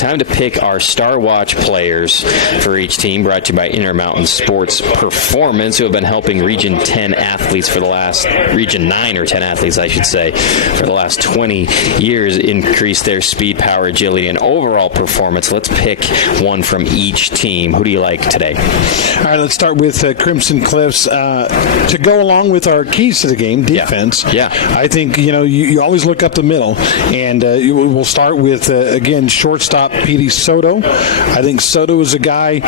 time to pick our Star Watch players for each team, brought to you by Intermountain Sports Performance, who have been helping Region 10 athletes for the last, Region 9 or 10 athletes, I should say, for the last 20 years, increase their speed, power, agility, and overall performance. Let's pick one from each team. Who do you like today? All right, let's start with Crimson Cliffs. To go along with our keys to the game, defense, I think, you always look up the middle, and we'll start with, again, shortstop Petey Soto. I think Soto is a guy,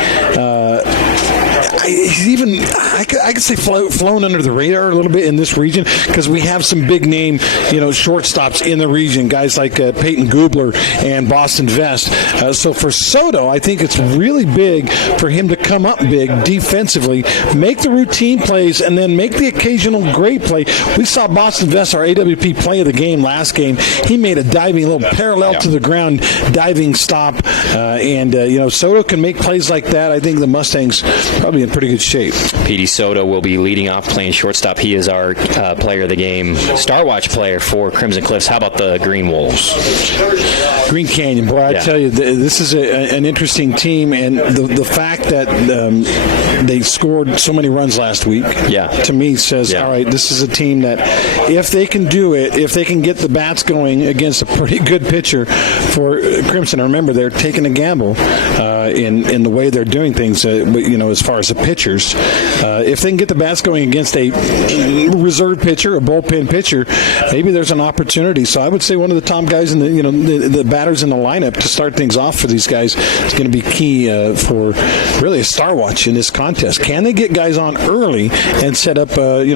he's even, I could say flown under the radar a little bit in this region because we have some big name, shortstops in the region, guys like Peyton Gubler and Boston Vest. So for Soto, I think it's really big for him to come up big defensively, make the routine plays, and then make the occasional great play. We saw Boston Vest, our AWP play of the game last game. He made a diving, little parallel to the ground diving stop, and Soto can make plays like that. I think the Mustangs probably in pretty good shape. Petey Soto will be leading off playing shortstop. He is our player of the game, Star Watch player for Crimson Cliffs. How about the Green Wolves? Green Canyon, boy, I tell you, this is an interesting team, and the fact that they scored so many runs last week, to me says, all right, this is a team that if they can do it, if they can get the bats going against a pretty good pitcher for Crimson, remember they're taking a gamble in the way they're doing things, as far as the pitchers. If they can get the bats going against a reserve pitcher, a bullpen pitcher, maybe there's an opportunity. So I would say one of the top guys in the batters in the lineup to start things off for these guys is going to be key for really a Star Watch in this contest. Can they get guys on early and set up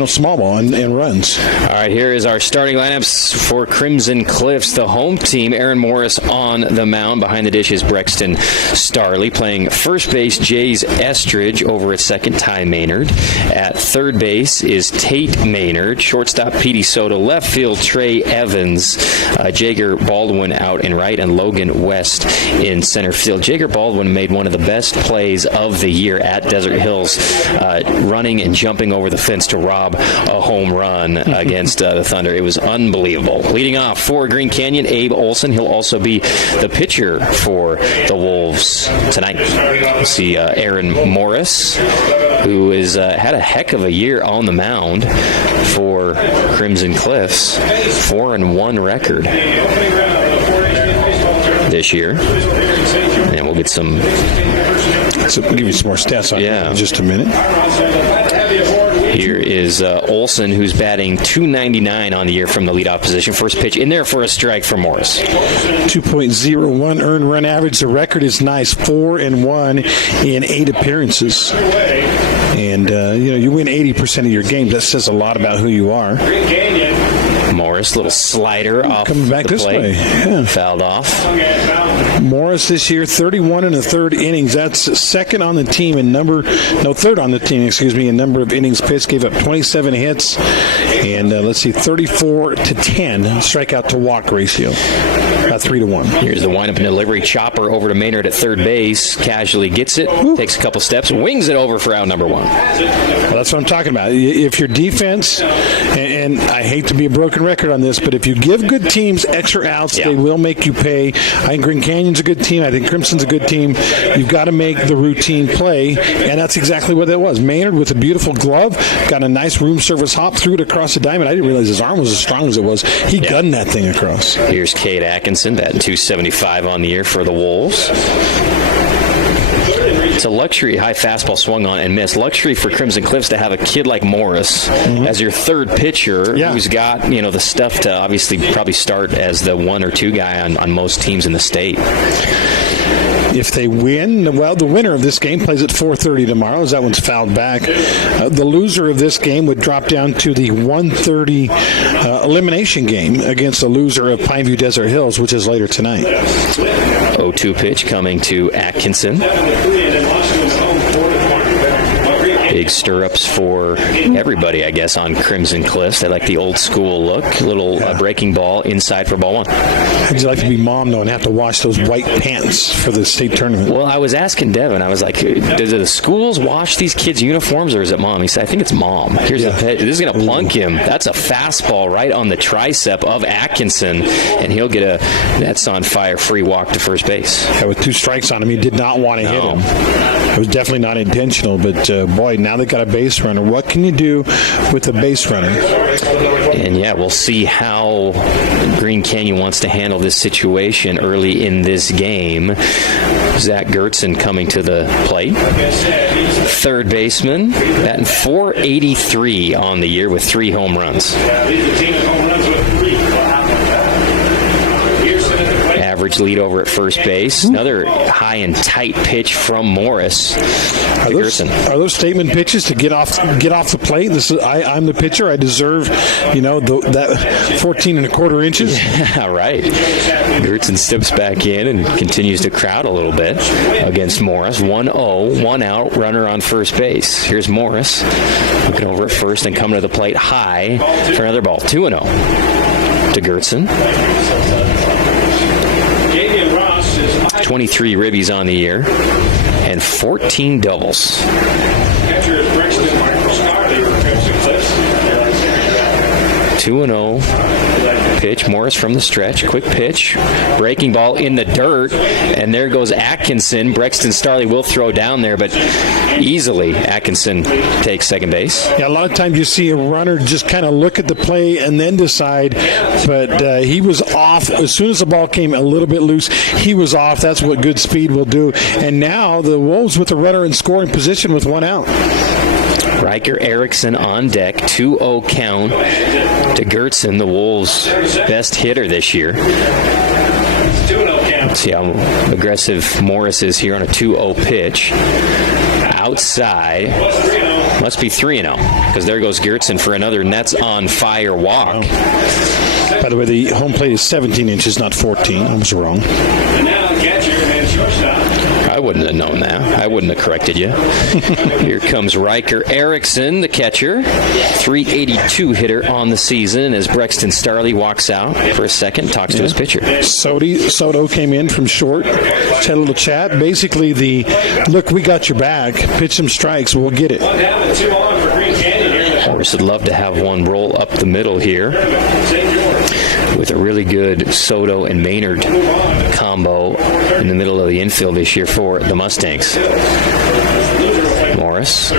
small ball and runs? All right, here is our starting lineups for Crimson Cliffs. The home team, Aaron Morris on the mound. Behind the dish is Brexton Starley. Playing first base, Jays Estridge over at second, Ty Maynard. At third base is Tate Maynard. Shortstop, Petey Soto. Left field, Trey Evans. Jager Baldwin out in right, and Logan West in center field. Jager Baldwin made one of the best plays of the year at Desert Hills, running and jumping over the fence to rob a home run against the Thunder. It was unbelievable. Leading off for Green Canyon, Abe Olson. He'll also be the pitcher for the Wolves tonight. We'll see Aaron Morris, who has had a heck of a year on the mound for Crimson Cliffs. 4-1 record this year. And we'll get some... So I'll give you some more stats on that in just a minute. Here is Olson, who's batting .299 on the year from the leadoff position. First pitch in there for a strike for Morris. 2.01 earned run average. The record is nice, 4-1 in 8 appearances. And, you win 80% of your games. That says a lot about who you are. Morris, little slider off coming back the this plate. way. Yeah. Fouled off. Morris this year, 31 in the third innings. That's third on the team in number of innings pitched. Gave up 27 hits. And 34-10 strikeout to walk ratio. About 3-1. Here's the windup and delivery. Chopper over to Maynard at third base. Casually gets it. Takes a couple steps. Wings it over for out number 1. Well, that's what I'm talking about. If your defense, and I hate to be a broken record on this, but if you give good teams extra outs, they will make you pay. I think Green Canyon's a good team. I think Crimson's a good team. You've got to make the routine play, and that's exactly what that was. Maynard with a beautiful glove, got a nice room service hop, threw it across the diamond. I didn't realize his arm was as strong as it was. He gunned that thing across. Here's Cade Atkinson, batting .275 on the year for the Wolves. It's a luxury high fastball swung on and missed. Luxury for Crimson Cliffs to have a kid like Morris as your third pitcher who's got, the stuff to obviously probably start as the 1 or 2 guy on most teams in the state. If they win, the winner of this game plays at 4:30 tomorrow, as that one's fouled back. The loser of this game would drop down to the 1:30 elimination game against the loser of Pineview Desert Hills, which is later tonight. 0-2 pitch coming to Atkinson. Big stirrups for everybody, I guess, on Crimson Cliffs. They like the old school look. Little breaking ball inside for ball one. How'd you like to be mom, though, and have to wash those white pants for the state tournament? Well, I was asking Devin, I was like, do the schools wash these kids' uniforms, or is it mom? He said, I think it's mom. Here's the pitch. This is going to plunk him. That's a fastball right on the tricep of Atkinson, and he'll get a Nets on fire free walk to first base. Yeah, with 2 strikes on him, he did not want to hit him. It was definitely not intentional, but boy, now they've got a base runner. What can you do with a base runner? And yeah, we'll see how Green Canyon wants to handle this situation early in this game. Zach Gertzen coming to the plate. Third baseman, batting .483 on the year with 3 home runs. Average lead over at first base. Another high and tight pitch from Morris. Are those statement pitches to get off the plate? I'm the pitcher. I deserve, that 14 1/4 inches. Yeah, right. Gertzen steps back in and continues to crowd a little bit against Morris. 1-0, 1 out, runner on first base. Here's Morris looking over at first and coming to the plate high for another ball. 2-0 to Gertzen. 23 ribbies on the year and 14 doubles. 2-0 pitch. Morris from the stretch. Quick pitch. Breaking ball in the dirt. And there goes Atkinson. Brexton Starley will throw down there, but easily Atkinson takes second base. Yeah, a lot of times you see a runner just kind of look at the play and then decide, but he was off. As soon as the ball came a little bit loose, he was off. That's what good speed will do. And now the Wolves with the runner in scoring position with 1 out. Riker Erickson on deck, 2-0 count to Gertzen, the Wolves' best hitter this year. Let's see how aggressive Morris is here on a 2-0 pitch. Outside, must be 3-0, because there goes Gertzen for another Nets on fire walk. By the way, the home plate is 17 inches, not 14. I was wrong. I wouldn't have known that. I wouldn't have corrected you. Here comes Riker Erickson, the catcher. .382 hitter on the season as Brexton Starley walks out for a second, talks to his pitcher. Soto came in from short, had a little chat. Basically, look, we got your back. Pitch some strikes, we'll get it. Morris would love to have one roll up the middle here with a really good Soto and Maynard combo in the middle of the infield this year for the Mustangs. Morris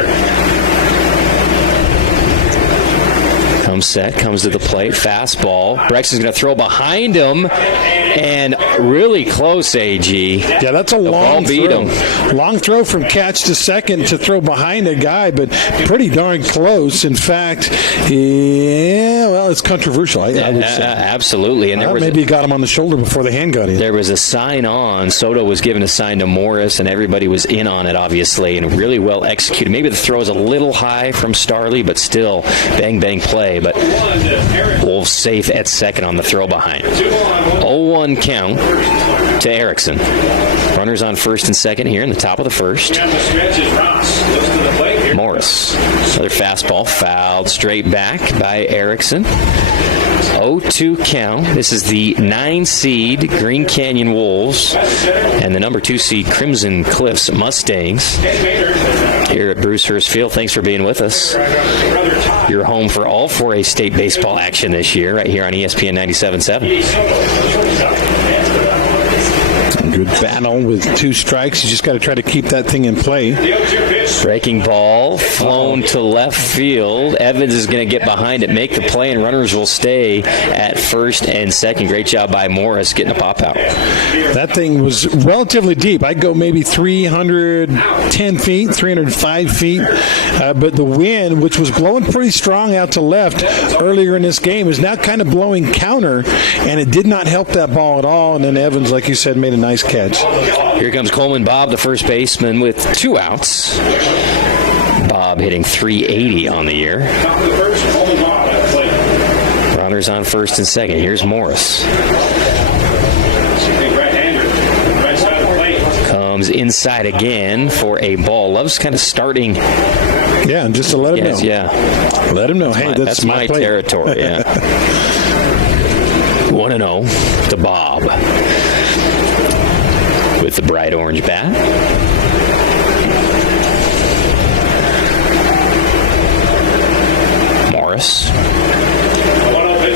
comes to the plate, fastball. Brexton's going to throw behind him, and really close, AG. Yeah, that's a long throw. Long throw from catch to second to throw behind a guy, but pretty darn close. In fact, it's controversial, I would say. Absolutely. And maybe he got him on the shoulder before the hand got in. There was a sign on. Soto was giving a sign to Morris, and everybody was in on it, obviously, and really well executed. Maybe the throw is a little high from Starley, but still bang, bang play. But Wolves safe at second on the throw behind. 0-1 count to Erickson. Runners on first and second here in the top of the first. Morris. Another fastball fouled straight back by Erickson. 0-2 count. This is the 9 seed Green Canyon Wolves and the number 2 seed Crimson Cliffs Mustangs here at Bruce Hurst Field. Thanks for being with us. You're home for all 4A state baseball action this year right here on ESPN 97.7. Good battle with 2 strikes. You just got to try to keep that thing in play. Breaking ball flown to left field. Evans is going to get behind it, make the play, and runners will stay at first and second. Great job by Morris getting a pop out. That thing was relatively deep. I'd go maybe 310 feet, 305 feet. But the wind, which was blowing pretty strong out to left earlier in this game, is now kind of blowing counter, and it did not help that ball at all. And then Evans, like you said, made a nice catch. Here comes Coleman Bob, the first baseman, with 2 outs. Bob hitting .380 on the year. Runners on first and second. Here's Morris. Comes inside again for a ball. Love's kind of starting Yeah, and just to let him know. Yeah. Let him know, hey, that's my play. territory, yeah. 1-0 to Bob with the bright orange bat. Morris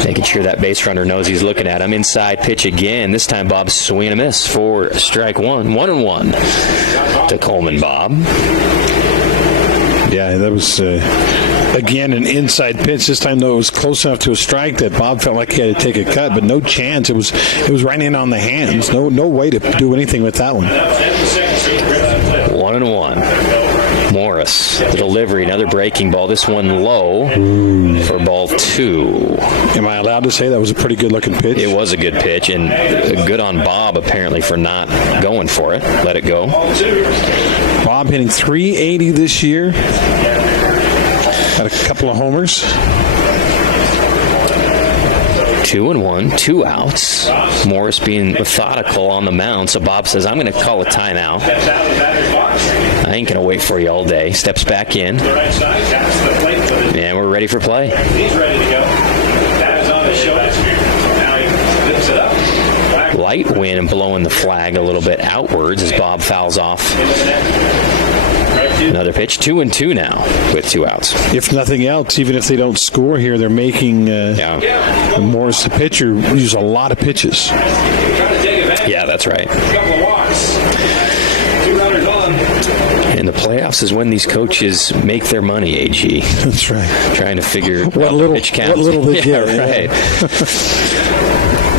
making sure that base runner knows he's looking at him. Inside pitch again. This time Bob's swing and a miss for strike one. 1-1 to Coleman Bob. Yeah, that was, again, an inside pitch. This time, though, it was close enough to a strike that Bob felt like he had to take a cut, but no chance. It was right in on the hands. No way to do anything with that one. 1-1. Morris, the delivery, another breaking ball. This one low for ball 2. Am I allowed to say that was a pretty good-looking pitch? It was a good pitch, and good on Bob, apparently, for not going for it. Let it go. Bob hitting .380 this year. Got a couple of homers. 2-1, 2 outs. Morris being methodical on the mound, so Bob says, I'm going to call a timeout. I ain't going to wait for you all day. Steps back in. And we're ready for play. He's ready to go. That is on the shoulder. Now he lifts it up. Light wind and blowing the flag a little bit outwards as Bob fouls off. Another pitch, 2-2 now with 2 outs. If nothing else, even if they don't score here, they're making Morris, the pitcher, use a lot of pitches. Yeah, that's right. Couple of walks. 2 runners on. In the playoffs is when these coaches make their money, AG. That's right. Trying to figure what little pitch counts. What little they get. Right.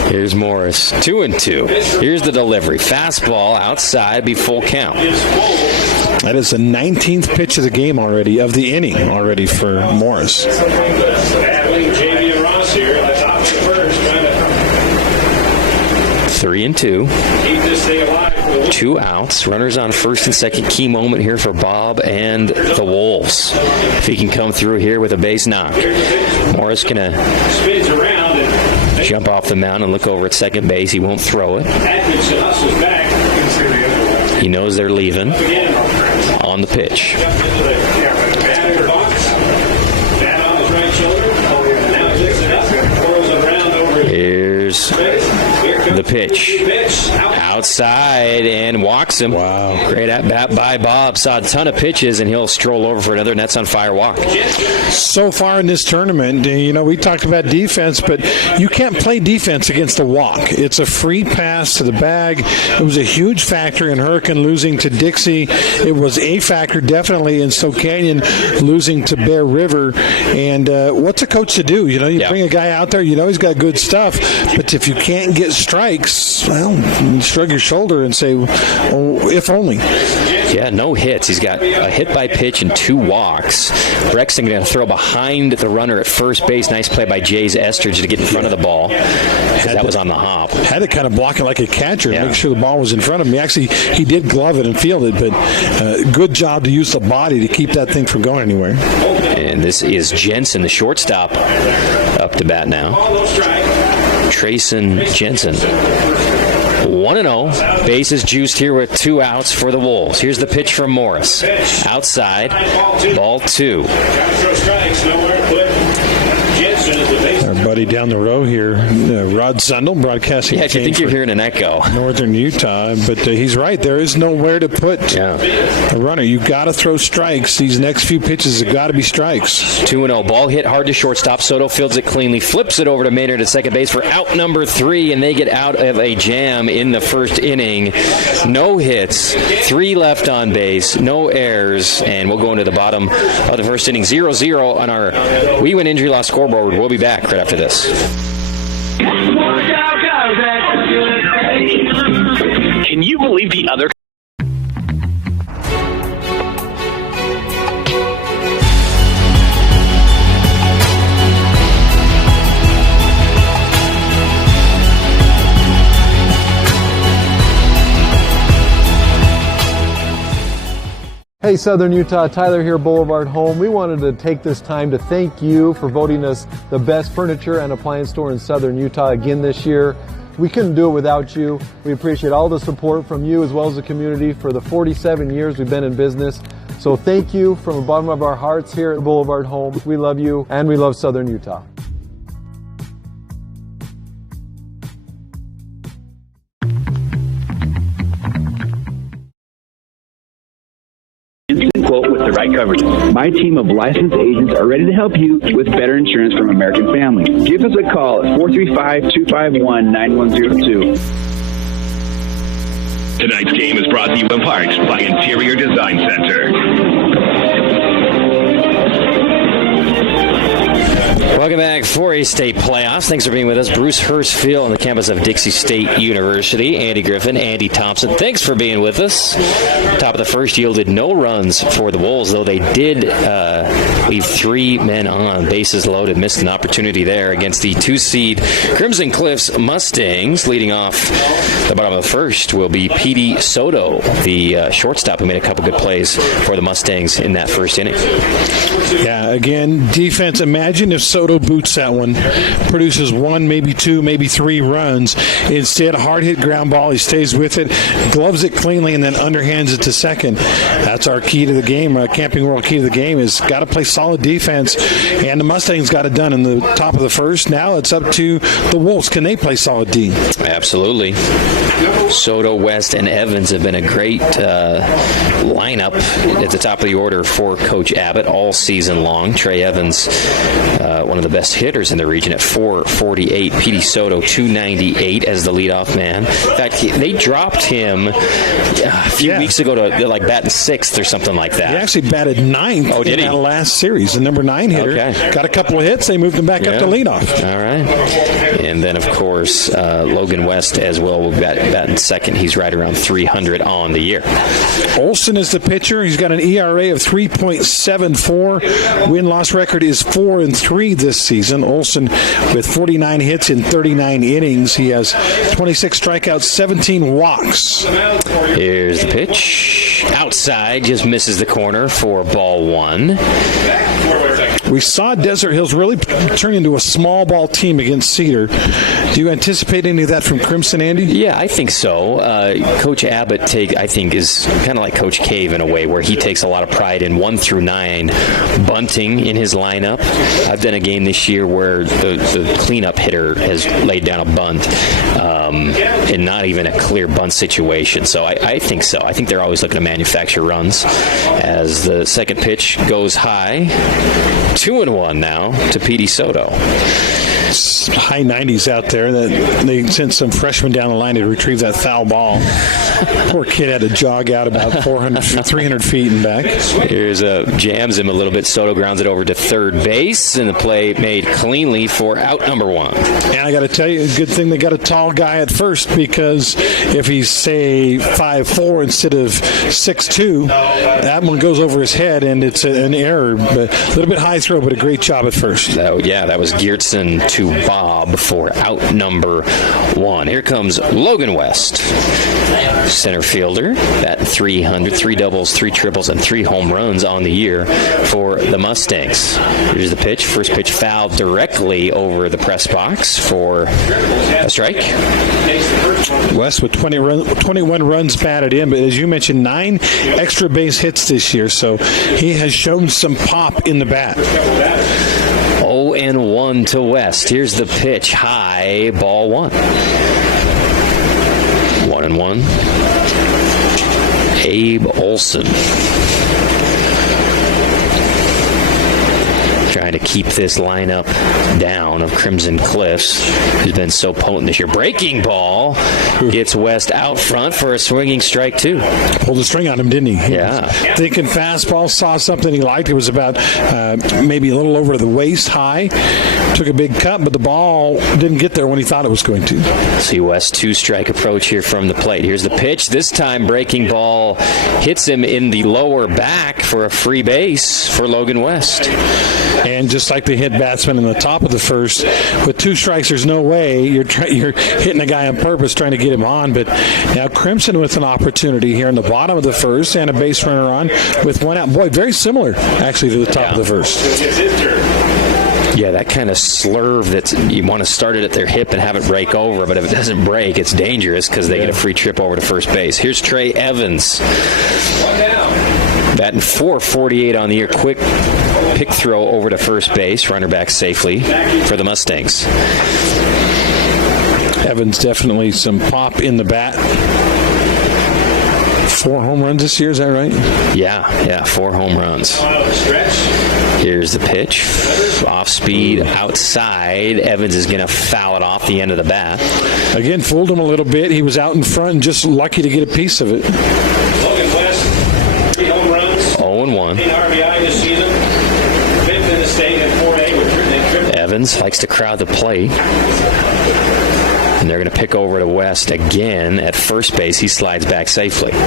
Here's Morris, 2-2. Here's the delivery. Fastball outside, be full count. That is the 19th pitch of the game already, of the inning already for Morris. Battling JV and Ross here. Let's hop to first. 3-2. Keep this thing alive. 2 outs. Runners on first and second. Key moment here for Bob and the Wolves. If he can come through here with a base knock. Morris gonna spins around and jump off the mound and look over at second base. He won't throw it. Atkinson hustles back. He knows they're leaving on the pitch. Batter box. Bat on his right shoulder. Now he lifts it up. Throws it around over. Here's the pitch. Outside and walks him. Wow. Great at bat by Bob. Saw a ton of pitches, and he'll stroll over for another Nets on Fire walk. So far in this tournament, we talked about defense, but you can't play defense against a walk. It's a free pass to the bag. It was a huge factor in Hurricane losing to Dixie. It was a factor definitely in Stoke Canyon losing to Bear River. And what's a coach to do? You bring a guy out there, he's got good stuff, but if you can't get strikes, well, shrug your shoulder and say, oh, if only. Yeah, no hits. He's got a hit by pitch and 2 walks. Brexton going to throw behind the runner at first base. Nice play by Jays Estridge to get in front of the ball. That was on the hop. Had to kind of block it like a catcher and make sure the ball was in front of him. He did glove it and field it, but good job to use the body to keep that thing from going anywhere. And this is Jensen, the shortstop, up to bat now. Trayson Jensen. 1-0. Bases juiced here with 2 outs for the Wolves. Here's the pitch from Morris. Outside. Ball 2. Our buddy down the row here, Rod Sundel, broadcasting. Yeah, if you think you're hearing an echo. Northern Utah, but he's right. There is nowhere to put a runner. You've got to throw strikes. These next few pitches have got to be strikes. 2-0. Ball hit hard to shortstop. Soto fields it cleanly, flips it over to Maynard at second base for out number 3, and they get out of a jam in the first inning. No hits, 3 left on base, no errors, and we'll go into the bottom of the first inning. 0-0 on our We Win Injury Loss scoreboard. We'll be back right after this. Can you believe the other? Hey Southern Utah, Tyler here, Boulevard Home. We wanted to take this time to thank you for voting us the best furniture and appliance store in Southern Utah again this year. We couldn't do it without you. We appreciate all the support from you as well as the community for the 47 years we've been in business. So thank you from the bottom of our hearts here at Boulevard Home. We love you, and we love Southern Utah. Instant quote with the right coverage. My team of licensed agents are ready to help you with better insurance from American Family. Give us a call at 435-251-9102. Tonight's game is brought to you in part by Interior Design Center. Welcome back for a state playoffs. Thanks for being with us. Bruce Hurstfield on the campus of Dixie State University. Andy Griffin, Andy Thompson. Thanks for being with us. Top of the first yielded no runs for the Wolves, though they did leave 3 men on. Bases loaded. Missed an opportunity there against the 2-seed Crimson Cliffs Mustangs. Leading off the bottom of the first will be Petey Soto, the shortstop who made a couple good plays for the Mustangs in that first inning. Yeah, again, defense. Imagine if Soto boots that one, produces 1, maybe 2, maybe 3 runs. Instead, hard hit ground ball. He stays with it, gloves it cleanly, and then underhands it to second. That's our key to the game. Camping World key to the game is got to play solid defense, and the Mustangs got it done in the top of the first. Now it's up to the Wolves. Can they play solid D? Absolutely. Soto, West, and Evans have been a great lineup at the top of the order for Coach Abbott all season long. Trey Evans, one of the best hitters in the region at .448. Petey Soto, .298 as the leadoff man. In fact, they dropped him a few weeks ago to like batting 6th or something like that. He actually batted 9th in that last series. The number 9 hitter. Okay. Got a couple of hits. They moved him back up to leadoff. All right. And then, of course, Logan West as well will batting second. He's right around 300 on the year. Olson is the pitcher. He's got an ERA of 3.74. Win-loss record is 4-3 this season. Olson with 49 hits in 39 innings. He has 26 strikeouts, 17 walks. Here's the pitch. Outside, just misses the corner for ball 1. We saw Desert Hills really turn into a small ball team against Cedar. Do you anticipate any of that from Crimson, Andy? Yeah, I think so. Coach Abbott, I think, is kind of like Coach Cave in a way, where he takes a lot of pride in 1 through 9 bunting in his lineup. I've done a game this year where the cleanup hitter has laid down a bunt and not even a clear bunt situation. So I think so. I think they're always looking to manufacture runs. As the second pitch goes high, 2-1 now to Petey Soto. High 90s out there. That they sent some freshmen down the line to retrieve that foul ball. Poor kid had to jog out about 300 feet and back. Here's jams him a little bit. Soto grounds it over to third base, and the play made cleanly for out number 1. And I got to tell you, a good thing they got a tall guy at first, because if he's, say, 5'4" instead of 6'2", that one goes over his head, and it's an error. But a little bit high throw, but a great job at first. That was Geertsen to Bob for out number 1. Here comes Logan West, center fielder, batting .300, 3 doubles, 3 triples, and 3 home runs on the year for the Mustangs. Here's the pitch. First pitch fouled directly over the press box for a strike. West with 21 runs batted in, but as you mentioned, 9 extra base hits this year, so he has shown some pop in the bat. 0-1 to West. Here's the pitch. High, ball 1. 1-1. Abe Olson. Trying to keep this lineup down of Crimson Cliffs, who's been so potent this year. Breaking ball gets West out front for a swinging strike 2. Pulled the string on him, didn't he? Yeah. Thinking fastball, saw something he liked. It was about maybe a little over the waist high. Took a big cut, but the ball didn't get there when he thought it was going to. See West 2-strike approach here from the plate. Here's the pitch. This time breaking ball hits him in the lower back for a free base for Logan West. And just like they hit batsmen in the top of the first, with 2 strikes, there's no way you're hitting a guy on purpose trying to get him on. But now Crimson with an opportunity here in the bottom of the first, and a base runner on with 1 out. Boy, very similar actually to the top of the first. Yeah, that kind of slurve that you want to start it at their hip and have it break over, but if it doesn't break, it's dangerous because they get a free trip over to first base. Here's Trey Evans. 1 down. Batting .448 on the year. Quick pick throw over to first base. Runner back safely for the Mustangs. Evans definitely some pop in the bat. 4 home runs this year, is that right? Yeah, 4 home runs. Here's the pitch. Off speed, outside. Evans is going to foul it off the end of the bat. Again, fooled him a little bit. He was out in front and just lucky to get a piece of it. Logan West, 3 home runs. 0-1. 8 RBI this season. 5th in the state in 4A with triple. Evans likes to crowd the plate. And they're going to pick over to West again at first base. He slides back safely. 1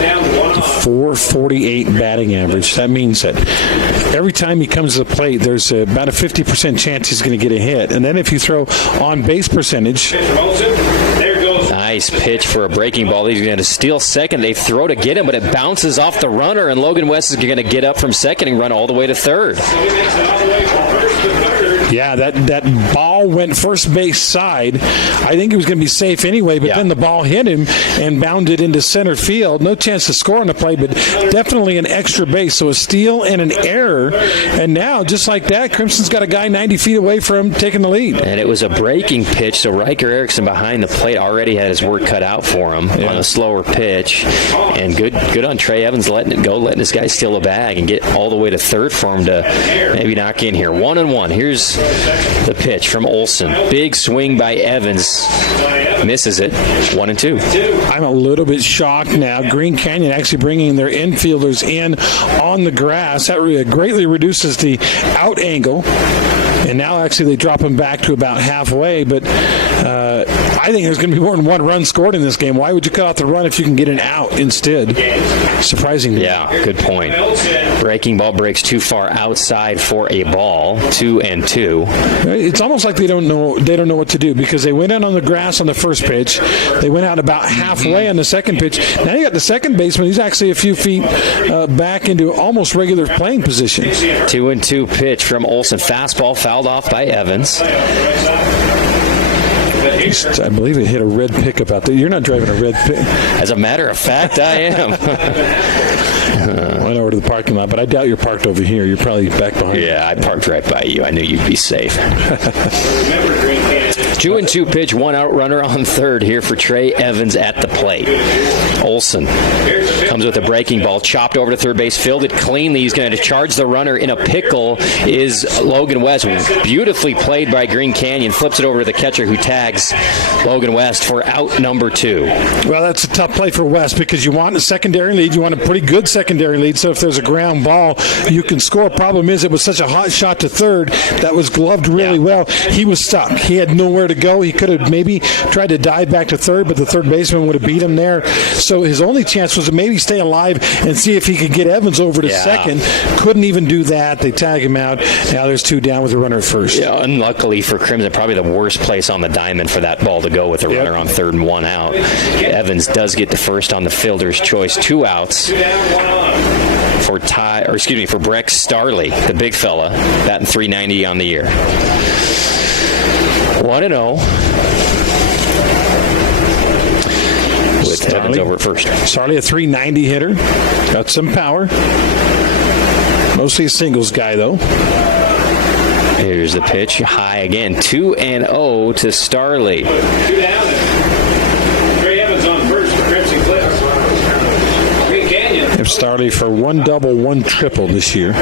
down, 1 off. 448 batting average. That means that every time he comes to the plate, there's about a 50% chance he's going to get a hit. And then if you throw on base percentage. There goes. Nice pitch for a breaking ball. He's going to steal second. They throw to get him, but it bounces off the runner, and Logan West is going to get up from second and run all the way to third. He makes it all the way from first to third. Yeah, that ball went first base side. I think he was going to be safe anyway, but then the ball hit him and bounded into center field. No chance to score on the play, but definitely an extra base. So a steal and an error. And now, just like that, Crimson's got a guy 90 feet away from taking the lead. And it was a breaking pitch, so Riker Erickson behind the plate already had his work cut out for him on a slower pitch. And good on Trey Evans letting it go, letting this guy steal a bag and get all the way to third for him to maybe knock in here. 1-1. Here's the pitch from Olsen. Big swing by Evans. Misses it. 1-2. I'm a little bit shocked now. Green Canyon actually bringing their infielders in on the grass. That greatly reduces the out angle. And now actually they drop him back to about halfway. But I think there's going to be more than 1 run scored in this game. Why would you cut out the run if you can get an out instead? Surprisingly. Yeah, good point. Breaking ball breaks too far outside for a ball. 2-2. It's almost like they don't know what to do, because they went out on the grass on the first pitch. They went out about halfway on the second pitch. Now you got the second baseman. He's actually a few feet back into almost regular playing position. 2-2 pitch from Olsen. Fastball fouled off by Evans. I believe it hit a red pickup out there. You're not driving a red pickup. As a matter of fact, I am. Went over to the parking lot, but I doubt you're parked over here. You're probably back behind. Yeah, I parked right by you. I knew you'd be safe. 2-2 pitch, 1 out runner on third here for Trey Evans at the plate. Olsen comes with a breaking ball, chopped over to third base, fielded cleanly. He's going to charge the runner. In a pickle is Logan West. Beautifully played by Green Canyon. Flips it over to the catcher, who tags Logan West for out number 2. Well, that's a tough play for West, because you want a secondary lead. You want a pretty good secondary lead, so if there's a ground ball, you can score. Problem is, it was such a hot shot to third that was gloved really well. He was stuck. He had nowhere to go. He could have maybe tried to dive back to third, but the third baseman would have beat him there. So his only chance was to maybe stay alive and see if he could get Evans over to second. Couldn't even do that. They tag him out. Now there's 2 down with a runner at first. Yeah, unluckily for Crimson, probably the worst place on the diamond for that ball to go with a runner on third and 1 out. Evans does get the first on the fielder's choice. 2 outs for for Breck Starley, the big fella, batting .390 on the year. 1-0 with Starley, Evans over at first. Starley, a .390 hitter. Got some power. Mostly a singles guy, though. Here's the pitch. High again. 2-0 to Starley. 2 down. Trey Evans on first for Crimson Cliffs. Green Canyon. Starley for 1 double, 1 triple this year.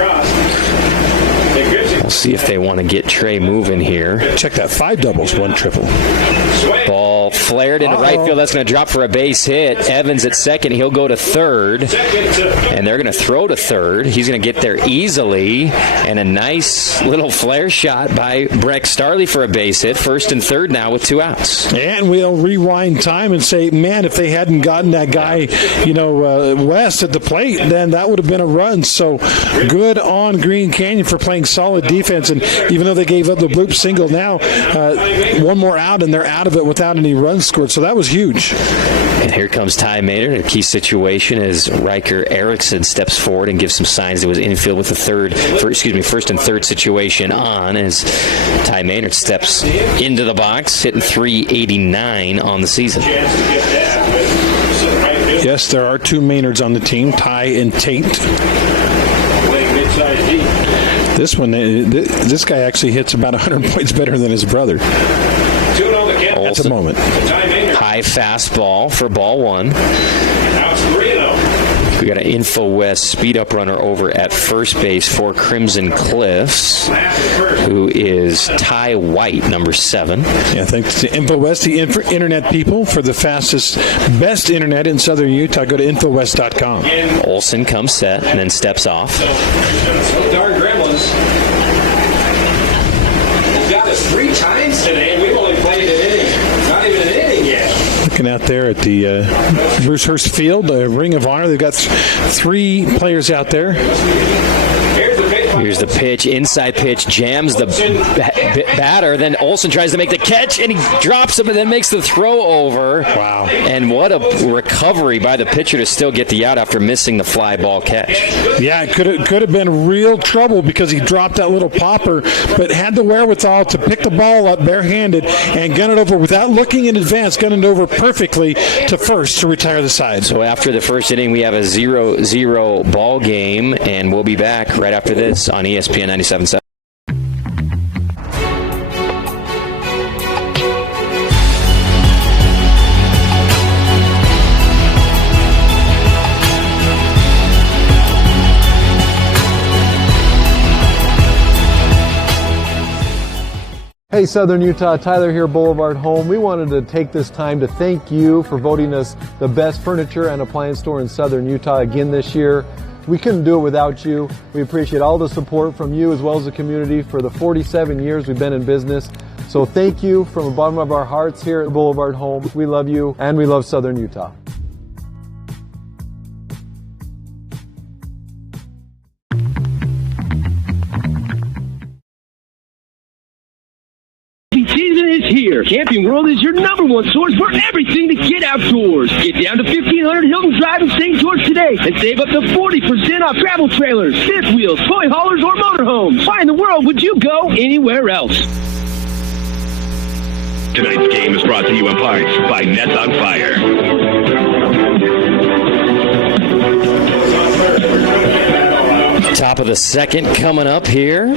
We'll see if they want to get Trey moving here. Check that. 5 doubles, 1 triple. Ball flared into right field. That's going to drop for a base hit. Evans at second. He'll go to third. And they're going to throw to third. He's going to get there easily. And a nice little flare shot by Breck Starley for a base hit. First and third now with 2 outs. And we'll rewind time and say, man, if they hadn't gotten that guy, West at the plate, then that would have been a run. So good on Green Canyon for playing solid defense. And even though they gave up the bloop single, now 1 more out and they're out of it without any runs scored. So that was huge. And here comes Ty Maynard. A key situation as Riker Erickson steps forward and gives some signs that was infield with the first and third situation on, as Ty Maynard steps into the box, hitting .389 on the season. Yeah, Yes, there are two Maynards on the team, Ty and Tate. This one, this guy actually hits about 100 points better than his brother. At the moment. High fastball for ball one. We got an InfoWest speed-up runner over at first base for Crimson Cliffs, who is Ty White, number 7. Yeah, thanks to InfoWest, the internet people, for the fastest, best internet in southern Utah. Go to InfoWest.com. Olson comes set and then steps off. So darn gremlins. He's got us 3 times today, and we've only played an inning. Not even an inning yet. Looking out there at the Bruce Hurst Field, Ring of Honor. They've got 3 players out there. Here's the pitch, inside pitch, jams the batter. Then Olson tries to make the catch, and he drops him and then makes the throw over. Wow. And what a recovery by the pitcher to still get the out after missing the fly ball catch. Yeah, it could have been real trouble because he dropped that little popper, but had the wherewithal to pick the ball up barehanded and gun it over without looking in advance, gun it over perfectly to first to retire the side. So after the first inning, we have a 0-0 ball game, and we'll be back right after this on ESPN 97.7. Hey Southern Utah, Tyler here, Boulevard Home. We wanted to take this time to thank you for voting us the best furniture and appliance store in Southern Utah again this year. We couldn't do it without you. We appreciate all the support from you as well as the community for the 47 years we've been in business. So thank you from the bottom of our hearts here at Boulevard Home. We love you and we love Southern Utah. Season is here. Camping World is your #1 source for everything to get outdoors. Get down to 1500 Hilton Drive in St. George today and save up to 40% off travel trailers, fifth wheels, toy haulers, or motorhomes. Why in the world would you go anywhere else? Tonight's game is brought to you in part by Nets on Fire. Top of the second coming up here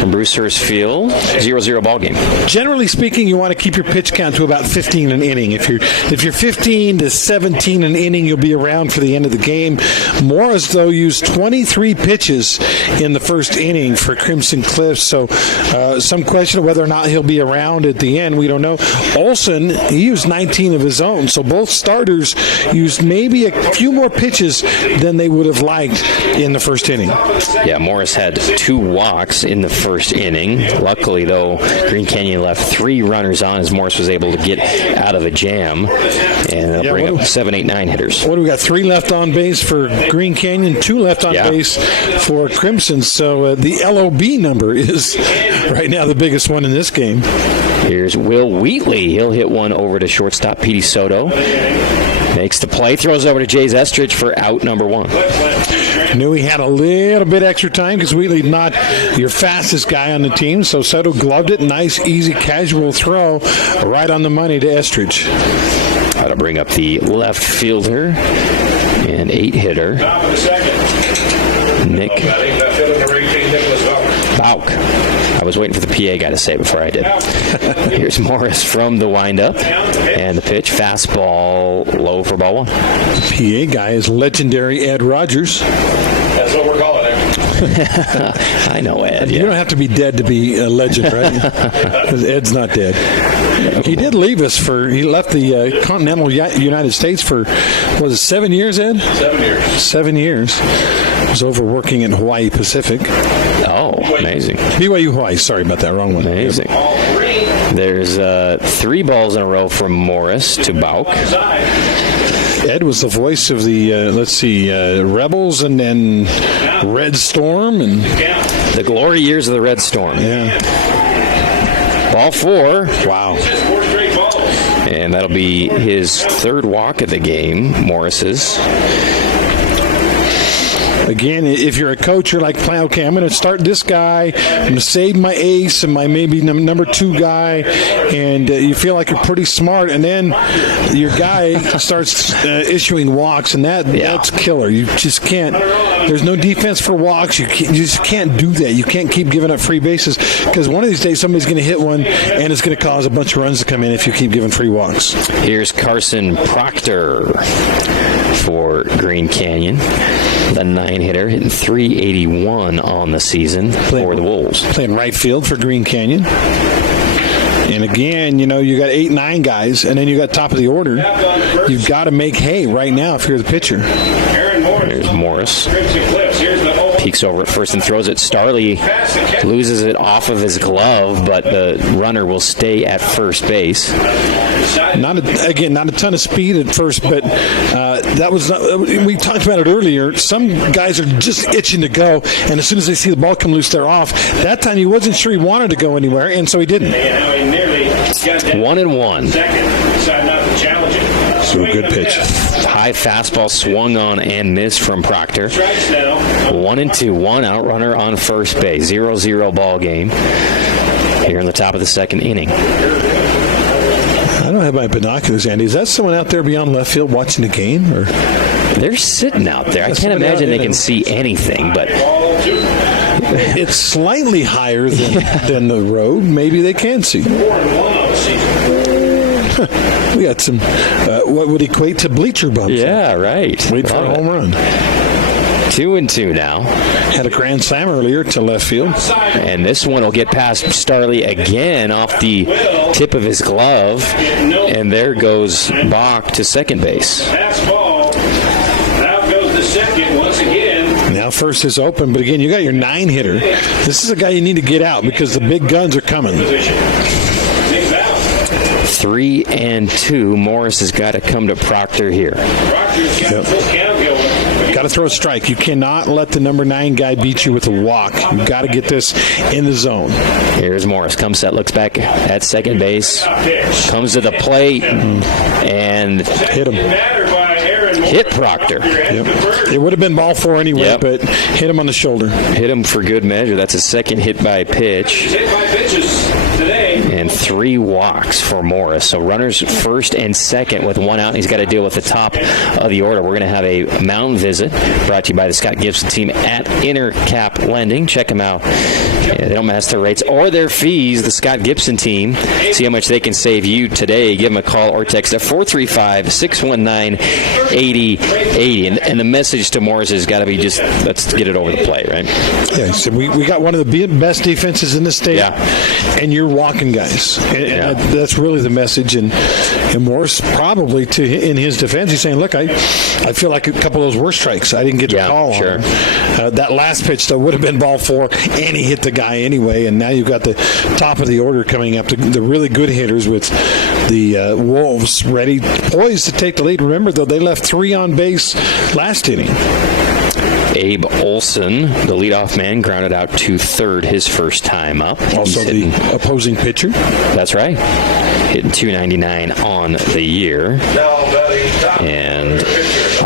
from Bruce Hurst Field. 0-0 ball game. Generally speaking, you want to keep your pitch count to about 15 an inning. If you're 15 to 17 an inning, you'll be around for the end of the game. Morris, though, used 23 pitches in the first inning for Crimson Cliffs, so some question of whether or not he'll be around at the end. We don't know. Olson, he used 19 of his own, so both starters used maybe a few more pitches than they would have liked in the first inning. Yeah, Morris had 2 walks in the first inning. Luckily, though, Green Canyon left 3 runners on as Morris was able to get out of a jam. And they'll bring up 7, 8, 9 hitters. What do we got? 3 left on base for Green Canyon, 2 left on base for Crimson. So the LOB number is right now the biggest one in this game. Here's Will Wheatley. He'll hit one over to shortstop Petey Soto. Makes the play, throws over to Jays Estridge for out number 1. Knew he had a little bit extra time because Wheatley's not your fastest guy on the team, so Soto gloved it. Nice, easy, casual throw right on the money to Estridge. That'll bring up the left fielder and 8-hitter, Nick Bauk. I was waiting for the PA guy to say it before I did. Here's Morris from the windup, and the pitch, fastball low for ball 1. The PA guy is legendary Ed Rogers. That's what we're calling it. I know Ed. You don't have to be dead to be a legend, right? Because Ed's not dead. He did leave us he left the continental United States for, was it 7 years, Ed? 7 years. 7 years. Was over working in Hawaii Pacific. Oh, amazing. BYU Hawaii. Sorry about that. Wrong one. Amazing. There's 3 balls in a row from Morris to Bauk. Ed was the voice of the, Rebels and then Red Storm. And the glory years of the Red Storm. Yeah. Ball 4. Wow. And that'll be his 3rd walk of the game, Morris's. Again, if you're a coach, you're like, okay, I'm going to start this guy. I'm going to save my ace and my maybe number 2 guy, and you feel like you're pretty smart, and then your guy starts issuing walks, and that's killer. You just can't. There's no defense for walks. You just can't do that. You can't keep giving up free bases, because one of these days somebody's going to hit one, and it's going to cause a bunch of runs to come in if you keep giving free walks. Here's Carson Proctor for Green Canyon, the 9-hitter, hitting .381 on the season for the Wolves. Playing right field for Green Canyon. And again, you got 8-9 guys, and then you got top of the order. You've got to make hay right now if you're the pitcher. Here's Morris. Peeks over at first and throws it. Starley loses it off of his glove, but the runner will stay at first base. Not a ton of speed at first, but that was we talked about it earlier. Some guys are just itching to go, and as soon as they see the ball come loose, they're off. That time he wasn't sure he wanted to go anywhere, and so he didn't. 1-1. So a good pitch. High fastball swung on and missed from Proctor. 1-2, 1 out runner on first base. 0-0 ball game here in the top of the second inning. I don't have my binoculars, Andy. Is that someone out there beyond left field watching the game? Or they're sitting out there. I can't imagine they can see anything, but it's slightly higher than the road. Maybe they can see. We got some, what would equate to bleacher bumps. Yeah, right. Wait for a home run. 2-2 now. Had a grand slam earlier to left field. And this one will get past Starley again off the tip of his glove. And there goes Bach to second base. Fastball. Now goes the second once again. Now first is open, but again, you got your 9-hitter. This is a guy you need to get out because the big guns are coming. 3-2. Morris has got to come to Proctor here. Got to throw a strike. You cannot let the number 9 guy beat you with a walk. You've got to get this in the zone. Here's Morris. Comes set, looks back at second base. Comes to the plate and hit him. Hit Proctor. Yep. It would have been ball 4 anyway, but hit him on the shoulder. Hit him for good measure. That's a second hit by pitch. And 3 walks for Morris. So runners first and second with 1 out, and he's got to deal with the top of the order. We're going to have a mound visit brought to you by the Scott Gibson team at Intercap Lending. Check them out. They don't mess their rates or their fees. The Scott Gibson team. See how much they can save you today. Give them a call or text at 435-619-8080. And the message to Morris has got to be just, let's get it over the plate, right? Yeah, so we got one of the best defenses in the state, and you're walking guys. And that's really the message. And Morris probably, in his defense, he's saying, look, I feel like a couple of those were strikes. I didn't get the call on them. That last pitch, though, would have been ball 4, and he hit the guy anyway. And now you've got the top of the order coming up, the really good hitters with the Wolves ready, poised to take the lead. Remember, though, they left 3 on base last inning. Abe Olson, the leadoff man, grounded out to third his first time up. Also the opposing pitcher. That's right. Hitting .299 on the year. And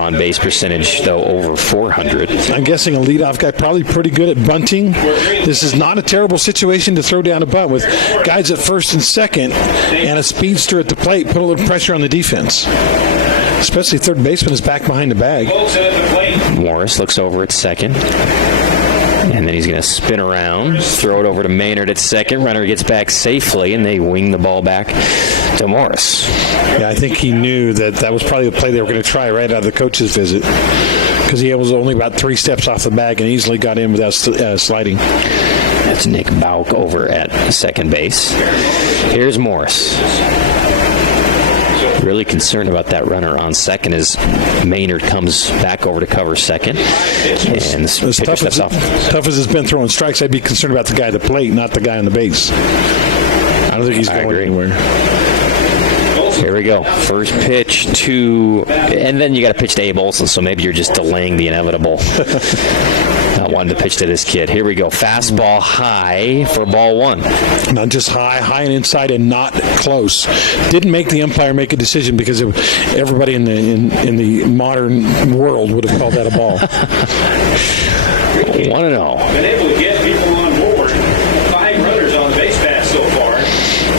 on base percentage, though, over 400. I'm guessing a leadoff guy probably pretty good at bunting. This is not a terrible situation to throw down a bunt with guys at first and second and a speedster at the plate. Put a little pressure on the defense. Especially third baseman is back behind the bag. Morris looks over at second. And then he's going to spin around, throw it over to Maynard at second. Runner gets back safely, and they wing the ball back to Morris. Yeah, I think he knew that was probably the play they were going to try right out of the coach's visit, because he was only about 3 steps off the bag and easily got in without sliding. That's Nick Bauk over at second base. Here's Morris. Really concerned about that runner on second as Maynard comes back over to cover second. And as tough as it's been throwing strikes, I'd be concerned about the guy at the plate, not the guy on the base. I don't think he's going anywhere. Here we go. First pitch and then you got to pitch to Abe Olson, so maybe you're just delaying the inevitable. wanted to pitch to this kid. Here we go. Fastball high for ball one. Not just high and inside and not close. Didn't make the umpire make a decision because everybody in the modern world would have called that a ball. 1-0. Been able to get people on board. 5 runners on base pass so far.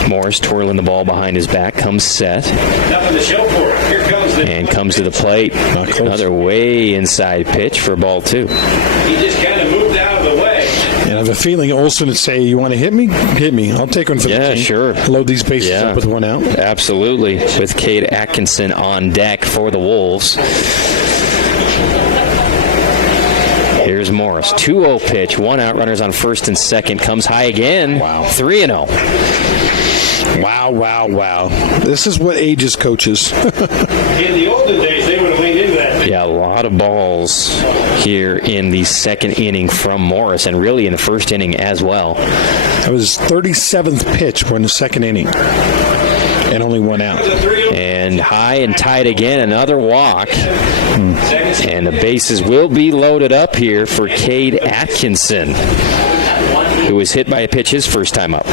Morris twirling the ball behind his back, comes set. Nothing to show for it. Here comes the... And comes to the plate. Another way inside pitch for ball 2. He just kind of moved out of the way. And I have a feeling Olsen would say, you want to hit me? Hit me. I'll take one for the team. Sure. Load these bases up with 1 out. Absolutely. With Cade Atkinson on deck for the Wolves. Here's Morris. 2-0 pitch. 1 out. Runners on first and second. Comes high again. Wow. 3-0. Wow. This is what ages coaches. In the olden days, they would have leaned into that. Yeah, a lot of balls here in the second inning from Morris, and really in the first inning as well. That was his 37th pitch in the second inning. And only 1 out. And high and tight again, another walk. And the bases will be loaded up here for Cade Atkinson, who was hit by a pitch his first time up.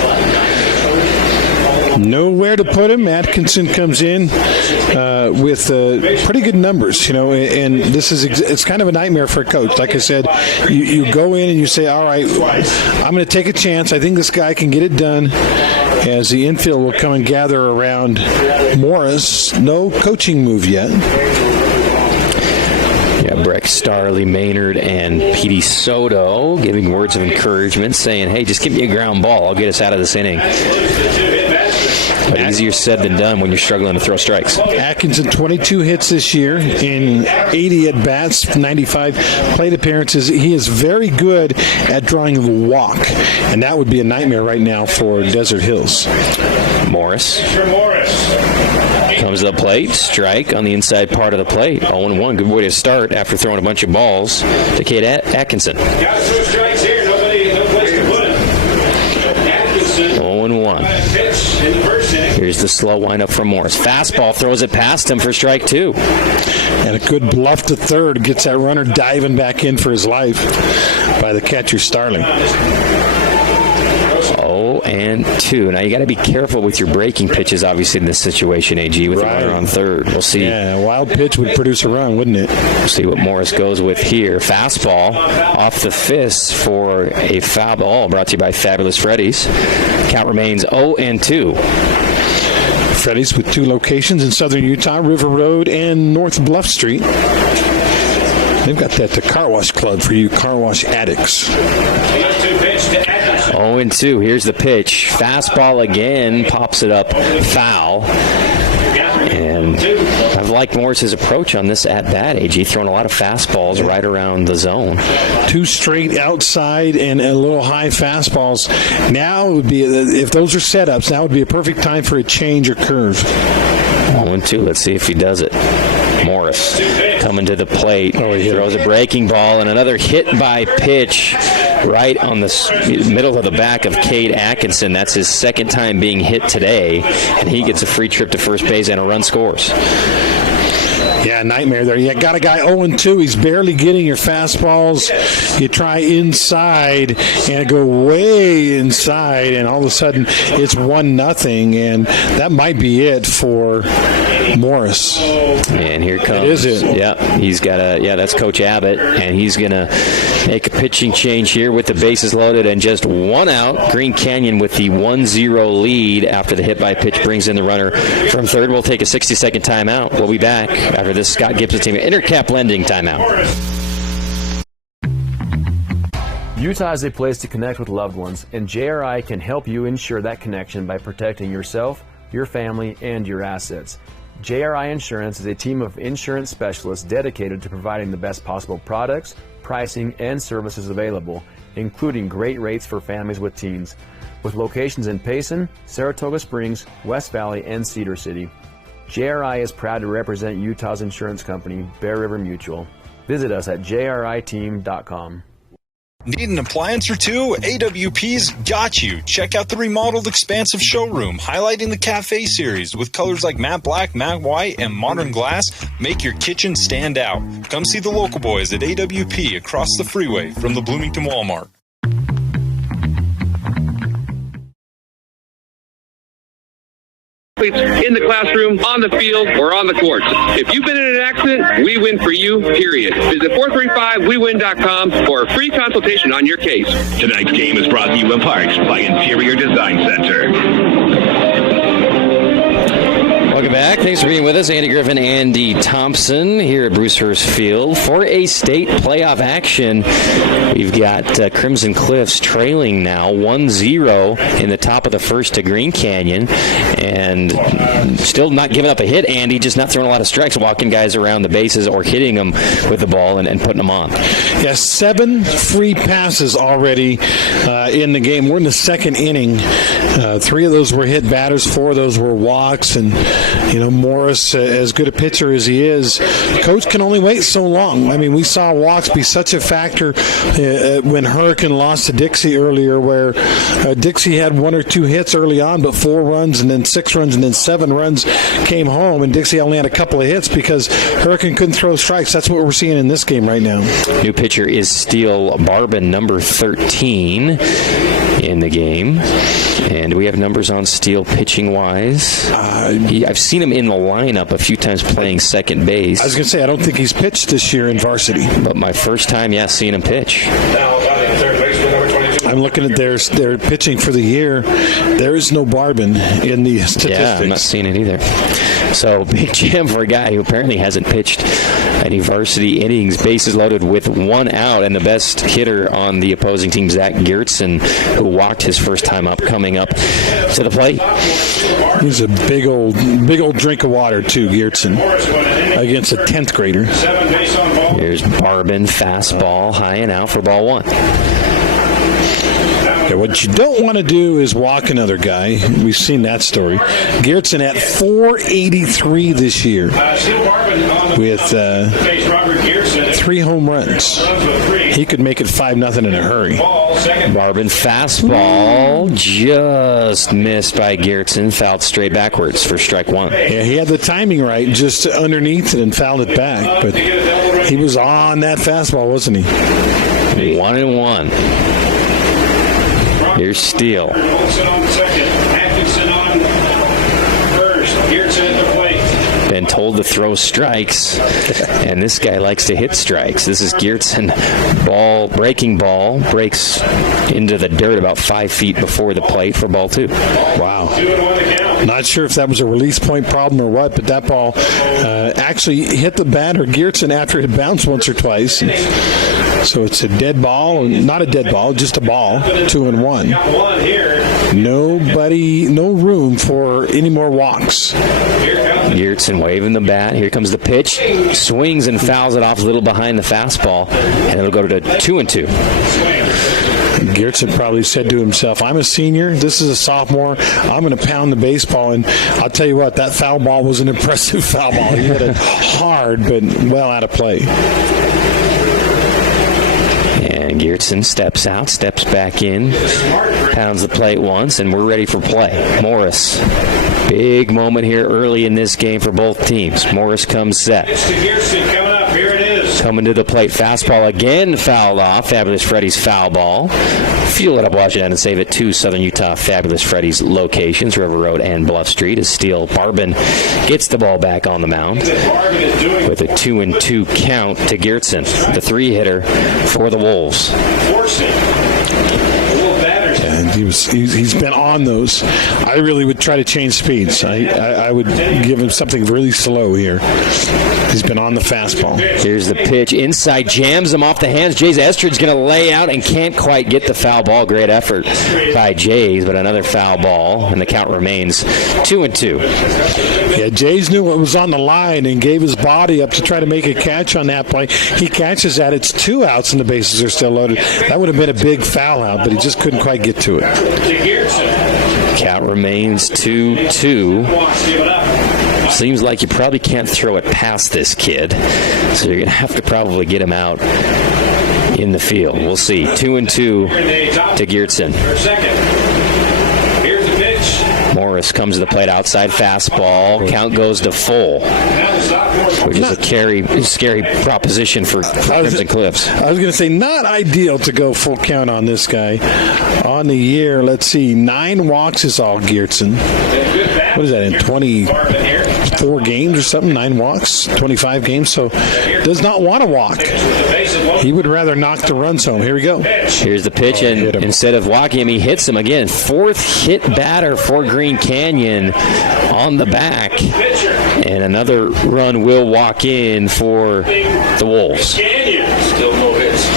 Nowhere to put him. Atkinson comes in with pretty good numbers, and this is it's kind of a nightmare for a coach. Like I said, you go in and you say, all right, I'm going to take a chance. I think this guy can get it done, as the infield will come and gather around Morris. No coaching move yet. Yeah, Breck, Starley, Maynard, and Petey Soto giving words of encouragement, saying, hey, just give me a ground ball. I'll get us out of this inning. But easier said than done when you're struggling to throw strikes. Atkinson, 22 hits this year in 80 at-bats, 95 plate appearances. He is very good at drawing the walk, and that would be a nightmare right now for Desert Hills. Morris comes to the plate, strike on the inside part of the plate. 0-1, good way to start after throwing a bunch of balls to Cade Atkinson. Got 2 strikes here. No place to put him. Atkinson. 0-1. Pitch in the first inning. Here's the slow windup from Morris. Fastball, throws it past him for strike 2. And a good bluff to third. Gets that runner diving back in for his life by the catcher, Starling. 0-2. Now, you got to be careful with your breaking pitches, obviously, in this situation, AG, with the runner on third. We'll see. Yeah, a wild pitch would produce a run, wouldn't it? We'll see what Morris goes with here. Fastball off the fist for a foul ball, brought to you by Fabulous Freddy's. Count remains 0-2. Freddy's with 2 locations in southern Utah, River Road and North Bluff Street. They've got that car wash club for you car wash addicts. 0-2. Here's the pitch. Fastball again. Pops it up. Foul. And I've liked Morris's approach on this at-bat, AG. Throwing a lot of fastballs right around the zone. 2 straight outside and a little high fastballs. Now would be, if those are setups, now would be a perfect time for a change or curve. 0-2. Let's see if he does it. Morris coming to the plate. He throws a breaking ball and another hit by pitch right on the middle of the back of Cade Atkinson. That's his second time being hit today, and he gets a free trip to first base and a run scores. Yeah, nightmare there. You got a guy 0-2. He's barely getting your fastballs. You try inside and go way inside, and all of a sudden it's 1-0, and that might be it for Morris. And here comes. It is it. Yeah, he's got that's Coach Abbott, and he's going to make a pitching change here with the bases loaded and just 1 out. Green Canyon with the 1-0 lead after the hit by pitch brings in the runner from third. We'll take a 60-second timeout. We'll be back after this Scott Gibson team Intercap Lending timeout. Utah is a place to connect with loved ones, and JRI can help you ensure that connection by protecting yourself, your family, and your assets. JRI Insurance is a team of insurance specialists dedicated to providing the best possible products, pricing, and services available, including great rates for families with teens. With locations in Payson, Saratoga Springs, West Valley, and Cedar City. JRI is proud to represent Utah's insurance company, Bear River Mutual. Visit us at jriteam.com. Need an appliance or two? AWP's got you. Check out the remodeled expansive showroom, highlighting the Cafe series with colors like matte black, matte white, and modern glass. Make your kitchen stand out. Come see the local boys at AWP across the freeway from the Bloomington Walmart. In the classroom, on the field, or on the courts. If you've been in an accident, we win for you, period. Visit 435wewin.com for a free consultation on your case. Tonight's game is brought to you in Parks by Interior Design Center. Welcome back. Thanks for being with us. Andy Griffin, Andy Thompson here at Brucehurst Field for a state playoff action. We've got Crimson Cliffs trailing now 1-0 in the top of the first to Green Canyon, and still not giving up a hit, Andy, just not throwing a lot of strikes, walking guys around the bases or hitting them with the ball and putting them on. Yeah, 7 free passes already in the game. We're in the second inning. 3 of those were hit batters, 4 of those were walks, and Morris, as good a pitcher as he is, coach can only wait so long. I mean, we saw walks be such a factor when Hurricane lost to Dixie earlier, where Dixie had 1 or 2 hits early on, but 4 runs and then 6 runs and then 7 runs came home, and Dixie only had a couple of hits because Hurricane couldn't throw strikes. That's what we're seeing in this game right now. New pitcher is Steele Barbin, number 13 in the game. And we have numbers on Steele pitching-wise. I've seen him in the lineup a few times playing second base. I was going to say, I don't think he's pitched this year in varsity. But my first time, seeing him pitch. I'm looking at their pitching for the year. There is no Barbin in the statistics. Yeah, I'm not seeing it either. So, big jam for a guy who apparently hasn't pitched any varsity innings. Bases loaded with 1 out, and the best hitter on the opposing team, Zach Geertsen, who walked his first time up, coming up to the plate. He's a big old drink of water, too, Geertsen, against a 10th grader. Here's Barbin, fastball, high and out for ball 1. Okay, what you don't want to do is walk another guy. We've seen that story. Geertsen at .483 this year with 3 home runs. He could make it 5-0 in a hurry. Barbin fastball just missed by Geertsen, fouled straight backwards for strike 1. Yeah, he had the timing right, just underneath it and fouled it back. But he was on that fastball, wasn't he? 1-1. Here's Steele. Been told to throw strikes, and this guy likes to hit strikes. This is Geertsen. Breaking ball, breaks into the dirt about 5 feet before the plate for ball 2. Wow. Not sure if that was a release point problem or what, but that ball actually hit the batter, Geertsen, after it bounced once or twice. So it's a dead ball, not a dead ball, just a ball, 2-1. No room for any more walks. Geertsen waving the bat. Here comes the pitch. Swings and fouls it off a little behind the fastball, and it'll go to 2-2. Geertsen probably said to himself, I'm a senior, this is a sophomore, I'm going to pound the baseball, and I'll tell you what, that foul ball was an impressive foul ball. He hit it hard, but well out of play. And Geertsen steps out, steps back in, pounds the plate once, and we're ready for play. Morris. Big moment here early in this game for both teams. Morris comes set. Coming to the plate, fastball again fouled off. Fabulous Freddy's foul ball. Fuel it up, Washington, and save it to Southern Utah Fabulous Freddy's locations, River Road and Bluff Street, as Steele Barbin gets the ball back on the mound with a 2-2 count to Geertsen, the 3-hitter for the Wolves. He's been on those. I really would try to change speeds. I would give him something really slow here. He's been on the fastball. Here's the pitch. Inside, jams him off the hands. Jays Estridge going to lay out and can't quite get the foul ball. Great effort by Jays, but another foul ball, and the count remains 2-2. Yeah, Jays knew what was on the line and gave his body up to try to make a catch on that play. He catches that. It's 2 outs and the bases are still loaded. That would have been a big foul out, but he just couldn't quite get to it. Count remains 2-2. Seems like you probably can't throw it past this kid, so you're going to have to probably get him out in the field. We'll see. 2-2 to Geertsen. Here's the pitch. Morris comes to the plate, outside fastball. Count goes to full, which is a scary proposition for Crimson Cliffs. I was going to say, not ideal to go full count on this guy. On the year, let's see, 9 walks is all Geertsen. What is that, in 24 games or something? 9 walks, 25 games, so does not want to walk. He would rather knock the runs home. Here we go. Here's the pitch, and instead of walking him, he hits him again. 4th hit batter for Green Canyon on the back. And another run will walk in for the Wolves. Still no hits.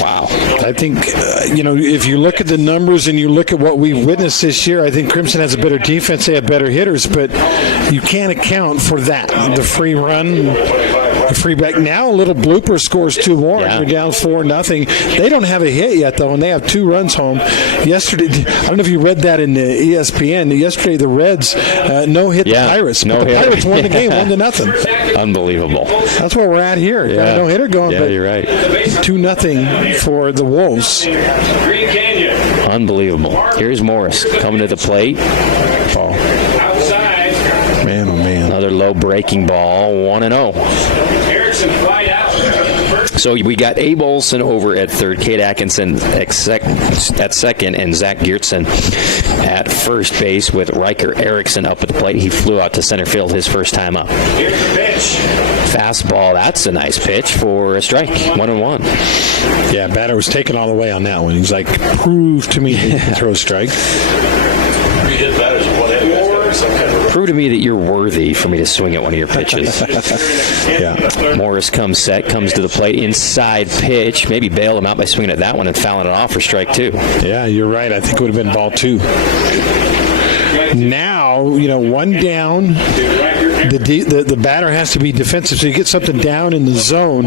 Wow. I think, if you look at the numbers and you look at what we've witnessed this year, I think Crimson has a better defense. They have better hitters, but you can't account for that. The free run, the free back. Now a little blooper scores 2 more. Yeah. They're down 4-0. They don't have a hit yet, though, and they have 2 runs home. Yesterday, I don't know if you read that in the ESPN. Yesterday, the Reds no-hit the Pirates. No the Pirates won the game 1-0. Unbelievable. That's where we're at here. Got a no-hitter going. Yeah, you're right. 2-0 for the Wolves. Green Canyon. Unbelievable. Here's Morris coming to the plate. Ball. Outside. Man, oh man. Another low breaking ball. 1-0. Erickson flied out. So we got Abe Olson over at third, Kate Atkinson at second, and Zach Geertsen at first base with Riker Erickson up at the plate. He flew out to center field his first time up. Here's the pitch. Fastball. That's a nice pitch for a strike. 1-1. Yeah, batter was taken all the way on that one. He's like, prove to me that you can throw a strike. Prove to me that you're worthy for me to swing at one of your pitches. Yeah. Morris comes to the plate, inside pitch. Maybe bail him out by swinging at that one and fouling it off for strike 2. Yeah, you're right. I think it would have been ball 2. Now, 1 down. The batter has to be defensive, so you get something down in the zone.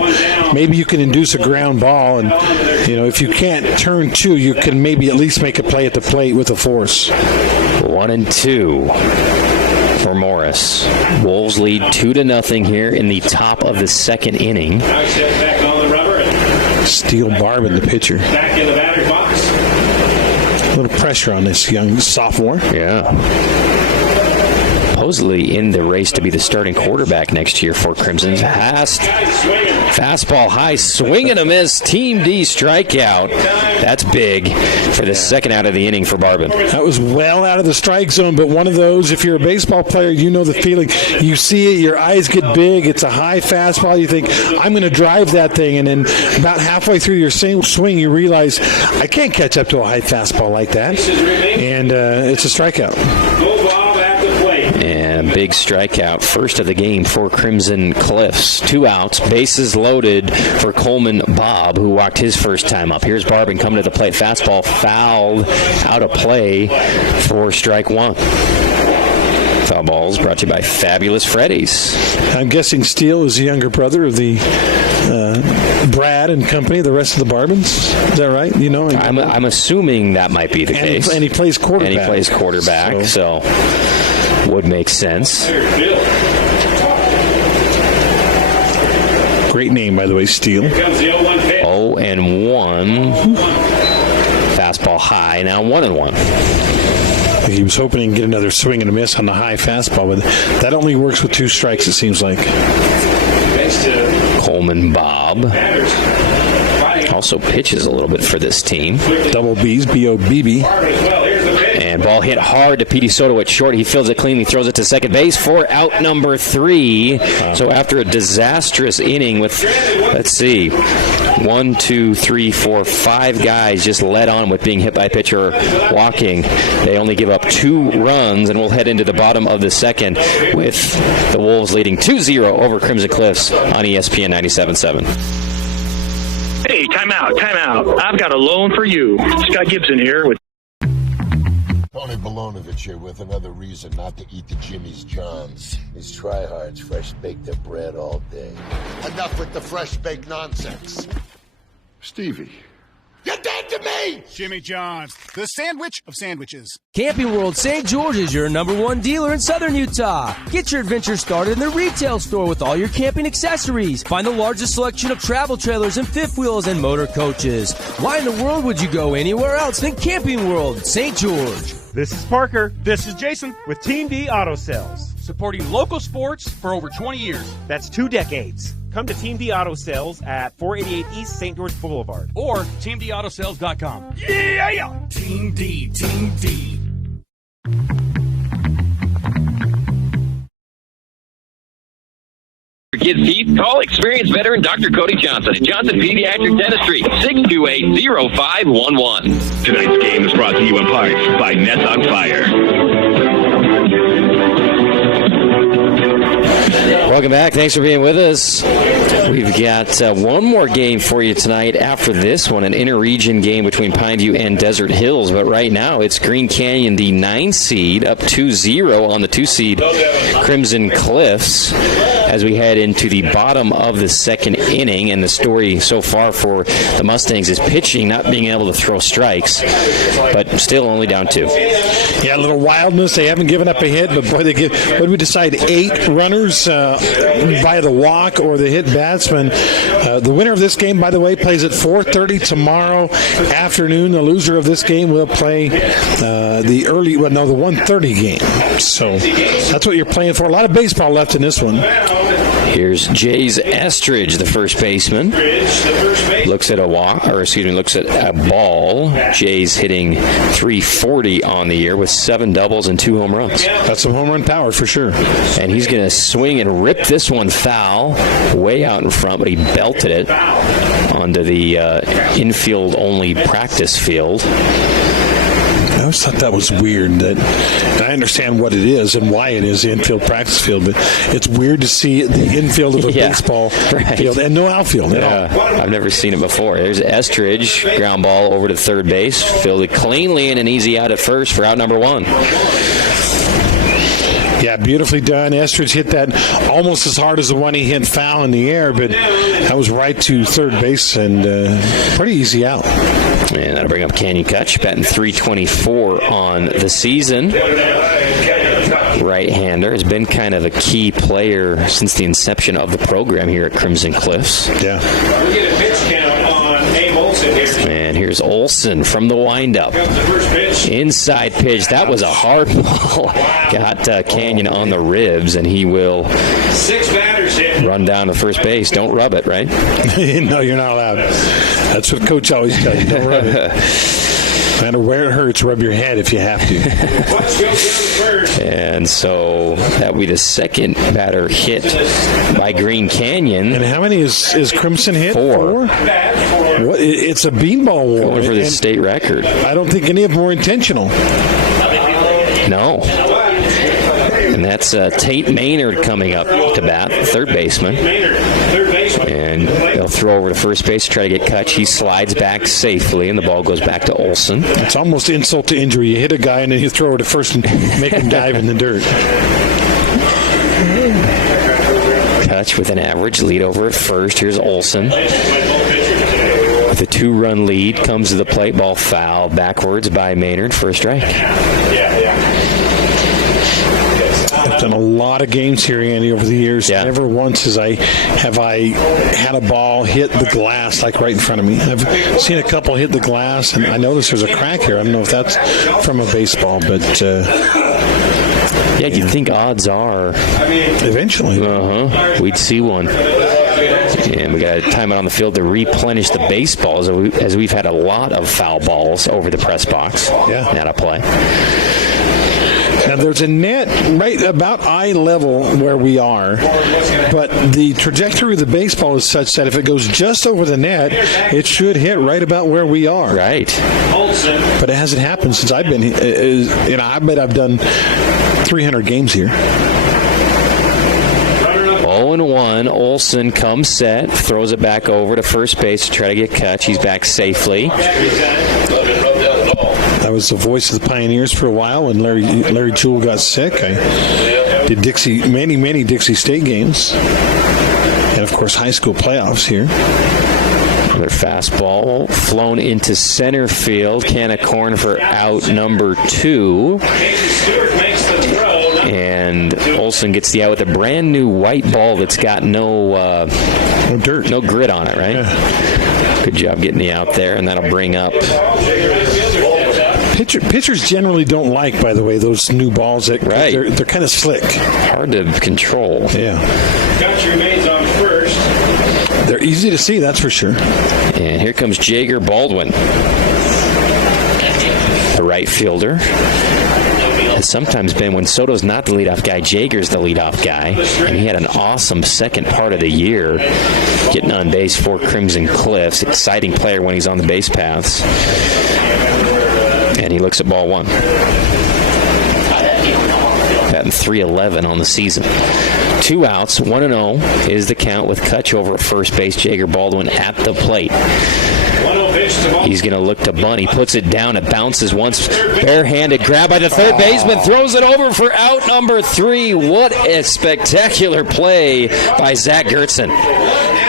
Maybe you can induce a ground ball, and if you can't turn 2, you can maybe at least make a play at the plate with a force. 1-2 for Morris. Wolves lead 2-0 here in the top of the second inning. Now he steps back on the rubber. Steel Barb in the pitcher. Back in the batter's box. A little pressure on this young sophomore. Yeah. Supposedly in the race to be the starting quarterback next year for Crimson. Fastball high, swing and a miss. Team D strikeout. That's big for the second out of the inning for Barban. That was well out of the strike zone, but one of those, if you're a baseball player, you know the feeling. You see it, your eyes get big. It's a high fastball. You think, I'm going to drive that thing. And then about halfway through your swing, you realize, I can't catch up to a high fastball like that. And it's a strikeout. And a big strikeout, first of the game for Crimson Cliffs. 2 outs, bases loaded for Coleman Bob, who walked his first time up. Here's Barban coming to the plate. Fastball fouled out of play for strike 1. Foul balls brought to you by Fabulous Freddy's. I'm guessing Steele is the younger brother of the Brad and company, the rest of the Barbans. Is that right? I'm assuming that might be the case. And he plays quarterback. So would make sense. Great name, by the way, Steele. 0-1. Fastball high, now 1-1. He was hoping he can get another swing and a miss on the high fastball, but that only works with 2 strikes, it seems like. Coleman Bob also pitches a little bit for this team. Double B's, B-O-B-B. And ball hit hard to Petey Soto at short. He fields it cleanly, throws it to second base for out number 3. So after a disastrous inning with, 1, 2, 3, 4, 5 guys just led on with being hit by a pitcher walking, they only give up 2 runs, and we'll head into the bottom of the second with the Wolves leading 2-0 over Crimson Cliffs on ESPN 97.7. Hey, time out. I've got a loan for you. Scott Gibson here with Tony Balonovich here with another reason not to eat the Jimmy's Johns. These tryhards fresh bake their bread all day. Enough with the fresh baked nonsense. Stevie. You're dead! to me! Jimmy John's, the sandwich of sandwiches. Camping World St. George is your #1 dealer in southern Utah. Get your adventure started in the retail store with all your camping accessories. Find the largest selection of travel trailers and fifth wheels and motor coaches. Why in the world would you go anywhere else than Camping World St. George? This is Parker. This is Jason with Team D Auto Sales. Supporting local sports for over 20 years. That's 2 decades. Come to Team D Auto Sales at 488 East St. George Boulevard. Or TeamDAutoSales.com. Yeah! Team D, Team D. For kids' teeth, call experienced veteran Dr. Cody Johnson at Johnson Pediatric Dentistry, 628-0511. Tonight's game is brought to you in part by Nets on Fire. Welcome back. Thanks for being with us. We've got one more game for you tonight after this one, an interregion game between Pineview and Desert Hills. But right now, it's Green Canyon, the 9 seed, up 2-0 on the 2 seed Crimson Cliffs as we head into the bottom of the second inning. And the story so far for the Mustangs is pitching, not being able to throw strikes, but still only down 2. Yeah, a little wildness. They haven't given up a hit, but boy, they give. What did we decide? 8 runners via the walk or the hit batsman. The winner of this game, by the way, plays at 4:30 tomorrow afternoon. The loser of this game will play the 1:30 game. So that's what you're playing for. A lot of baseball left in this one. Here's Jays Estridge, the first baseman. Looks at a ball. Jays hitting .340 on the year with 7 doubles and 2 home runs. That's some home run power for sure. And he's going to swing and rip this one foul way out in front, but he belted it onto the infield-only practice field. I always thought that was weird. That I understand what it is and why it is the infield practice field, but it's weird to see the infield of a baseball field and no outfield at all. I've never seen it before. There's Estridge, ground ball over to third base, fielded cleanly and an easy out at first for out number 1. Yeah, beautifully done. Estridge hit that almost as hard as the one he hit foul in the air, but that was right to third base and pretty easy out. And that'll bring up Canyon Kutch, batting .324 on the season. Right-hander has been kind of a key player since the inception of the program here at Crimson Cliffs. Yeah. We get a pitch count on Abe Olson here. And here's Olson from the windup. Inside pitch. That was a hard ball. Got Canyon on the ribs, and he will 6 batters hit. Run down to first base. Don't rub it, right? No, you're not allowed. That's what Coach always tells you. Don't rub it. No matter where it hurts, rub your head if you have to. And so that will be the second batter hit by Green Canyon. And how many is Crimson hit? 4. What? It's a beanball war. Going for the state record. I don't think any of them were intentional. No. And that's Tate Maynard coming up to bat, third baseman. And they'll throw over to first base to try to get Kutch. He slides back safely, and the ball goes back to Olson. It's almost insult to injury. You hit a guy, and then you throw it to first and make him dive in the dirt. Kutch with an average lead over at first. Here's Olson. With a 2-run lead, comes to the plate, ball foul backwards by Maynard for a strike. I've done a lot of games here, Andy, over the years. Yeah. Never once have I had a ball hit the glass like right in front of me. I've seen a couple hit the glass, and I notice there's a crack here. I don't know if that's from a baseball, but yeah, you'd think odds are eventually we'd see one. And we got a timeout on the field to replenish the baseballs, as we've had a lot of foul balls over the press box. Yeah, out of play. Now, there's a net right about eye level where we are, but the trajectory of the baseball is such that if it goes just over the net, it should hit right about where we are. Right. But it hasn't happened since I've been here. I bet I've done 300 games here. 0-1. Olson comes set, throws it back over to first base to try to get Kutch. He's back safely. I was the voice of the Pioneers for a while when Larry Jewell got sick. I did many Dixie State games, and of course high school playoffs here. Their fastball flown into center field. Can of corn for out number 2. And Olson gets the out with a brand new white ball that's got no dirt, no grit on it, right? Yeah. Good job getting the out there, and that'll bring up. Pitchers generally don't like, by the way, those new balls. That they're kind of slick, hard to control. Yeah. Couch remains on first. They're easy to see, that's for sure. And here comes Jager Baldwin, the right fielder. Has sometimes been, when Soto's not the leadoff guy, Jager's the leadoff guy. And he had an awesome second part of the year getting on base for Crimson Cliffs. Exciting player when he's on the base paths. And he looks at ball 1. Batting .311 on the season. 2 outs, 1-0 is the count with Kutch over at first base. Jager Baldwin at the plate. He's going to look to bunt. He puts it down. It bounces once. Barehanded grab by the third baseman. Throws it over for out number 3. What a spectacular play by Zach Gertzen.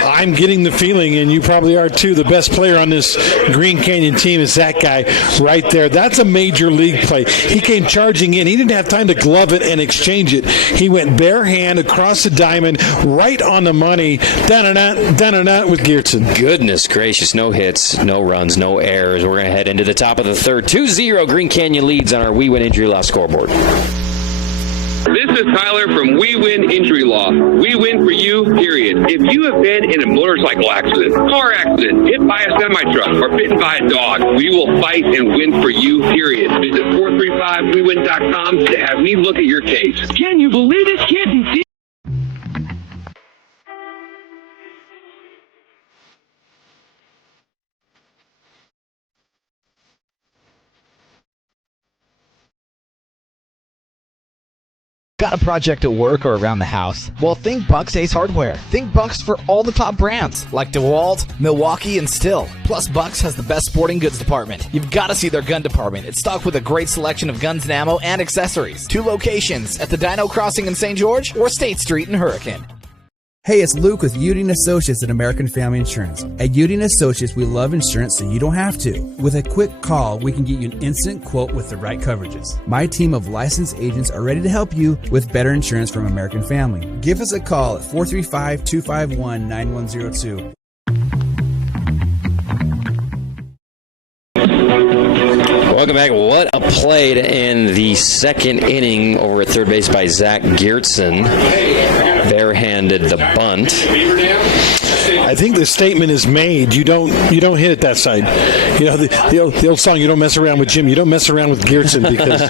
I'm getting the feeling, and you probably are too, the best player on this Green Canyon team is that guy right there. That's a major league play. He came charging in. He didn't have time to glove it and exchange it. He went bare hand across the diamond, right on the money, dun-dun-dun with Gertzen. Goodness gracious, no hits, no runs, no errors. We're going to head into the top of the third. 2-0 Green Canyon leads on our We Win Injury Law scoreboard. This is Tyler from We Win Injury Law. We win for you, period. If you have been in a motorcycle accident, car accident, hit by a semi-truck, or bitten by a dog, we will fight and win for you, period. Visit 435wewin.com to have me look at your case. Can you believe this kid? Got a project at work or around the house? Well, think Bucks Ace Hardware. Think Bucks for all the top brands, like DeWalt, Milwaukee, and Stihl. Plus, Bucks has the best sporting goods department. You've got to see their gun department. It's stocked with a great selection of guns and ammo and accessories. 2 locations, at the Dino Crossing in St. George or State Street in Hurricane. Hey, it's Luke with Udine Associates at American Family Insurance. At Udine Associates, we love insurance so you don't have to. With a quick call, we can get you an instant quote with the right coverages. My team of licensed agents are ready to help you with better insurance from American Family. Give us a call at 435-251-9102. Welcome back. What a play to end the second inning over at third base by Zach Gertzen. Barehanded the bunt. I think the statement is made. You don't hit it that side. You know the old song. You don't mess around with Jim. You don't mess around with Gertzen, because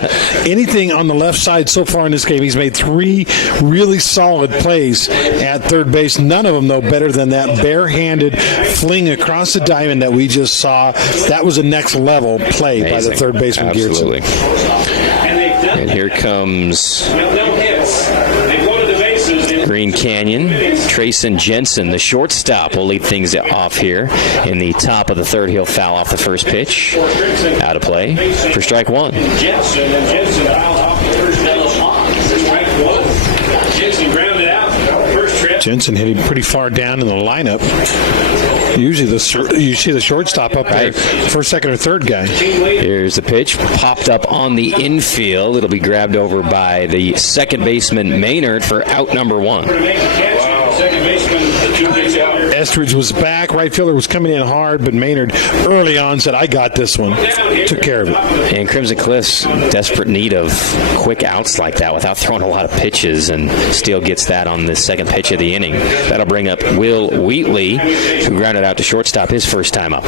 anything on the left side so far in this game, he's made 3 really solid plays at third base. None of them, though, better than that barehanded fling across the diamond that we just saw. That was a next level play. Amazing. By the third baseman Gertzen. And here comes Green Canyon. Trayson Jensen, the shortstop, will lead things off here. In the top of the third, he'll foul off the first pitch. Out of play for strike 1. Jensen fouls off the first pitch. Strike 1. Jensen grounded out. First trip. Jensen hitting pretty far down in the lineup. Usually you see the shortstop up there, first, second, or third guy. Here's the pitch, popped up on the infield. It'll be grabbed over by the second baseman Maynard for out number 1. Estridge was back. Right fielder was coming in hard, but Maynard early on said, I got this one. Took care of it. And Crimson Cliffs, desperate need of quick outs like that without throwing a lot of pitches, and Steele gets that on the second pitch of the inning. That'll bring up Will Wheatley, who grounded out to shortstop his first time up.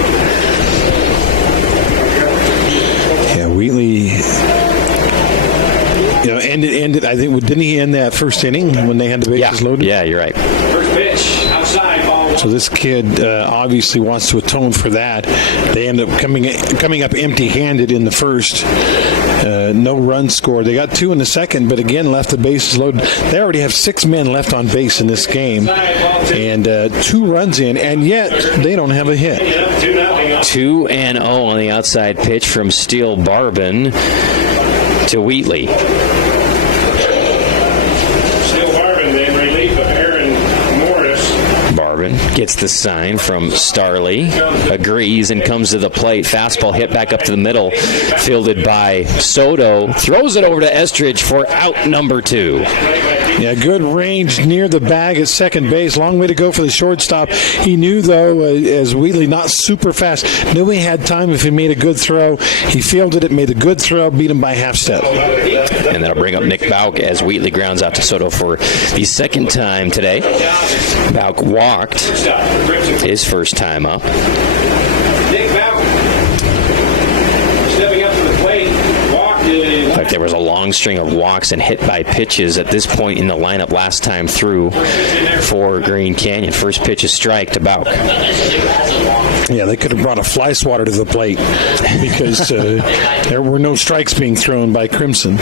Yeah, Wheatley... ended. I think, didn't he end that first inning when they had the bases loaded? Yeah, you're right. First pitch outside, ball 1. So this kid obviously wants to atone for that. They end up coming up empty-handed in the first. No run scored. They got 2 in the second, but again left the bases loaded. They already have 6 men left on base in this game, and 2 runs in, and yet they don't have a hit. 2-0 on the outside pitch from Steele Barbin to Wheatley. Still Barbin, then relief of Aaron Morris. Barvin gets the sign from Starley, agrees, and comes to the plate. Fastball hit back up to the middle, fielded by Soto. Throws it over to Estridge for out number 2. Yeah, good range near the bag at second base. Long way to go for the shortstop. He knew, though, as Wheatley, not super fast, knew he had time if he made a good throw. He fielded it, made a good throw, beat him by half step. And that'll bring up Nick Bauk as Wheatley grounds out to Soto for the second time today. Bauk walked his first time up. Nick Bauk stepping up to the plate. Walked. In fact, there was a long string of walks and hit by pitches at this point in the lineup last time through for Green Canyon. First pitch is strike to Bauk. Yeah, they could have brought a fly swatter to the plate because there were no strikes being thrown by Crimson.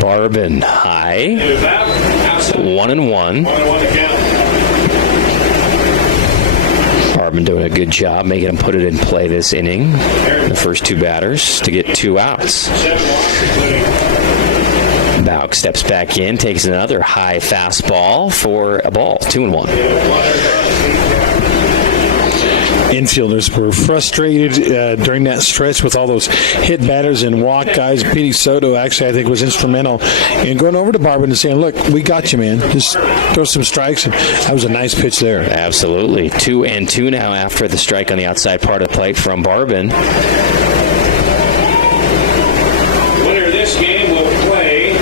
Barvin high. 1-1. Barvin doing a good job making him put it in play this inning. The first 2 batters to get 2 outs. Bauk steps back in, takes another high fastball for a ball. 2-1. Infielders were frustrated during that stretch with all those hit batters and walk guys. Petey Soto actually, I think, was instrumental in going over to Barvin and saying, look, we got you, man. Just throw some strikes. And that was a nice pitch there. Absolutely. 2-2 now after the strike on the outside part of the plate from Barvin. Winner of this game will play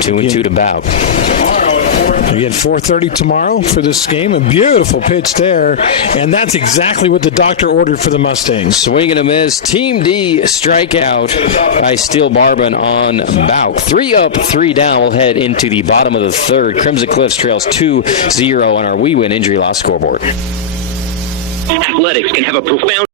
2-2 to Bauk. Again, 4:30 tomorrow for this game. A beautiful pitch there, and that's exactly what the doctor ordered for the Mustangs. Swing and a miss. Team D strikeout by Steele Barvin on Bauk. 3 up, 3 down. We'll head into the bottom of the third. Crimson Cliffs trails 2-0 on our We Win injury loss scoreboard. Athletics can have a profound...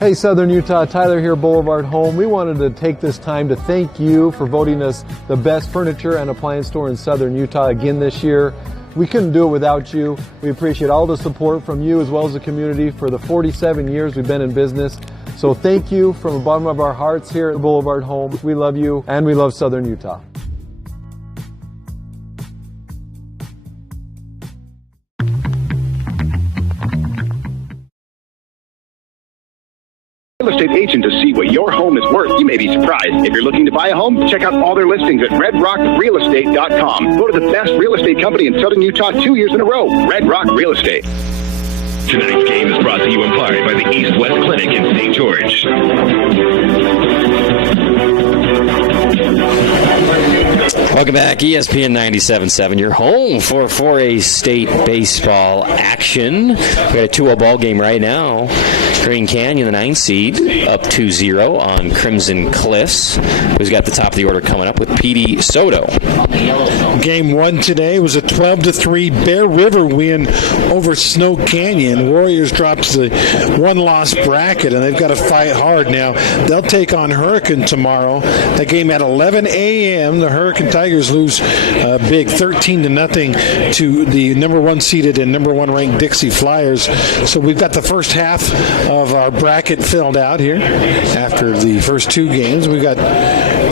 Hey Southern Utah, Tyler here, Boulevard Home. We wanted to take this time to thank you for voting us the best furniture and appliance store in Southern Utah again this year. We couldn't do it without you. We appreciate all the support from you as well as the community for the 47 years we've been in business. So thank you from the bottom of our hearts here at Boulevard Home. We love you and we love Southern Utah. Real estate agent to see what your home is worth. You may be surprised. If you're looking to buy a home, check out all their listings at redrockrealestate.com. Voted the best real estate company in Southern Utah 2 years in a row. Red Rock Real Estate. Tonight's game is brought to you in part by the East West Clinic in St. George. Welcome back, ESPN 97.7, your home for 4A state baseball action. We got a 2-0 ball game right now. Green Canyon, the 9th seed, up 2-0 on Crimson Cliffs. Who's got the top of the order coming up with Petey Soto. Game 1 today was a 12-3 Bear River win over Snow Canyon. Warriors dropped the 1-loss bracket, and they've got to fight hard now. They'll take on Hurricane tomorrow. That game at 11 a.m. The Hurricane Tigers lose big, 13-0 to the number 1 seeded and number 1 ranked Dixie Flyers. So we've got the first half of our bracket filled out here after the first 2 games. We've got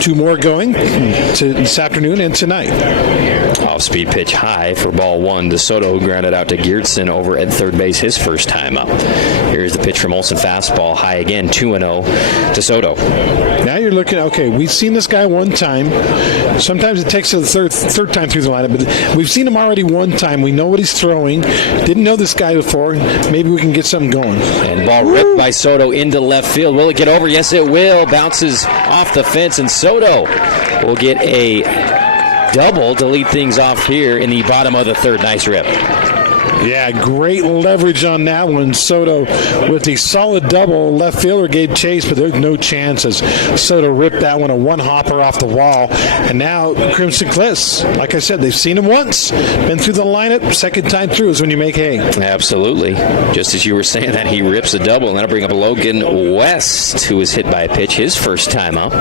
2 more going this afternoon and tonight. Off-speed pitch high for ball 1. DeSoto grounded out to Geertsen over at third base his first time up. Here's the pitch from Olsen, fastball high again, 2-0 DeSoto. Now you're looking, okay, we've seen this guy one time. Sometimes it takes the third time through the lineup, but we've seen him already one time. We know what he's throwing. Didn't know this guy before. Maybe we can get something going. And ball ripped by Soto into left field. Will it get over? Yes, it will. Bounces off the fence, and Soto will get a double to lead things off here in the bottom of the third. Nice rip. Yeah, great leverage on that one. Soto with the solid double. Left fielder gave chase, but there's no chance as Soto ripped that one, a one-hopper off the wall. And now Crimson Cliffs, like I said, they've seen him once. Been through the lineup. Second time through is when you make hay. Absolutely. Just as you were saying that, he rips a double, and that'll bring up Logan West, who was hit by a pitch his first time up.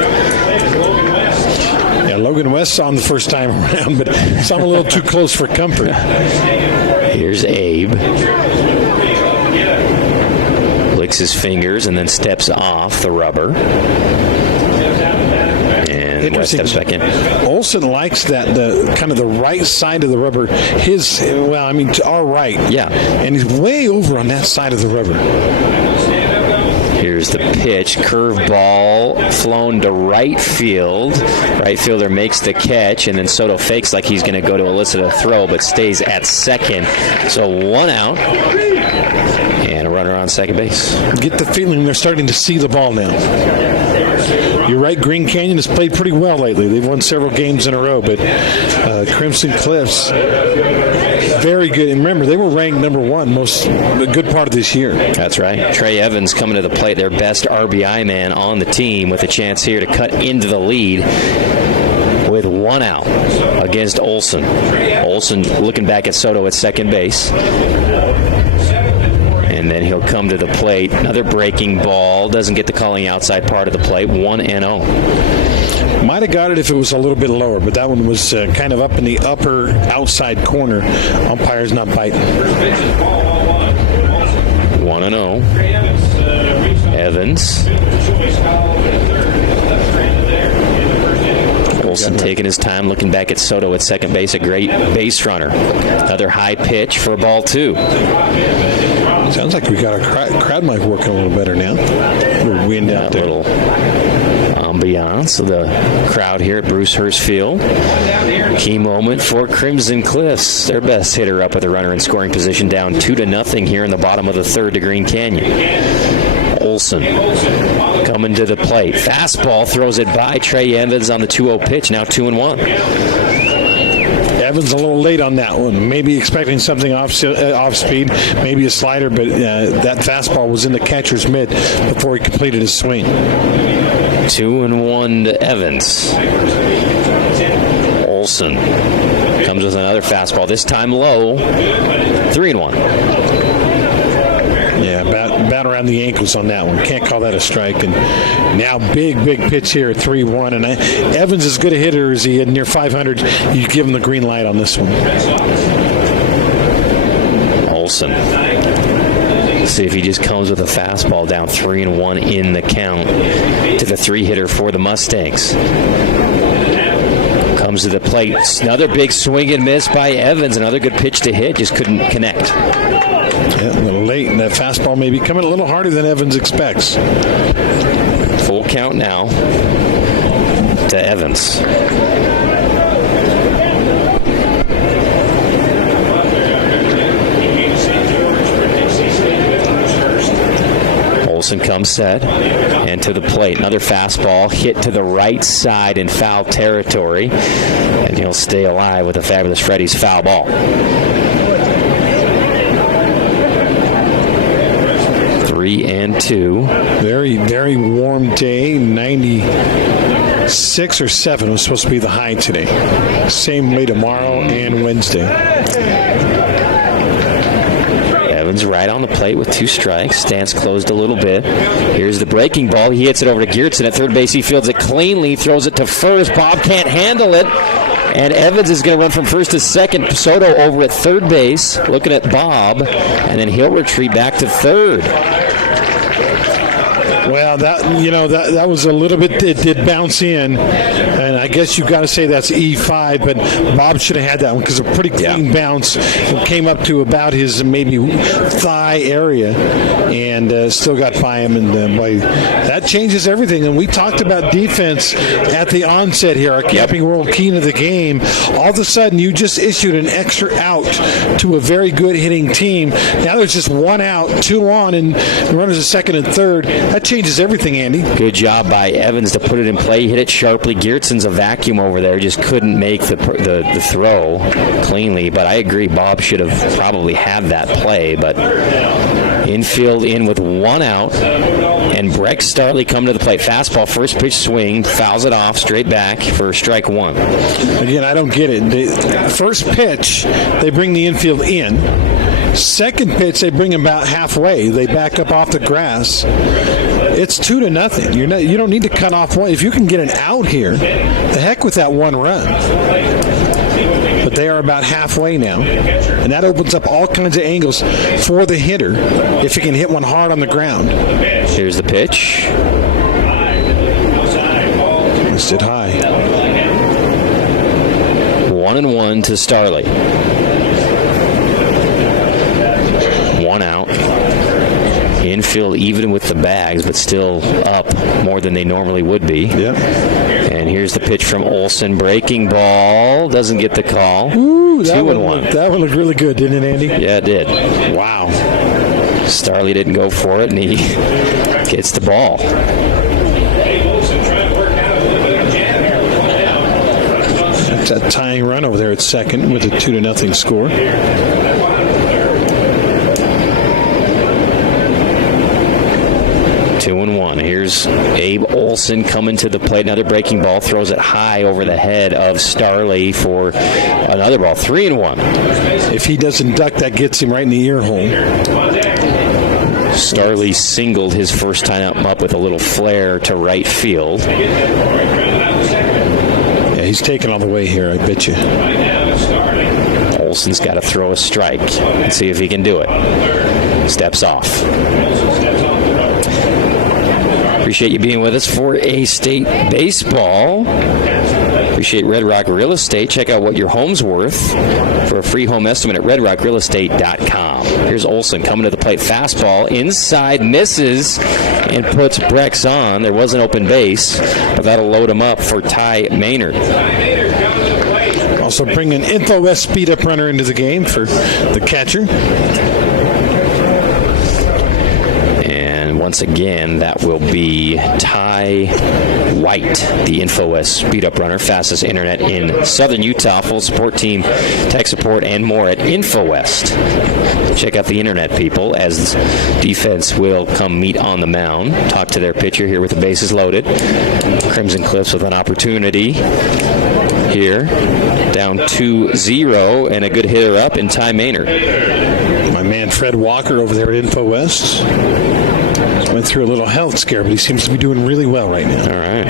Yeah, Logan West saw him the first time around, but saw him a little too close for comfort. Here's Abe. Licks his fingers and then steps off the rubber. And West steps back in. Olson likes that, the kind of the right side of the rubber. To our right. Yeah. And he's way over on that side of the rubber. Here's the pitch. Curveball flown to right field. Right fielder makes the catch, and then Soto fakes like he's going to go to elicit a throw, but stays at second. So 1 out. And a runner on second base. Get the feeling they're starting to see the ball now. You're right, Green Canyon has played pretty well lately. They've won several games in a row, but Crimson Cliffs, very good. And remember, they were ranked number 1 a good part of this year. That's right. Trey Evans coming to the plate, their best RBI man on the team, with a chance here to cut into the lead with 1 out against Olson. Olson looking back at Soto at second base. And then he'll come to the plate. Another breaking ball. Doesn't get the calling outside part of the plate. 1-0. Might have got it if it was a little bit lower, but that one was kind of up in the upper outside corner. Umpire's not biting. 1-0. Evans. Olson taking his time, looking back at Soto at second base. A great base runner. Another high pitch for ball 2. Sounds like we got our crowd mic working a little better now. A little wind out there. A little ambiance of the crowd here at Bruce Hurst Field. Key moment for Crimson Cliffs. Their best hitter up with a runner in scoring position, down 2-0 here in the bottom of the third to Green Canyon. Olson coming to the plate. Fastball, throws it by Trey Evans on the 2-0 pitch. Now 2-1. Evans a little late on that one. Maybe expecting something off speed, maybe a slider, but that fastball was in the catcher's mitt before he completed his swing. 2-1 to Evans. Olson comes with another fastball, this time low. 3-1. Yeah, about around the ankles on that one. Can't call that a strike. And now big pitch here at 3-1. And Evans is as good a hitter as he had near 500. You give him the green light on this one. Olson. See if he just comes with a fastball, down 3-1 in the count to the 3-hitter for the Mustangs. Comes to the plate. Another big swing and miss by Evans. Another good pitch to hit. Just couldn't connect. Yeah, a little late, and that fastball may be coming a little harder than Evans expects. Full count now to Evans. Olson comes set and to the plate. Another fastball hit to the right side in foul territory, and he'll stay alive with a fabulous Freddy's foul ball. 3-2. Very, very warm day. 96 or 7 was supposed to be the high today. Same way tomorrow and Wednesday. Evans right on the plate with 2 strikes. Stance closed a little bit. Here's the breaking ball. He hits it over to Geertsen at third base. He fields it cleanly, throws it to first. Bob can't handle it. And Evans is going to run from first to second. Soto over at third base, looking at Bob, and then he'll retreat back to third. Well, that was a little bit. It did bounce in, and I guess you've got to say that's E5. But Bob should have had that one because a pretty clean bounce. It came up to about his maybe thigh area, and still got by him. And boy, that changes everything. And we talked about defense at the onset here. Our Camping World key to the game. All of a sudden, you just issued an extra out to a very good hitting team. Now there's just 1 out, 2 on, and the runners at second and third. That changes everything, Andy. Good job by Evans to put it in play. He hit it sharply. Geertsen's a vacuum over there. Just couldn't make the throw cleanly. But I agree, Bob should have probably had that play. But infield in with 1 out. And Breck Starley come to the plate. Fastball, first pitch swing, fouls it off, straight back for strike 1. Again, I don't get it. The first pitch, they bring the infield in. Second pitch, they bring him about halfway. They back up off the grass. It's 2-0. You don't need to cut off one. If you can get an out here, the heck with that one run. But they are about halfway now, and that opens up all kinds of angles for the hitter if he can hit one hard on the ground. Here's the pitch. Missed it high. 1-1 to Starley. One out. Infield even with the bags, but still up more than they normally would be. Yeah. And here's the pitch from Olson. Breaking ball. Doesn't get the call. Ooh, 2-1. That one looked really good, didn't it, Andy? Yeah, it did. Wow. Starley didn't go for it, and he gets the ball. It's that tying run over there at second with a 2-0 score. 2-1. Here's Abe Olson coming to the plate. Another breaking ball. Throws it high over the head of Starley for another ball. 3-1. If he doesn't duck, that gets him right in the ear hole. Starley singled his first time up with a little flare to right field. Yeah, he's taking all the way here, I bet you. Olson's got to throw a strike and see if he can do it. Steps off. Appreciate you being with us for A-State Baseball. Appreciate Red Rock Real Estate. Check out what your home's worth for a free home estimate at redrockrealestate.com. Here's Olson coming to the plate. Fastball inside, misses, and puts Brex on. There was an open base, but that'll load him up for Ty Maynard. Also bringing InfoWest speed-up runner into the game for the catcher. Once again, that will be Ty White, the InfoWest speed-up runner, fastest internet in southern Utah. Full support team, tech support, and more at InfoWest. Check out the internet, people, as defense will come meet on the mound. Talk to their pitcher here with the bases loaded. Crimson Cliffs with an opportunity here. Down 2-0, and a good hitter up in Ty Maynard. My man Fred Walker over there at InfoWest. Went through a little health scare, but he seems to be doing really well right now. All right.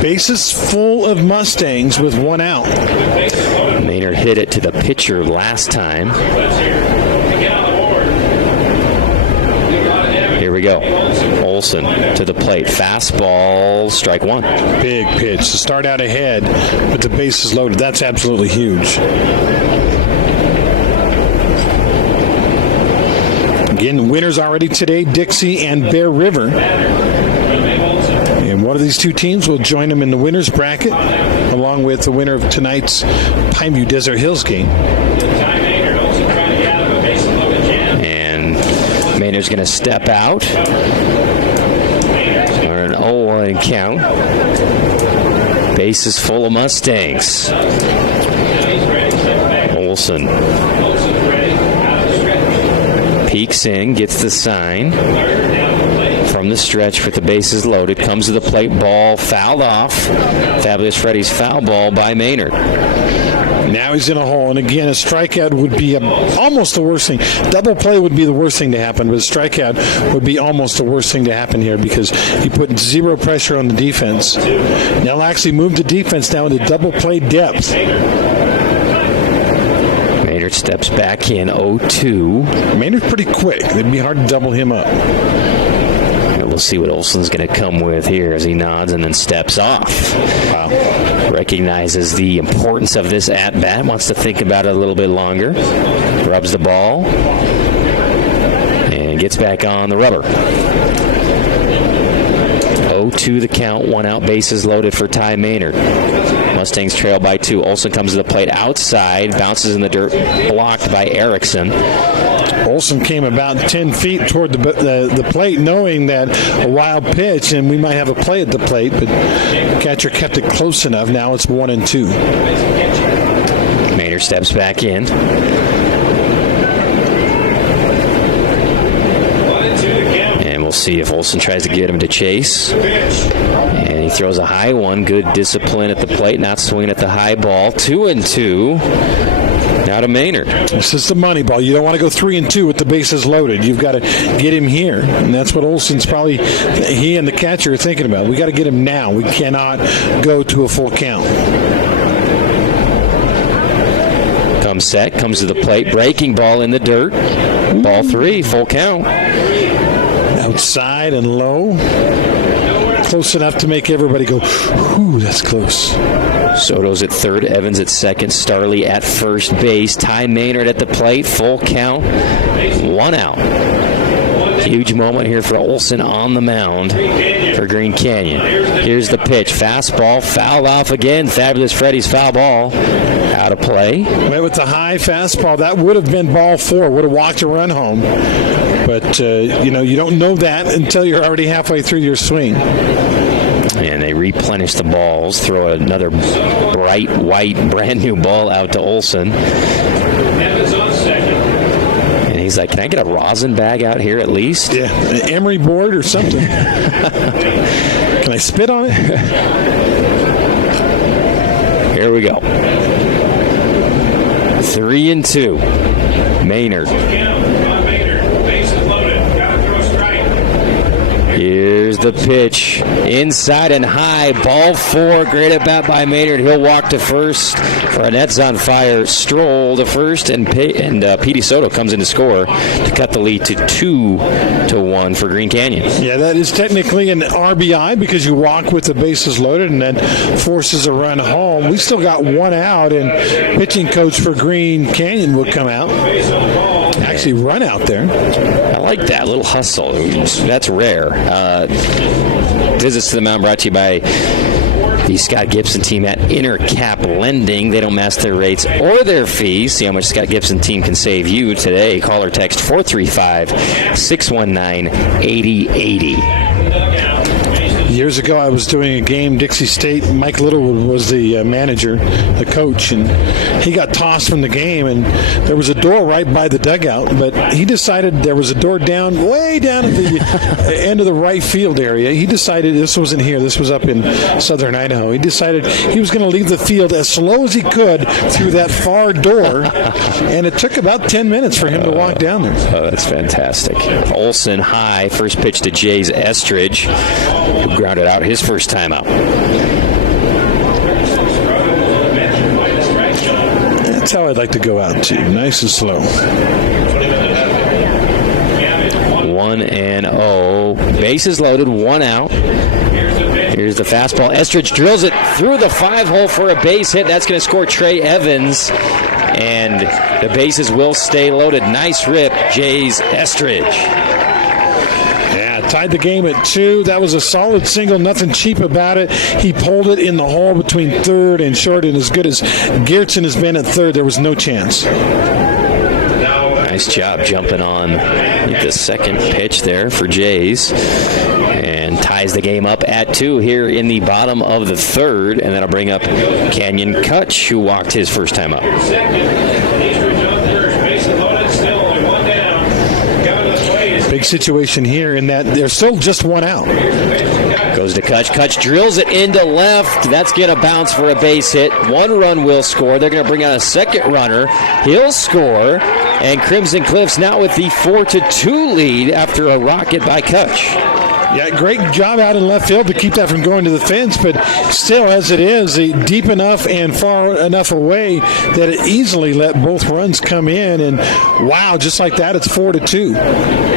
Bases full of Mustangs with one out. Maynard hit it to the pitcher last time. Here we go. Olson to the plate. Fastball, strike one. Big pitch to start out ahead, but the bases loaded. That's absolutely huge. Again, winners already today, Dixie and Bear River. And one of these two teams will join them in the winner's bracket, along with the winner of tonight's Pineview Desert Hills game. And Maynard's going to step out. Or an 0-1 count. Bases full of Mustangs. Olson peeks in, gets the sign from the stretch with the bases loaded, comes to the plate, ball fouled off. Fabulous Freddy's foul ball by Maynard. Now he's in a hole, and again, a strikeout would be almost the worst thing. Double play would be the worst thing to happen, but a strikeout would be almost the worst thing to happen here because he put zero pressure on the defense. Now he'll actually move the defense now into double play depth. Maynard steps back in 0-2. Maynard's pretty quick. It'd be hard to double him up. And we'll see what Olson's going to come with here as he nods and then steps off. Wow. Recognizes the importance of this at-bat. Wants to think about it a little bit longer. Rubs the ball. And gets back on the rubber. 0-2 the count. One out, bases loaded for Ty Maynard. Mustangs trail by 2. Olson comes to the plate outside, bounces in the dirt, blocked by Erickson. Olson came about 10 feet toward the plate, knowing that a wild pitch, and we might have a play at the plate, but catcher kept it close enough. Now it's 1-2. Maynard steps back in. And we'll see if Olson tries to get him to chase. And he throws a high one. Good discipline at the plate, not swinging at the high ball. 2-2. Now to Maynard. This is the money ball. You don't want to go 3-2 with the bases loaded. You've got to get him here. And that's what Olson's probably, he and the catcher are thinking about. We got to get him now. We cannot go to a full count. Comes set, comes to the plate, breaking ball in the dirt. Ball 3, full count. Outside and low. Close enough to make everybody go, whew, that's close. Soto's at third, Evans at second, Starley at first base. Ty Maynard at the plate, full count, 1 out. Huge moment here for Olson on the mound for Green Canyon. Here's the pitch, fastball, fouled off again. Fabulous Freddy's foul ball. Out of play. Went with the high fastball. That would have been ball 4. Would have walked a run home. But, you don't know that until you're already halfway through your swing. And they replenish the balls, throw another bright white brand new ball out to Olson. And he's like, can I get a rosin bag out here at least? Yeah, an emery board or something. Can I spit on it? Here we go. 3-2. Maynard. Here's the pitch. Inside and high. Ball 4. Great at bat by Maynard. He'll walk to first. Barnett's on fire. Stroll to first. And Petey Soto comes in to score to cut the lead to 2-1 for Green Canyon. Yeah, that is technically an RBI because you walk with the bases loaded and then forces a run home. We still got 1 out, and pitching coach for Green Canyon will come out. Actually run out there. I like that little hustle. That's rare. Visits to the mound brought to you by the Scott Gibson team at Intercap Lending. They don't match their rates or their fees. See how much Scott Gibson team can save you today. Call or text 435-619-8080. Years ago, I was doing a game, Dixie State. Mike Littlewood was the manager, the coach, and he got tossed from the game, and there was a door right by the dugout, but he decided there was a door way down at the end of the right field area. He decided this wasn't here. This was up in southern Idaho. He decided he was going to leave the field as slow as he could through that far door, and it took about 10 minutes for him to walk down there. Oh, that's fantastic. Olson high, first pitch to Jays Estridge, who grounded out his first time out. That's how I'd like to go out, too. Nice and slow. 1-0. Bases loaded, 1 out. Here's the fastball. Estridge drills it through the 5-hole for a base hit. That's going to score Trey Evans. And the bases will stay loaded. Nice rip, Jays Estridge. Tied the game at 2. That was a solid single, nothing cheap about it. He pulled it in the hole between third and short, and as good as Geertsen has been at third, there was no chance. Nice job jumping on the second pitch there for Jays. And ties the game up at 2 here in the bottom of the third, and that'll bring up Canyon Kutch, who walked his first time up. Big situation here in that there's still just 1 out. Goes to Kutch. Kutch drills it into left. That's going to bounce for a base hit. 1 run will score. They're going to bring out a second runner. He'll score. And Crimson Cliffs now with the 4-2 lead after a rocket by Kutch. Yeah, great job out in left field to keep that from going to the fence, but still, as it is, deep enough and far enough away that it easily let both runs come in, and wow, just like that, it's 4-2.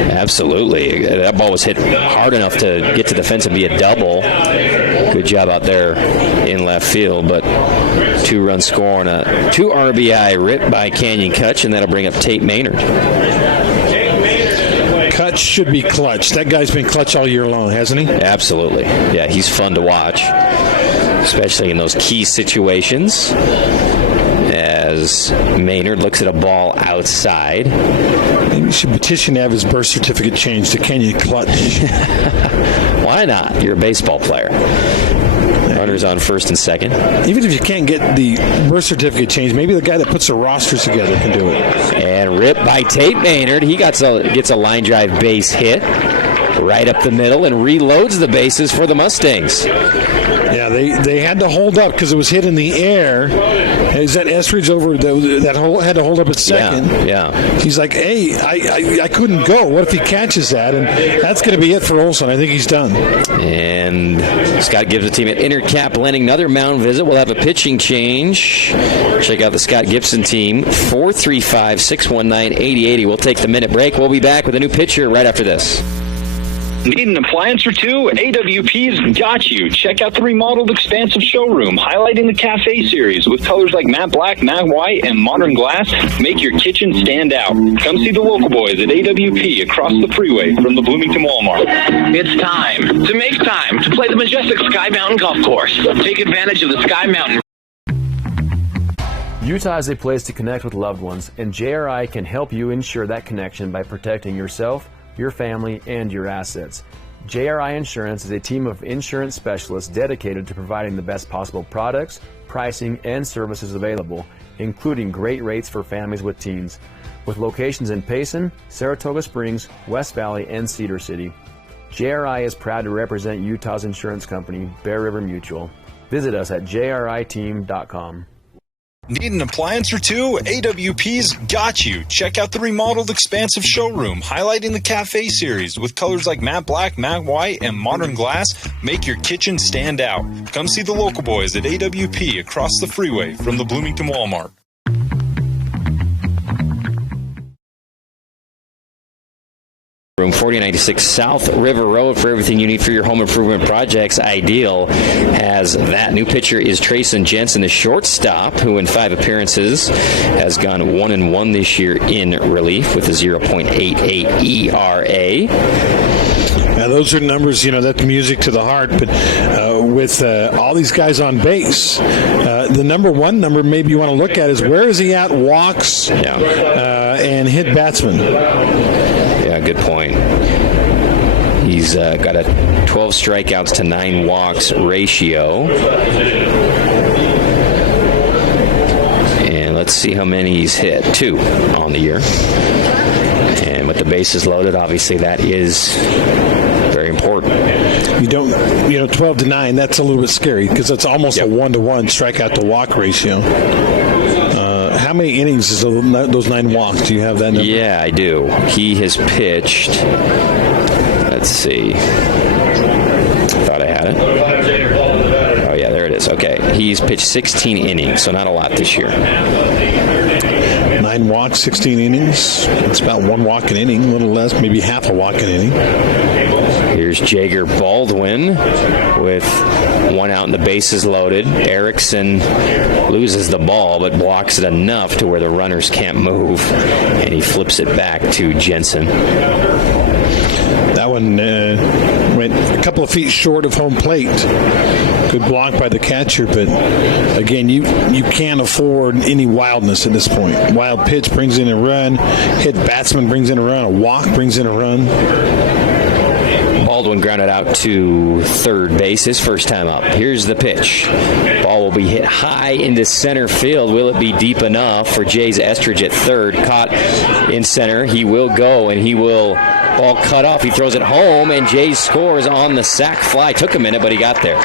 Absolutely. That ball was hit hard enough to get to the fence and be a double. Good job out there in left field, but 2-run score on a 2 RBI rip by Canyon Kutch, and that'll bring up Tate Maynard. Kutch should be clutch. That guy's been clutch all year long, hasn't he? Absolutely. Yeah, he's fun to watch, especially in those key situations. As Maynard looks at a ball outside. Maybe you should petition to have his birth certificate changed to Canyon Clutch. Why not? You're a baseball player. Runners on first and second. Even if you can't get the birth certificate changed, maybe the guy that puts the rosters together can do it. And ripped by Tate Maynard. He gets a line drive base hit right up the middle and reloads the bases for the Mustangs. Yeah, they had to hold up because it was hit in the air, Is that Estridge over that had to hold up at second? Yeah. He's like, hey, I couldn't go. What if he catches that? And that's going to be it for Olson. I think he's done. And Scott gives the team at Intercap Landing another mound visit. We'll have a pitching change. Check out the Scott Gibson team, 435-619-8080. We'll take the minute break. We'll be back with a new pitcher right after this. Need an appliance or two? AWP's got you. Check out the remodeled, expansive showroom, highlighting the Cafe series with colors like matte black, matte white, and modern glass. Make your kitchen stand out. Come see the local boys at AWP across the freeway from the Bloomington Walmart. It's time to make time to play the majestic Sky Mountain Golf Course. Take advantage of the Sky Mountain. Utah is a place to connect with loved ones, and JRI can help you ensure that connection by protecting yourself, your family, and your assets. JRI Insurance is a team of insurance specialists dedicated to providing the best possible products, pricing, and services available, including great rates for families with teens. With locations in Payson, Saratoga Springs, West Valley, and Cedar City, JRI is proud to represent Utah's insurance company, Bear River Mutual. Visit us at jriteam.com. Need an appliance or two? AWP's got you. Check out the remodeled, expansive showroom, highlighting the Cafe series with colors like matte black, matte white, and modern glass. Make your kitchen stand out. Come see the local boys at AWP across the freeway from the Bloomington Walmart. Room 4096 South River Road for everything you need for your home improvement projects. Ideal has that. New pitcher is Trayson Jensen, the shortstop, who in 5 appearances has gone 1-1 this year in relief with a 0.88 ERA. Now, those are numbers, that's music to the heart. But with all these guys on base, the number one number maybe you want to look at is where is he at walks and hit batsmen. Yeah, good point. He's got a 12 strikeouts to 9 walks ratio. And let's see how many he's hit. 2 on the year. And with the bases loaded, obviously that is very important. You don't, 12 to 9, that's a little bit scary because it's almost a 1-to-1 strikeout to walk ratio. How many innings is those 9 walks? Do you have that number? Yeah, I do. He has pitched, let's see. Thought I had it. Oh, yeah, there it is. Okay. He's pitched 16 innings, so not a lot this year. 9 walks, 16 innings. It's about 1 walk an inning, a little less, maybe half a walk an inning. Here's Jager Baldwin with 1 out and the bases loaded. Erickson loses the ball but blocks it enough to where the runners can't move, and he flips it back to Jensen. That one went a couple of feet short of home plate. Good block by the catcher, but again, you can't afford any wildness at this point. Wild pitch brings in a run, hit batsman brings in a run, a walk brings in a run. Baldwin grounded out to third base his first time up. Here's the pitch. Ball will be hit high into center field. Will it be deep enough for Jay's Estridge at third? Caught in center. He will go, and he will ball cut off. He throws it home, and Jay scores on the sac fly. Took a minute, but he got there.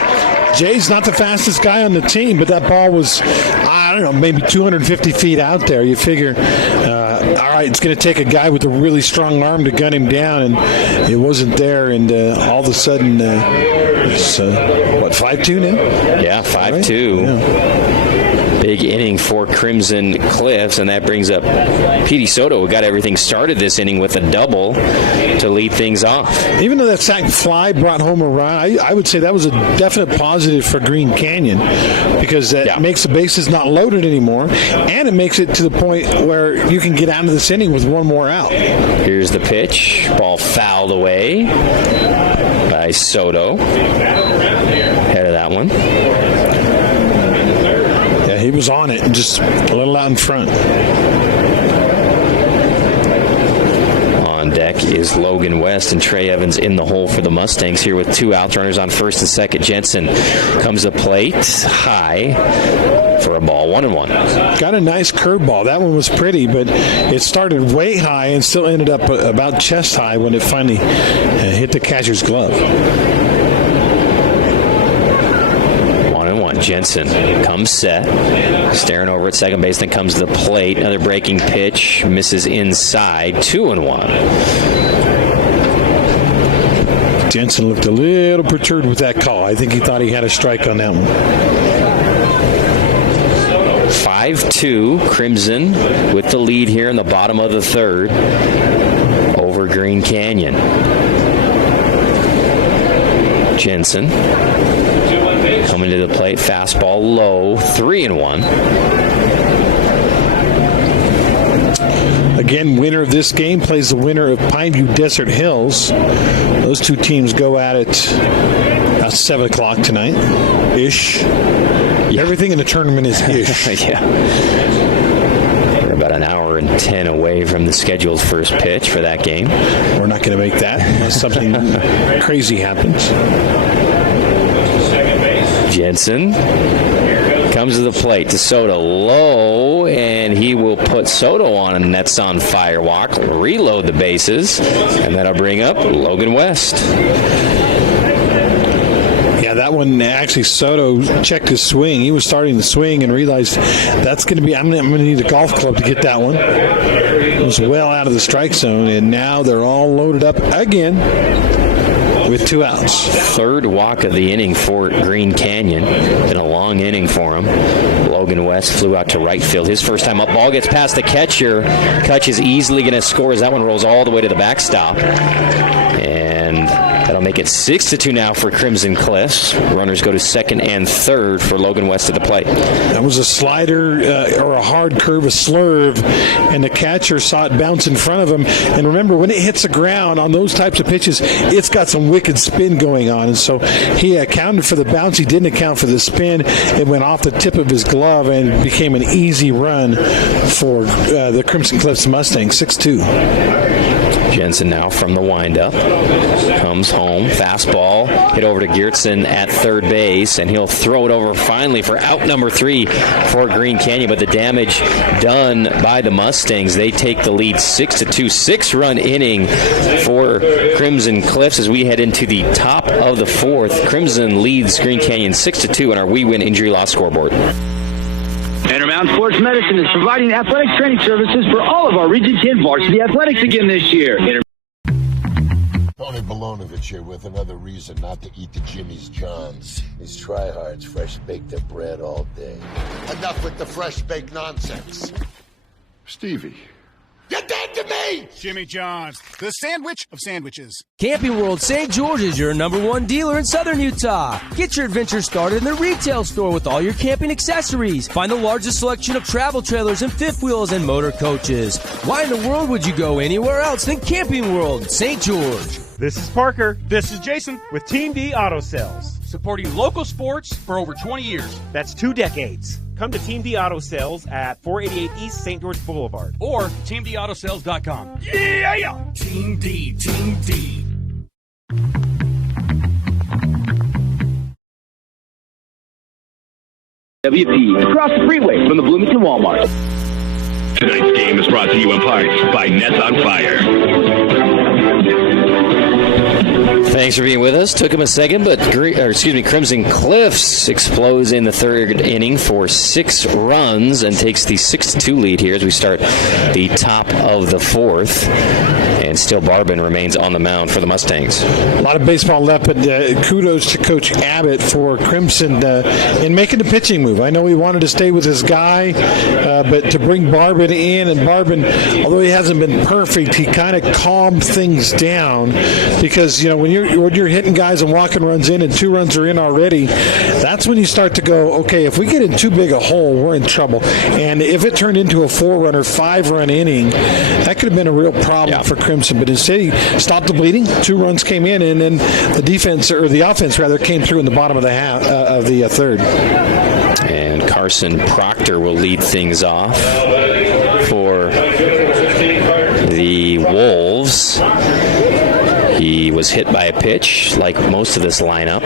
Jay's not the fastest guy on the team, but that ball was, maybe 250 feet out there. You figure, all right, it's going to take a guy with a really strong arm to gun him down, and it wasn't there, and all of a sudden, it's, 5-2 now? Yeah, 5-2. Right? Yeah. Big inning for Crimson Cliffs, and that brings up Petey Soto, who got everything started this inning with a double to lead things off. Even though that sac fly brought home a run, I would say that was a definite positive for Green Canyon because that makes the bases not loaded anymore, and it makes it to the point where you can get out of this inning with 1 more out. Here's the pitch. Ball fouled away by Soto. Head of that one. He was on it, just a little out in front. On deck is Logan West and Trey Evans in the hole for the Mustangs here with 2 outs, runners on first and second. Jensen comes to plate high for a ball, 1-1. Got a nice curveball. That one was pretty, but it started way high and still ended up about chest high when it finally hit the catcher's glove. Jensen comes set, staring over at second base, then comes to the plate. Another breaking pitch, misses inside, 2-1. Jensen looked a little perturbed with that call. I think he thought he had a strike on that one. 5-2, Crimson with the lead here in the bottom of the third over Green Canyon. Jensen coming to the plate, fastball low, 3-1. Again, winner of this game plays the winner of Pineview Desert Hills. Those two teams go at it at 7 o'clock tonight. Ish. Yeah. Everything in the tournament is ish. Yeah. We're about an hour and 10 away from the scheduled first pitch for that game. We're not going to make that unless something crazy happens. Jensen comes to the plate to Soto, low, and he will put Soto on, and that's on fire walk. Reload the bases, and that'll bring up Logan West. Yeah, that one actually Soto checked his swing. He was starting to swing and realized that's going to be. I'm going to need a golf club to get that one. It was well out of the strike zone, and now they're all loaded up again with 2 outs. Third walk of the inning for Green Canyon. Been a long inning for him. Logan West flew out to right field. His first time up. Ball gets past the catcher. Kutch is easily going to score as that one rolls all the way to the backstop. And that'll make it 6-2 now for Crimson Cliffs. Runners go to second and third for Logan West at the plate. That was a slider or a hard curve, a slurve, and the catcher saw it bounce in front of him. And remember, when it hits the ground on those types of pitches, it's got some wicked spin going on. And so he accounted for the bounce. He didn't account for the spin. It went off the tip of his glove and became an easy run for the Crimson Cliffs Mustangs, 6-2. Jensen now from the windup comes home, fastball hit over to Geertsen at third base, and he'll throw it over finally for out number 3 for Green Canyon. But the damage done by the Mustangs. They take the lead 6-2, 6-run inning for Crimson Cliffs as we head into the top of the fourth. Crimson leads Green Canyon 6-2 on our We Win Injury Loss scoreboard. Intermountain Sports Medicine is providing athletic training services for all of our Region 10 varsity athletics again this year. Tony Bolonovich here with another reason not to eat the Jimmy's Johns. These tryhards fresh bake their bread all day. Enough with the fresh baked nonsense. Stevie. You're dead to me! Jimmy John's, the sandwich of sandwiches. Camping World St. George is your #1 dealer in southern Utah. Get your adventure started in the retail store with all your camping accessories. Find the largest selection of travel trailers and fifth wheels and motor coaches. Why in the world would you go anywhere else than Camping World St. George? This is Parker. This is Jason with Team D Auto Sales, supporting local sports for over 20 years. That's 2 decades. Come to Team D Auto Sales at 488 East St. George Boulevard or TeamDAutoSales.com. Yeah! Team D, Team D. WP, across the freeway from the Bloomington Walmart. Tonight's game is brought to you in part by Nets on Fire. Thanks for being with us. Took him a second, but Crimson Cliffs explodes in the third inning for 6 runs and takes the 6-2 lead here as we start the top of the fourth. And still Barbin remains on the mound for the Mustangs. A lot of baseball left, but kudos to Coach Abbott for Crimson in making the pitching move. I know he wanted to stay with his guy, but to bring Barbin in, and Barbin, although he hasn't been perfect, he kind of calmed things down because, when you're hitting guys and walking runs in and 2 runs are in already, that's when you start to go, okay, if we get in too big a hole, we're in trouble. And if it turned into a 4-run or 5-run inning, that could have been a real problem for Crimson. But instead, he stopped the bleeding. 2 runs came in, and then the offense came through in the bottom of the third. And Carson Proctor will lead things off for the Wolves. He was hit by a pitch, like most of this lineup.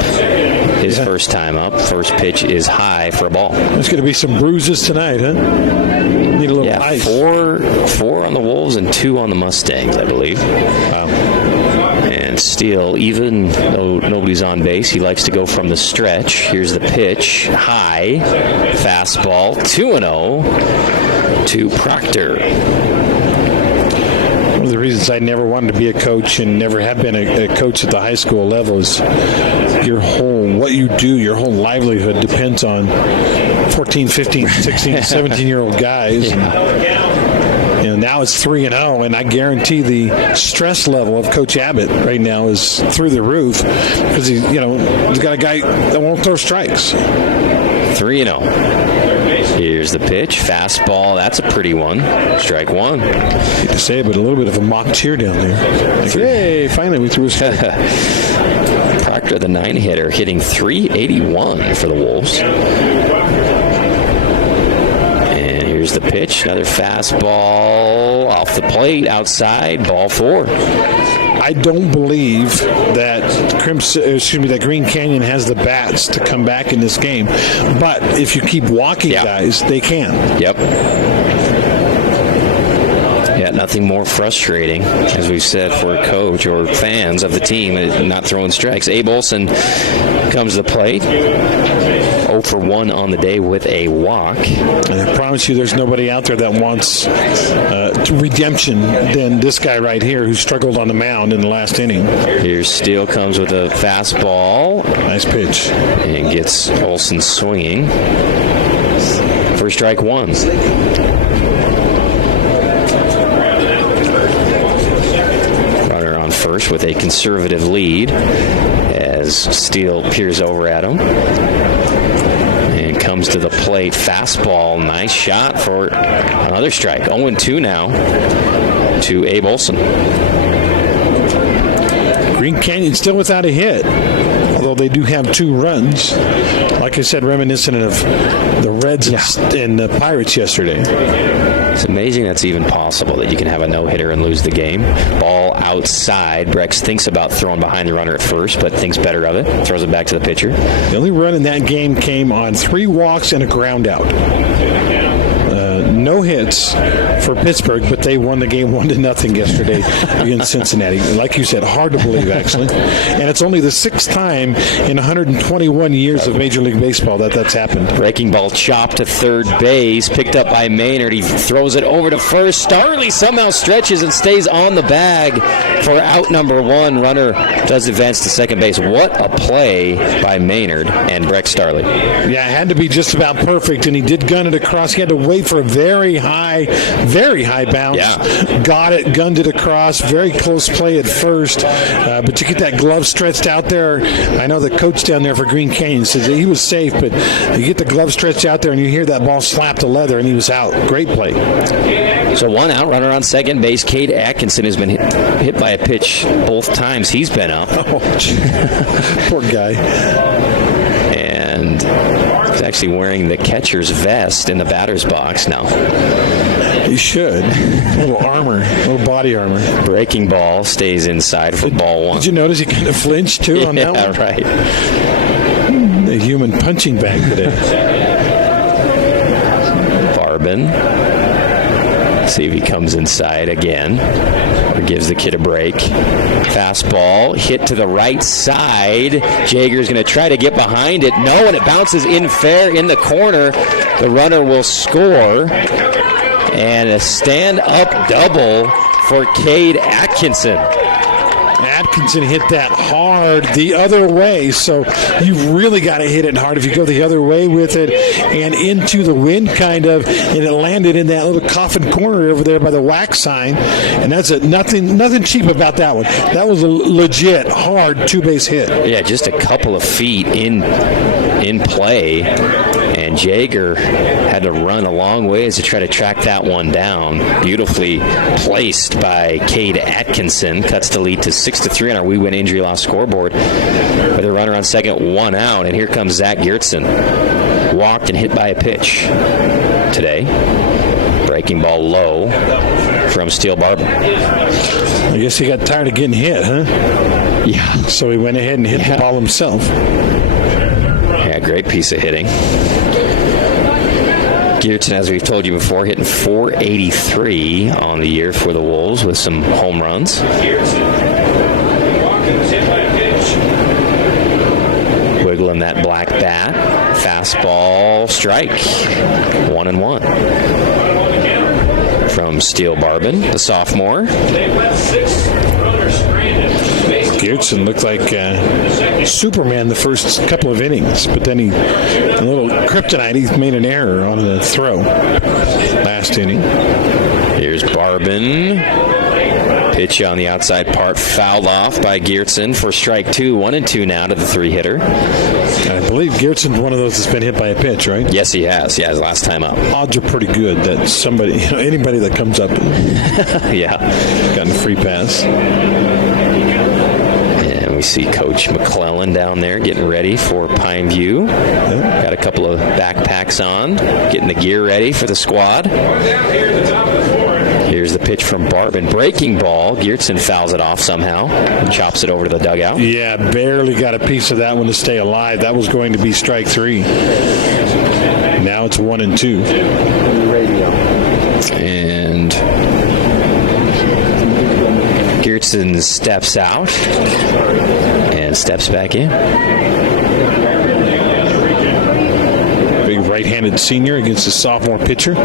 His first time up. First pitch is high for a ball. There's going to be some bruises tonight, huh? Need a little ice. 4 on the Wolves and 2 on the Mustangs, I believe. Wow. And Steele, even though nobody's on base, he likes to go from the stretch. Here's the pitch. High. Fastball. 2-0 to Proctor. One of the reasons I never wanted to be a coach and never have been a coach at the high school level is what you do, your whole livelihood depends on 14, 15, 16, 17-year-old guys. And, now it's 3-0, and I guarantee the stress level of Coach Abbott right now is through the roof because he's got a guy that won't throw strikes. 3-0. Here's the pitch. Fastball. That's a pretty one. Strike one. Hate to say it, but a little bit of a mock cheer down there. Like, hey, finally we threw a strike. Proctor, the 9-hitter, hitting .381 for the Wolves. And here's the pitch. Another fastball off the plate, outside, ball 4. I don't believe that that Green Canyon has the bats to come back in this game. But if you keep walking guys, they can. Yep. Yeah, nothing more frustrating, as we've said, for a coach or fans of the team not throwing strikes. Abe Olson comes to the plate. 0 for 1 on the day with a walk. And I promise you there's nobody out there that wants redemption than this guy right here who struggled on the mound in the last inning. Here's Steele, comes with a fastball. Nice pitch. And gets Olson swinging for strike 1. Runner on first with a conservative lead as Steele peers over at him. And comes to the plate. Fastball. Nice shot for another strike. 0-2 now to Abe Olson. Green Canyon still without a hit, although they do have 2 runs. Like I said, reminiscent of the Reds and the Pirates yesterday. It's amazing that's even possible, that you can have a no-hitter and lose the game. Ball outside. Brex thinks about throwing behind the runner at first, but thinks better of it. Throws it back to the pitcher. The only run in that game came on 3 walks and a ground out. No hits for Pittsburgh, but they won the game 1-0 yesterday against Cincinnati. Like you said, hard to believe, actually. And it's only the 6th time in 121 years of Major League Baseball that's happened. Breaking ball chopped to third base, picked up by Maynard. He throws it over to first. Starley somehow stretches and stays on the bag for out number 1. Runner does advance to second base. What a play by Maynard and Breck Starley. Yeah, it had to be just about perfect, and he did gun it across. He had to wait for a very high bounce. Yeah. Got it, gunned it across. Very close play at first. But to get that glove stretched out there, I know the coach down there for Green Canyon says that he was safe, but you get the glove stretched out there and you hear that ball slap the leather, and he was out. Great play. So 1 out, runner on second base. Cade Atkinson has been hit by a pitch both times he's been up. Oh, poor guy. And he's actually wearing the catcher's vest in the batter's box now. He should. A little armor, a little body armor. Breaking ball stays inside for ball 1. Did you notice he kind of flinched, too, on that one? Yeah, right. A human punching bag today. Barbin. See if he comes inside again or gives the kid a break. Fastball hit to the right side. Jager's going to try to get behind it. No, and it bounces in fair in the corner. The runner will score. And a stand-up double for Cade Atkinson. Atkinson hit that hard the other way, so you've really got to hit it hard if you go the other way with it and into the wind kind of, and it landed in that little coffin corner over there by the wax sign, and that's nothing cheap about that one. That was a legit hard 2-base hit. Yeah, just a couple of feet in play, and Jager had to run a long ways to try to track that one down. Beautifully placed by Cade Atkinson. Cuts the lead to 6-3 on our We Win Injury Loss scoreboard with a runner on second, 1 out. And here comes Zach Geertsen. Walked and hit by a pitch today. Breaking ball low from Steele Barber. I guess he got tired of getting hit, huh? Yeah. So he went ahead and hit the ball himself. Yeah, great piece of hitting. Geertsen, as we've told you before, hitting .483 on the year for the Wolves with some home runs. Wiggling that black bat. Fastball, strike. 1-1. From Steele Barbin, the sophomore. Geertsen looked like Superman the first couple of innings, but then a little kryptonite, he made an error on the throw last inning. Here's Barbin. Pitch on the outside part, fouled off by Geertsen for strike 2. 1-2 now to the 3-hitter. I believe Geertsen's one of those that's been hit by a pitch, right? Yes, he has. Yeah, his last time up. Odds are pretty good that somebody, anybody that comes up, gotten a free pass. And we see Coach McClellan down there getting ready for Pineview. Got a couple of backpacks on, getting the gear ready for the squad. Here's the pitch from Barbin. Breaking ball. Geertsen fouls it off somehow. Chops it over to the dugout. Yeah, barely got a piece of that one to stay alive. That was going to be strike 3. Now it's 1-2. And Geertsen steps out and steps back in. Big right-handed senior against a sophomore pitcher.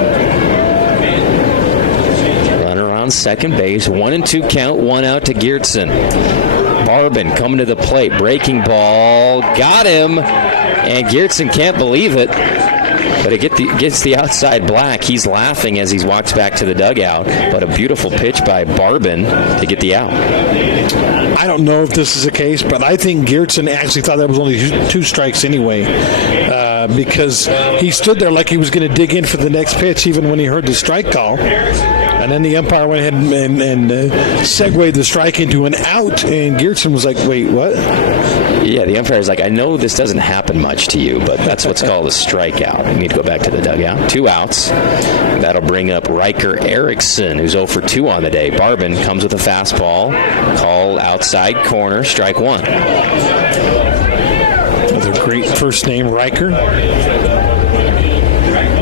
On second base, 1-2 count, 1 out to Geertsen. Barbin coming to the plate, breaking ball, got him, and Geertsen can't believe it, but it gets the outside black. He's laughing as he walks back to the dugout, but a beautiful pitch by Barbin to get the out. I don't know if this is the case, but I think Geertsen actually thought that was only 2 strikes anyway, because he stood there like he was going to dig in for the next pitch even when he heard the strike call. And then the umpire went ahead and segued the strike into an out, and Geertsen was like, wait, what? Yeah, the umpire's like, I know this doesn't happen much to you, but that's what's called a strikeout. You need to go back to the dugout. 2 outs. That'll bring up Riker Erickson, who's 0 for 2 on the day. Barbin comes with a fastball. Call outside corner, strike 1. Another great first name, Riker.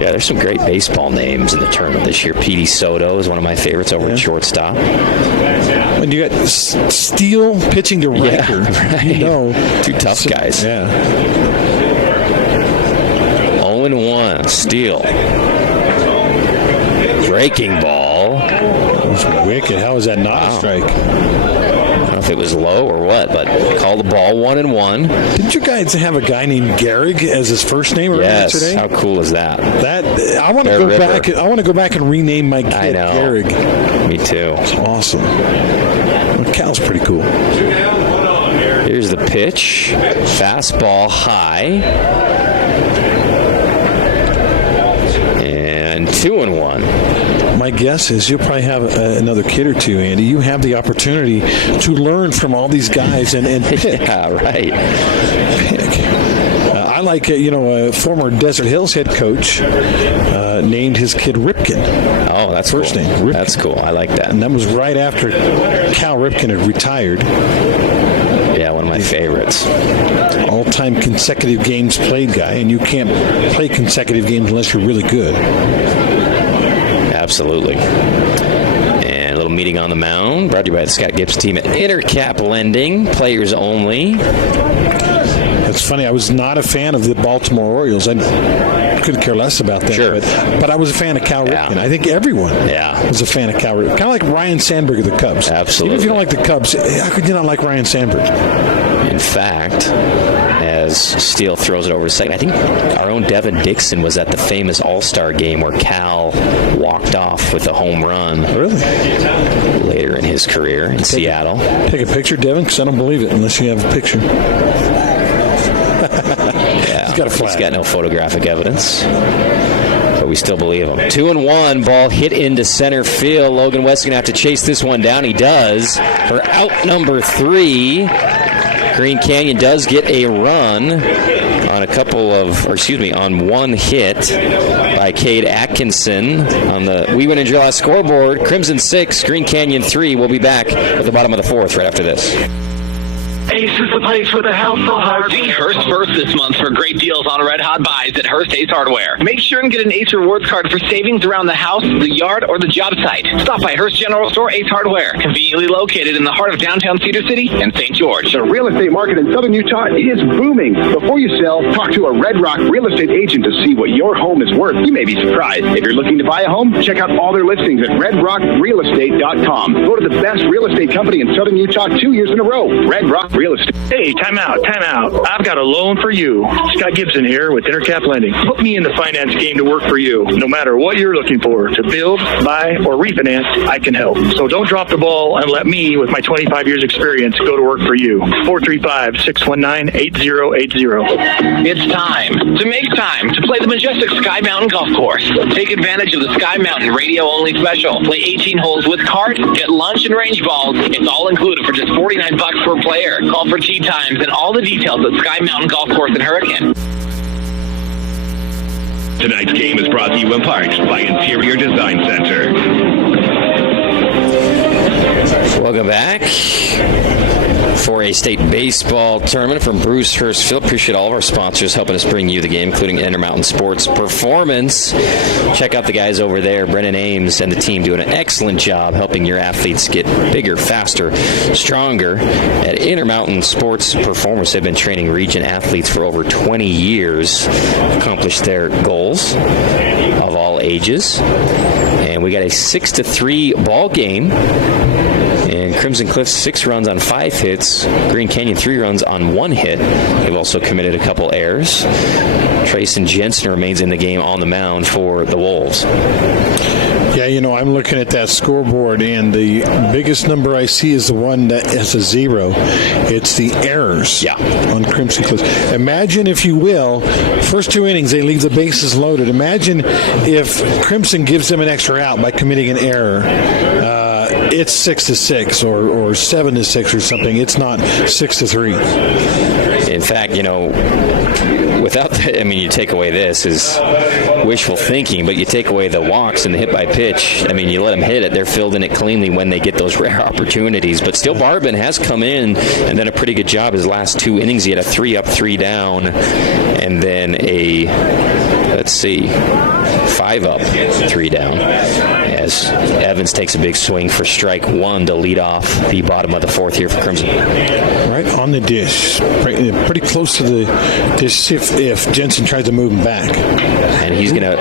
Yeah, there's some great baseball names in the tournament this year. Petey Soto is one of my favorites over at shortstop. And you got Steele pitching to Riker. Yeah, right. 2 tough guys. Yeah. 0-1, Steele. Breaking ball. That was wicked. How is that not a strike? I don't know if it was low or what, but call the ball 1-1. Didn't you guys have a guy named Gehrig as his first name yes, today? How cool is that? I want to go back. I want to go back and rename my kid I know. Gehrig. Me too. That's awesome. Well, Cal's pretty cool. Here's the pitch. Fastball high. And 2-1. My guess is you'll probably have another kid or two, Andy. You have the opportunity to learn from all these guys and pick. Yeah, right. Pick. I like, a former Desert Hills head coach named his kid Ripken. Oh, that's first cool. name. Ripken. That's cool. I like that. And that was right after Cal Ripken had retired. Yeah, one of my favorites. All-time consecutive games played guy, and you can't play consecutive games unless you're really good. Absolutely. And a little meeting on the mound, brought to you by the Scott Gibbs team at Intercap Lending, players only. It's funny, I was not a fan of the Baltimore Orioles. I couldn't care less about them. Sure. But I was a fan of Cal Ripken. I think everyone was a fan of Cal Ripken. Kind of like Ryan Sandberg of the Cubs. Absolutely. Even if you don't like the Cubs, how could you not like Ryan Sandberg? In fact, as Steele throws it over to second, I think our own Devin Dixon was at the famous All-Star game where Cal walked off with a home run. Really? Later in his career in Seattle. Take a picture, Devin, because I don't believe it unless you have a picture. Yeah, he's got a flag. He's got no photographic evidence. But we still believe him. 2-1, ball hit into center field. Logan West's going to have to chase this one down. He does. For out number 3. Green Canyon does get a run on one hit by Cade Atkinson on the We Win and Draw scoreboard. Crimson 6, Green Canyon 3. We'll be back at the bottom of the 4th right after this. Ace is the place with the health so hard. See Hearst first this month for great deals on red hot buys at Hearst Ace Hardware. Make sure and get an Ace Rewards card for savings around the house, the yard, or the job site. Stop by Hearst General Store Ace Hardware, conveniently located in the heart of downtown Cedar City and St. George. The real estate market in southern Utah is booming. Before you sell, talk to a Red Rock real estate agent to see what your home is worth. You may be surprised. If you're looking to buy a home, check out all their listings at redrockrealestate.com. Voted the best real estate company in southern Utah 2 years in a row. Red Rock Real Estate. Hey, time out. I've got a loan for you. Scott Gibson here with Intercap Lending. Put me in the finance game to work for you. No matter what you're looking for, to build, buy, or refinance, I can help. So don't drop the ball and let me, with my 25 years experience, go to work for you. 435-619-8080. It's time to play the majestic Sky Mountain Golf Course. Take advantage of the Sky Mountain radio-only special. Play 18 holes with cart, get lunch and range balls. It's all included for just $49 per player. Call for tee times and all the details at Sky Mountain Golf Course in Hurricane. Tonight's game is brought to you in part by Interior Design Center. Welcome back for a state baseball tournament from Bruce Hurst Field. Appreciate all of our sponsors helping us bring you the game, including Intermountain Sports Performance. Check out the guys over there, Brennan Ames and the team doing an excellent job helping your athletes get bigger, faster, stronger. At Intermountain Sports Performance, they've been training region athletes for over 20 years, accomplished their goals of all ages. And we got a 6-3 ball game. And Crimson Cliffs 6 runs on 5 hits. Green Canyon 3 runs on 1 hit. They've also committed a couple errors. Trayson Jensen remains in the game on the mound for the Wolves. Yeah, I'm looking at that scoreboard, and the biggest number I see is the one that has a 0. It's the errors on Crimson Cliffs. Imagine, if you will, first 2 innings, they leave the bases loaded. Imagine if Crimson gives them an extra out by committing an error. It's 6-6 or 7-6 or something. It's not 6-3. In fact, without that, you take away this is wishful thinking, but you take away the walks and the hit by pitch. You let them hit it. They're fielding it cleanly when they get those rare opportunities. But still, Barbin has come in and done a pretty good job. His last 2 innings, he had a 3 up, 3 down, and then a 5 up, 3 down. As Evans takes a big swing for strike 1 to lead off the bottom of the 4th here for Crimson. Right on the dish. Pretty close to the dish if Jensen tries to move him back. And he's going to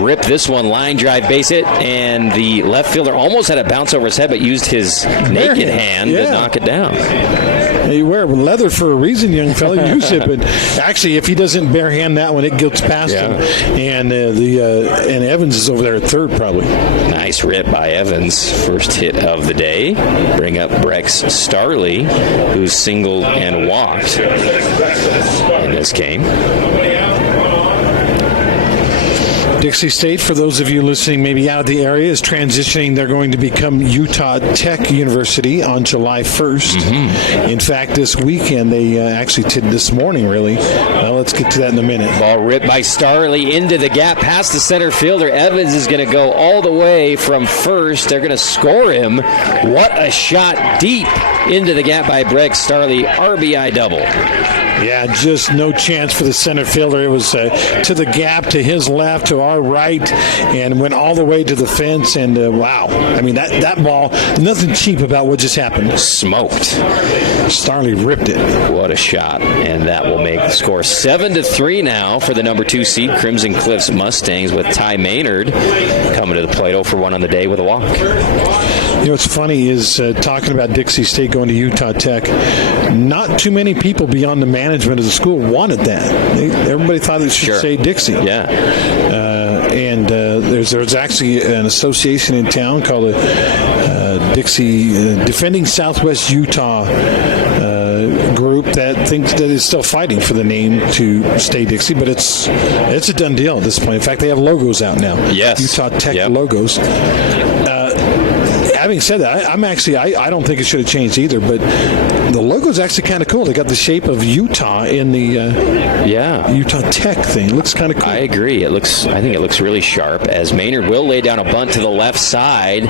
rip this one, line drive, base hit, and the left fielder almost had a bounce over his head, but used his naked hand to knock it down. Hey, you wear leather for a reason, young fella. Use it, but actually, if he doesn't barehand that one, it gets past him. And and Evans is over there at third, probably. Nice rip by Evans, first hit of the day. Bring up Brex Starley, who's singled and walked in this game. Dixie State, for those of you listening maybe out of the area, is transitioning. They're going to become Utah Tech University on July 1st. Mm-hmm. In fact, this weekend, they actually did this morning, really. Well, let's get to that in a minute. Ball ripped by Starley into the gap past the center fielder. Evans is going to go all the way from first. They're going to score him. What a shot deep into the gap by Brex Starley. RBI double. Yeah, just no chance for the center fielder. It was to the gap, to his left, to our right, and went all the way to the fence. And wow, that ball, nothing cheap about what just happened. Smoked. Starley ripped it. What a shot. And that will make the score 7-3 now for the number 2 seed Crimson Cliffs Mustangs, with Ty Maynard coming to the plate 0-for-1 on the day with a walk. What's funny is talking about Dixie State going to Utah Tech, not too many people beyond the management of the school wanted that. Everybody thought it should say Dixie. Yeah. And there's actually an association in town called Dixie Defending Southwest Utah group that thinks that is still fighting for the name to stay Dixie, but it's a done deal at this point. In fact, they have logos out now. Yes. Utah Tech logos. having said that, I don't think it should have changed either, but the logo's actually kind of cool. They got the shape of Utah in the Utah Tech thing. It looks kind of cool. I agree. I think it looks really sharp as Maynard will lay down a bunt to the left side.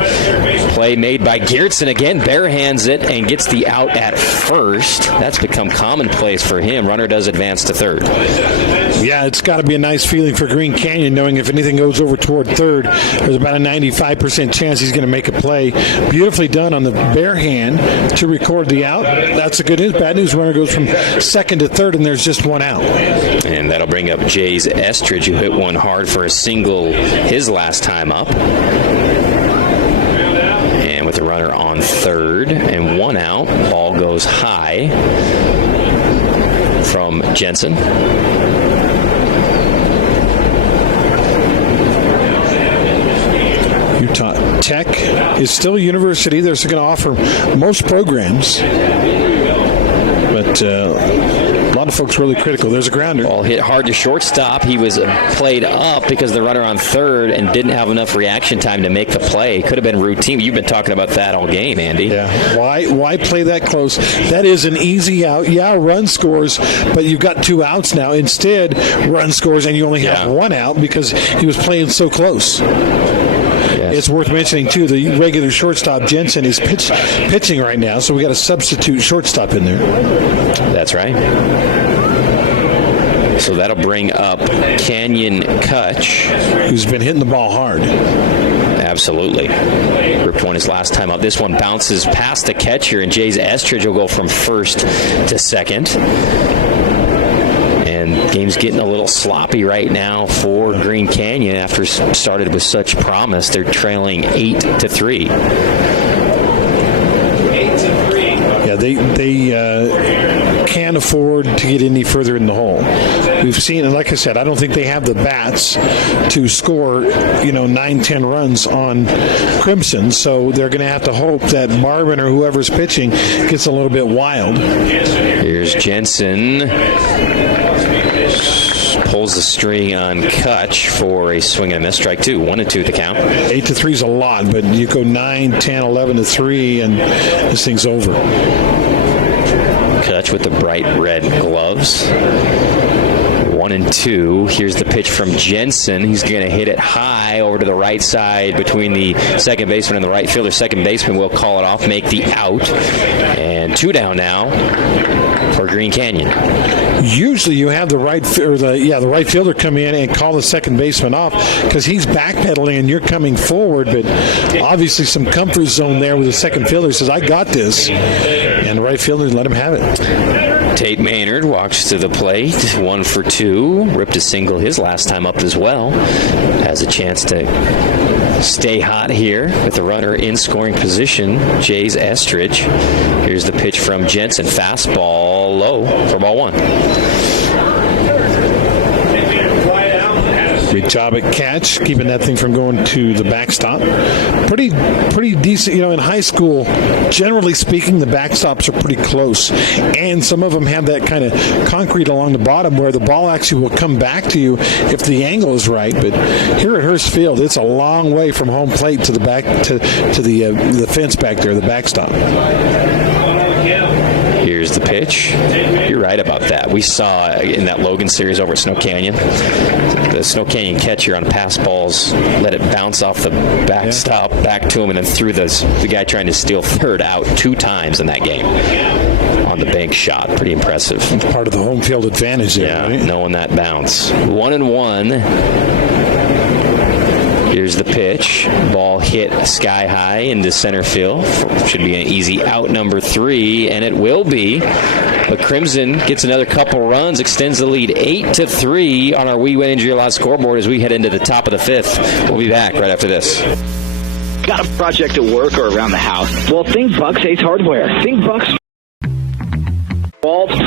Play made by Geertsen again. Barehands it and gets the out at first. That's become commonplace for him. Runner does advance to third. Yeah, it's got to be a nice feeling for Green Canyon, knowing if anything goes over toward third, there's about a 95% chance he's going to make a play. Beautifully done on the bare hand to record the out. That's a good news. Bad news, runner goes from second to third, and there's just one out. And that'll bring up Jays Estridge, who hit one hard for a single his last time up. And with the runner on third and one out, ball goes high from Jensen. Utah Tech is still a university. They're going to offer most programs, but a lot of folks really critical. There's a grounder. Ball hit hard to shortstop. He was played up because the runner on third and didn't have enough reaction time to make the play. Could have been routine. You've been talking about that all game, Andy. Yeah. Why play that close? That is an easy out. Yeah, run scores, but you've got two outs now. Instead, run scores and you only have one out because he was playing so close. It's worth mentioning, too, the regular shortstop, Jensen, is pitching right now, so we got a substitute shortstop in there. That's right. So that'll bring up Canyon Kutch, who's been hitting the ball hard. Absolutely. Ripped one his last time up. This one bounces past the catcher, and Jays Estridge will go from first to second. And game's getting a little sloppy right now for Green Canyon after started with such promise. They're trailing 8-3. Yeah, they can't afford to get any further in the hole. We've seen, and like I said, I don't think they have the bats to score, 9-10 runs on Crimson. So they're going to have to hope that Marvin or whoever's pitching gets a little bit wild. Here's Jensen. Pulls the string on Kutch for a swing and a miss. Strike two. 1-2 the count. 8-3 is a lot, but you go 9, 10, 11-3, and this thing's over. Kutch with the bright red gloves. 1-2. Here's the pitch from Jensen. He's going to hit it high over to the right side between the second baseman and the right fielder. Second baseman will call it off, make the out. And two down now for Green Canyon. Usually you have the right fielder come in and call the second baseman off because he's backpedaling and you're coming forward, but obviously some comfort zone there with the second fielder says, I got this, and the right fielder let him have it. Tate Maynard walks to the plate, 1 for 2, ripped a single his last time up as well. Has a chance to stay hot here with the runner in scoring position, Jays Estridge. Here's the pitch from Jensen, fastball low for ball one. Good job at catch, keeping that thing from going to the backstop. Pretty decent. In high school, generally speaking, the backstops are pretty close. And some of them have that kind of concrete along the bottom where the ball actually will come back to you if the angle is right. But here at Hurst Field, it's a long way from home plate to the back to the fence back there, the backstop. Here's the pitch. You're right about that. We saw in that Logan series over at Snow Canyon, the Snow Canyon catcher on pass balls let it bounce off the backstop back to him and then threw the guy trying to steal third out 2 times in that game on the bank shot. Pretty impressive. It's part of the home field advantage there, right? Knowing that bounce. 1-1. Here's the pitch. Ball hit sky high into center field. Should be an easy out number 3, and it will be. But Crimson gets another couple runs, extends the lead 8-3 on our We Win Injury Lot scoreboard as we head into the top of the 5th. We'll be back right after this. Got a project at work or around the house? Well, think Bucks Ace Hardware. Think Bucks.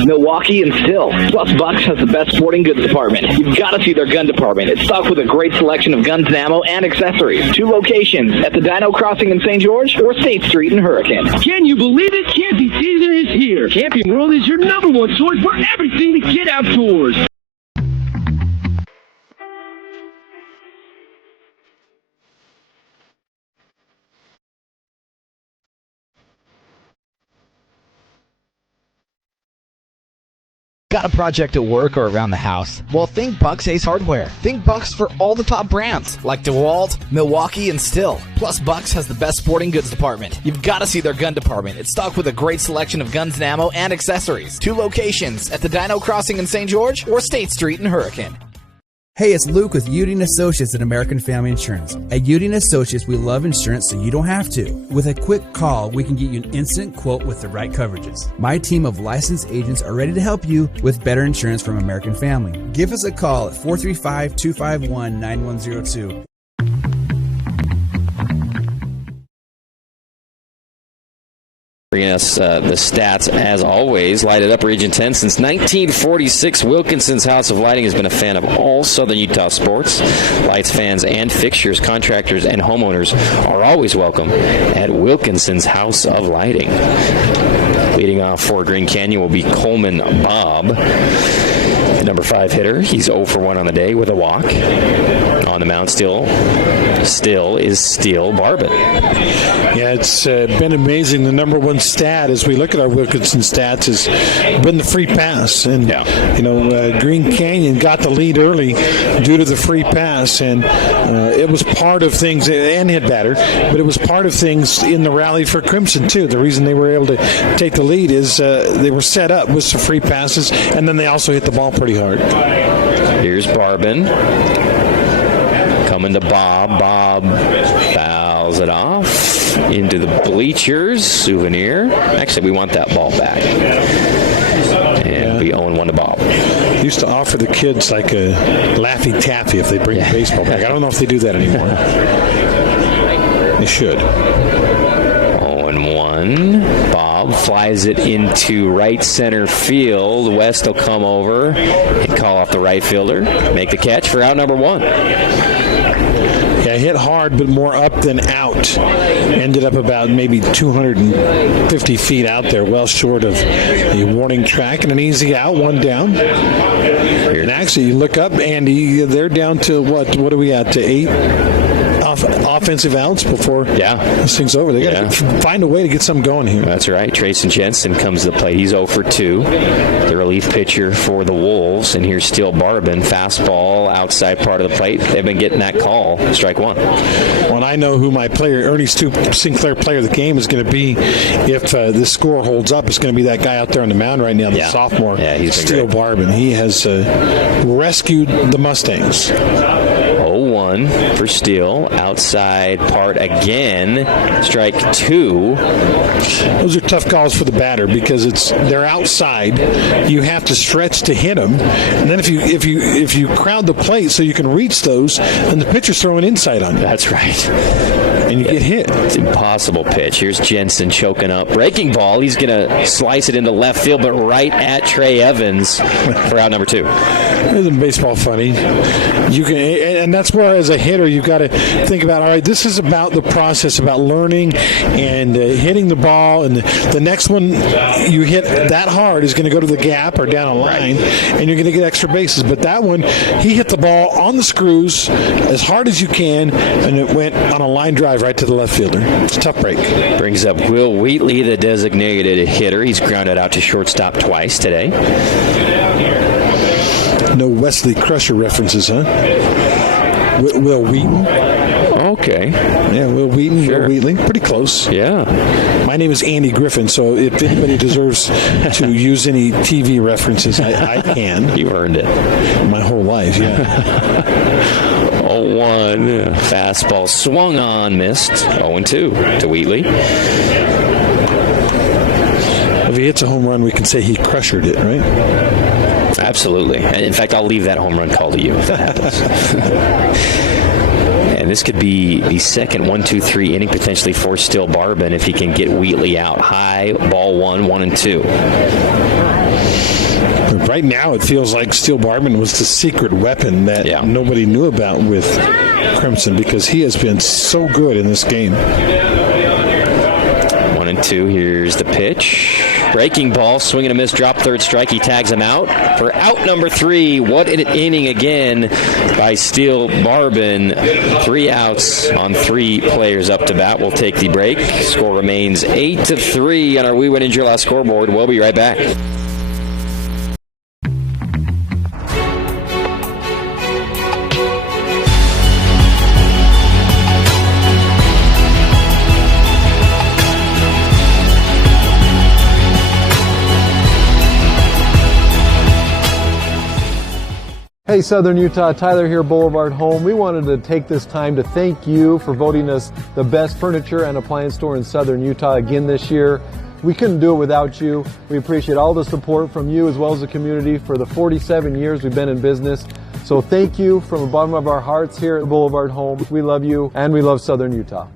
Milwaukee, and Still. Plus, Bucks has the best sporting goods department. You've got to see their gun department. It's stocked with a great selection of guns and ammo and accessories. 2 locations at the Dino Crossing in St. George or State Street in Hurricane. Can you believe it? Camping season is here. Camping World is your #1 source for everything to get outdoors. Got a project at work or around the house? Well, think Bucks Ace Hardware. Think Bucks for all the top brands like DeWalt, Milwaukee, and Stihl. Plus, Bucks has the best sporting goods department. You've got to see their gun department. It's stocked with a great selection of guns and ammo and accessories. 2 locations at the Dino Crossing in St. George or State Street in Hurricane. Hey, it's Luke with Udine Associates at American Family Insurance. At Udine Associates, we love insurance so you don't have to. With a quick call, we can get you an instant quote with the right coverages. My team of licensed agents are ready to help you with better insurance from American Family. Give us a call at 435-251-9102. Bringing us the stats, as always. Lighted up Region 10 since 1946. Wilkinson's House of Lighting has been a fan of all Southern Utah sports. Lights, fans, and fixtures, contractors, and homeowners are always welcome at Wilkinson's House of Lighting. Leading off for Green Canyon will be Coleman Bob, the number 5 hitter. He's 0 for 1 on the day with a walk. On the mound still is Steele Barbin. Yeah, it's been amazing. The number one stat as we look at our Wilkinson stats has been the free pass. And, Green Canyon got the lead early due to the free pass. And it was part of things, and hit batter, but it was part of things in the rally for Crimson, too. The reason they were able to take the lead is they were set up with some free passes, and then they also hit the ball pretty hard. Here's Barbin. Coming to Bob. Bob fouls it off into the bleachers. Souvenir. Actually, we want that ball back. And we own 1 to Bob. Used to offer the kids like a Laffy Taffy if they bring the baseball back. I don't know if they do that anymore. They should. 0-1. Bob flies it into right center field. West will come over and call off the right fielder. Make the catch for out number 1. Yeah, hit hard, but more up than out. Ended up about maybe 250 feet out there, well short of the warning track, and an easy out, 1 down. And actually, you look up, Andy, they're down to what are we at, to 8 offensive outs before this thing's over. They got to find a way to get something going here. That's right. Trayson Jensen comes to the plate. He's 0 for 2. The relief pitcher for the Wolves. And here's Steele Barbin. Fastball outside part of the plate. They've been getting that call. Strike 1. Well, and I know who my player, Ernie Sinclair player of the game is going to be if this score holds up. It's going to be that guy out there on the mound right now, the sophomore, Steele Barbin. He has rescued the Mustangs. 0-1 for Steele. Outside part again. Strike 2. Those are tough calls for the batter because they're outside. You have to stretch to hit them, and then if you crowd the plate so you can reach those, then the pitcher's throwing inside on you. That's right. And you get hit. It's an impossible pitch. Here's Jensen choking up. Breaking ball. He's going to slice it into left field, but right at Trey Evans for out number 2. Isn't baseball funny? You can, and that's where, as a hitter, you've got to think about, all right, this is about the process, about learning and hitting the ball, and the next one you hit that hard is going to go to the gap or down a line, and you're going to get extra bases. But that one, he hit the ball on the screws as hard as you can, and it went on a line drive right to the left fielder. It's a tough break. Brings up Will Wheatley, the designated hitter. He's grounded out to shortstop twice today. No Wesley Crusher references, huh? Will Wheaton. Okay. Yeah, Will Wheaton, sure. Will Wheatley. Pretty close. Yeah. My name is Andy Griffin, so if anybody deserves to use any TV references, I can. You earned it. My whole life, yeah. 0-1. Fastball swung on, missed. 0-2 to Wheatley. If he hits a home run, we can say he crushed it, right? Absolutely. In fact, I'll leave that home run call to you if that happens. And this could be the second 1-2-3 inning potentially for Steele Barbin if he can get Wheatley out. High, ball 1-1-2. Right now, it feels like Steele Barbin was the secret weapon that nobody knew about with Crimson because he has been so good in this game. 1-2. Here's the pitch. Breaking ball, swing and a miss, drop third strike. He tags him out for out number 3. What an inning again by Steele Barbin. 3 outs on 3 players up to bat. We'll take the break. Score remains 8-3 on our We Win Injure Last scoreboard. We'll be right back. Hey Southern Utah, Tyler here, Boulevard Home. We wanted to take this time to thank you for voting us the best furniture and appliance store in Southern Utah again this year. We couldn't do it without you. We appreciate all the support from you as well as the community for the 47 years we've been in business. So thank you from the bottom of our hearts here at Boulevard Home. We love you and we love Southern Utah.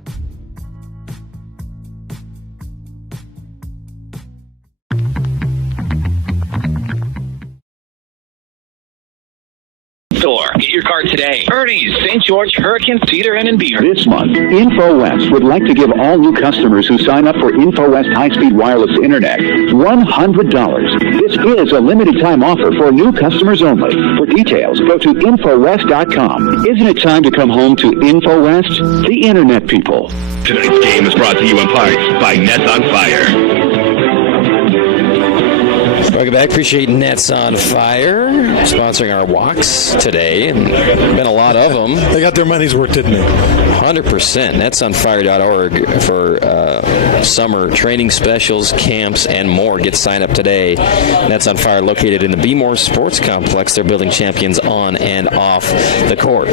Store. Get your card today. Ernie's, St. George, Hurricane, Cedar, and in Beaver. This month, InfoWest would like to give all new customers who sign up for InfoWest high-speed wireless internet $100. This is a limited-time offer for new customers only. For details, go to InfoWest.com. Isn't it time to come home to InfoWest? The Internet people. Tonight's game is brought to you in part by Nets on Fire. Welcome back. Appreciate Nets on Fire sponsoring our walks today, and been a lot of them. They got their money's worth, didn't they? 100%. Netsonfire.org for summer training specials, camps, and more. Get signed up today. Nets on Fire, located in the Be More Sports Complex. They're building champions on and off the court.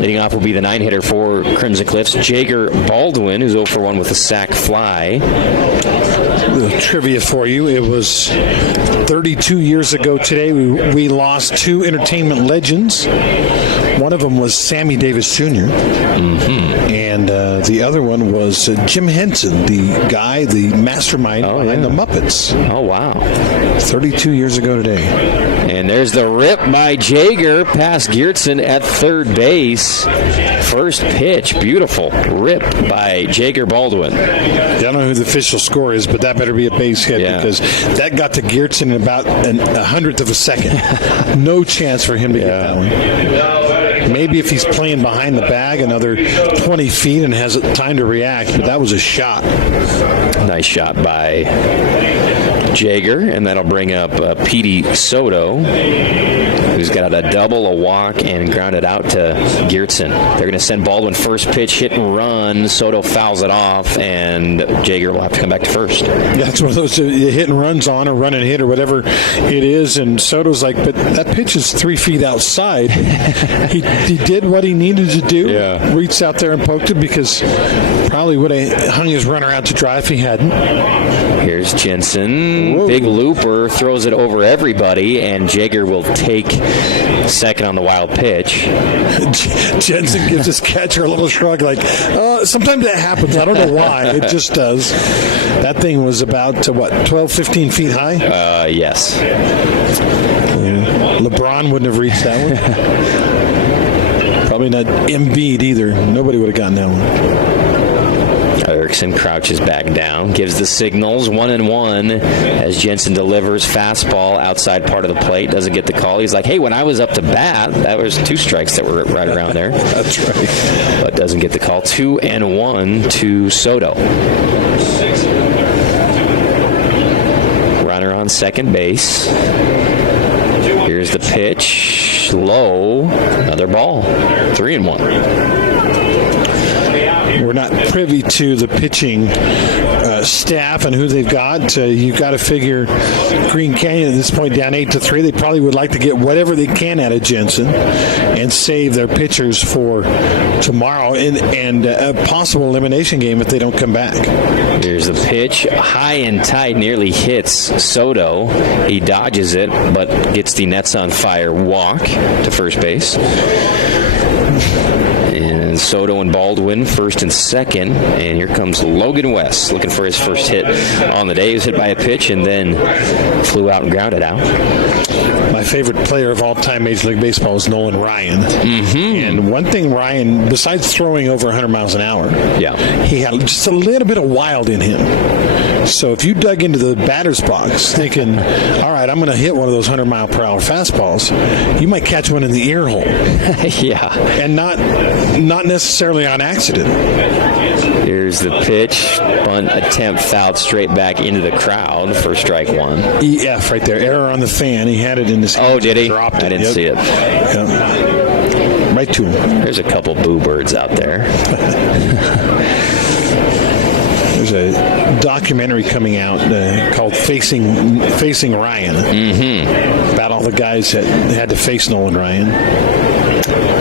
Leading off will be the 9-hitter for Crimson Cliffs, Jager Baldwin, who's 0 for 1 with a sac fly. The trivia for you, it was 32 years ago today we lost two entertainment legends. One of them was Sammy Davis Jr. And the other one was Jim Henson, the mastermind behind the Muppets. Oh, wow. 32 years ago today. And there's the rip by Jager past Geertsen at third base. First pitch, beautiful rip by Jager Baldwin. I don't know who the official score is, but that better be a base hit because that got to Geertsen in about a hundredth of a second. No chance for him to get that one. Maybe if he's playing behind the bag another 20 feet and has time to react, but that was a shot. Nice shot by Jager, and that'll bring up Petey Soto, who's got a double, a walk, and grounded out to Geertsen. They're going to send Baldwin first pitch, hit and run. Soto fouls it off, and Jager will have to come back to first. Yeah, it's one of those hit and runs on, or run and hit, or whatever it is, and Soto's like, but that pitch is 3 feet outside. He did what he needed to do. Yeah. Reached out there and poked it because probably would have hung his runner out to dry if he hadn't. Here's Jensen. Whoa. Big looper, throws it over everybody, and Jager will take second on the wild pitch. Jensen gives his catcher a little shrug like, sometimes that happens. I don't know why. It just does. That thing was about, 12, 15 feet high? Yes. LeBron wouldn't have reached that one. Probably not Embiid either. Nobody would have gotten that one. Erickson crouches back down, gives the signals 1-1 as Jensen delivers fastball outside part of the plate, doesn't get the call. He's like, hey, when I was up to bat, that was 2 strikes that were right around there. That's right. But doesn't get the call. 2-1 to Soto. Runner on second base. Here's the pitch. Low. Another ball. 3-1. We're not privy to the pitching staff and who they've got. You've got to figure Green Canyon at this point down 8-3. They probably would like to get whatever they can out of Jensen and save their pitchers for tomorrow and a possible elimination game if they don't come back. Here's the pitch. High and tight, nearly hits Soto. He dodges it, but gets the Nets on Fire walk to first base. And Soto and Baldwin first and second, and here comes Logan West looking for his first hit on the day. He was hit by a pitch and then flew out and grounded out. My favorite player of all time Major League Baseball is Nolan Ryan. And one thing Ryan, besides throwing over 100 miles an hour, he had just a little bit of wild in him. So if you dug into the batter's box thinking, all right, I'm going to hit one of those 100-mile-per-hour fastballs, you might catch one in the ear hole. And not necessarily on accident. Here's the pitch. Bunt attempt fouled straight back into the crowd for strike one. EF right there. Error on the fan. He had it in his hands. Oh, did he? Dropped it. I didn't see it. Right to him. There's a couple boo birds out there. There's a documentary coming out called Facing Ryan, about all the guys that had to face Nolan Ryan.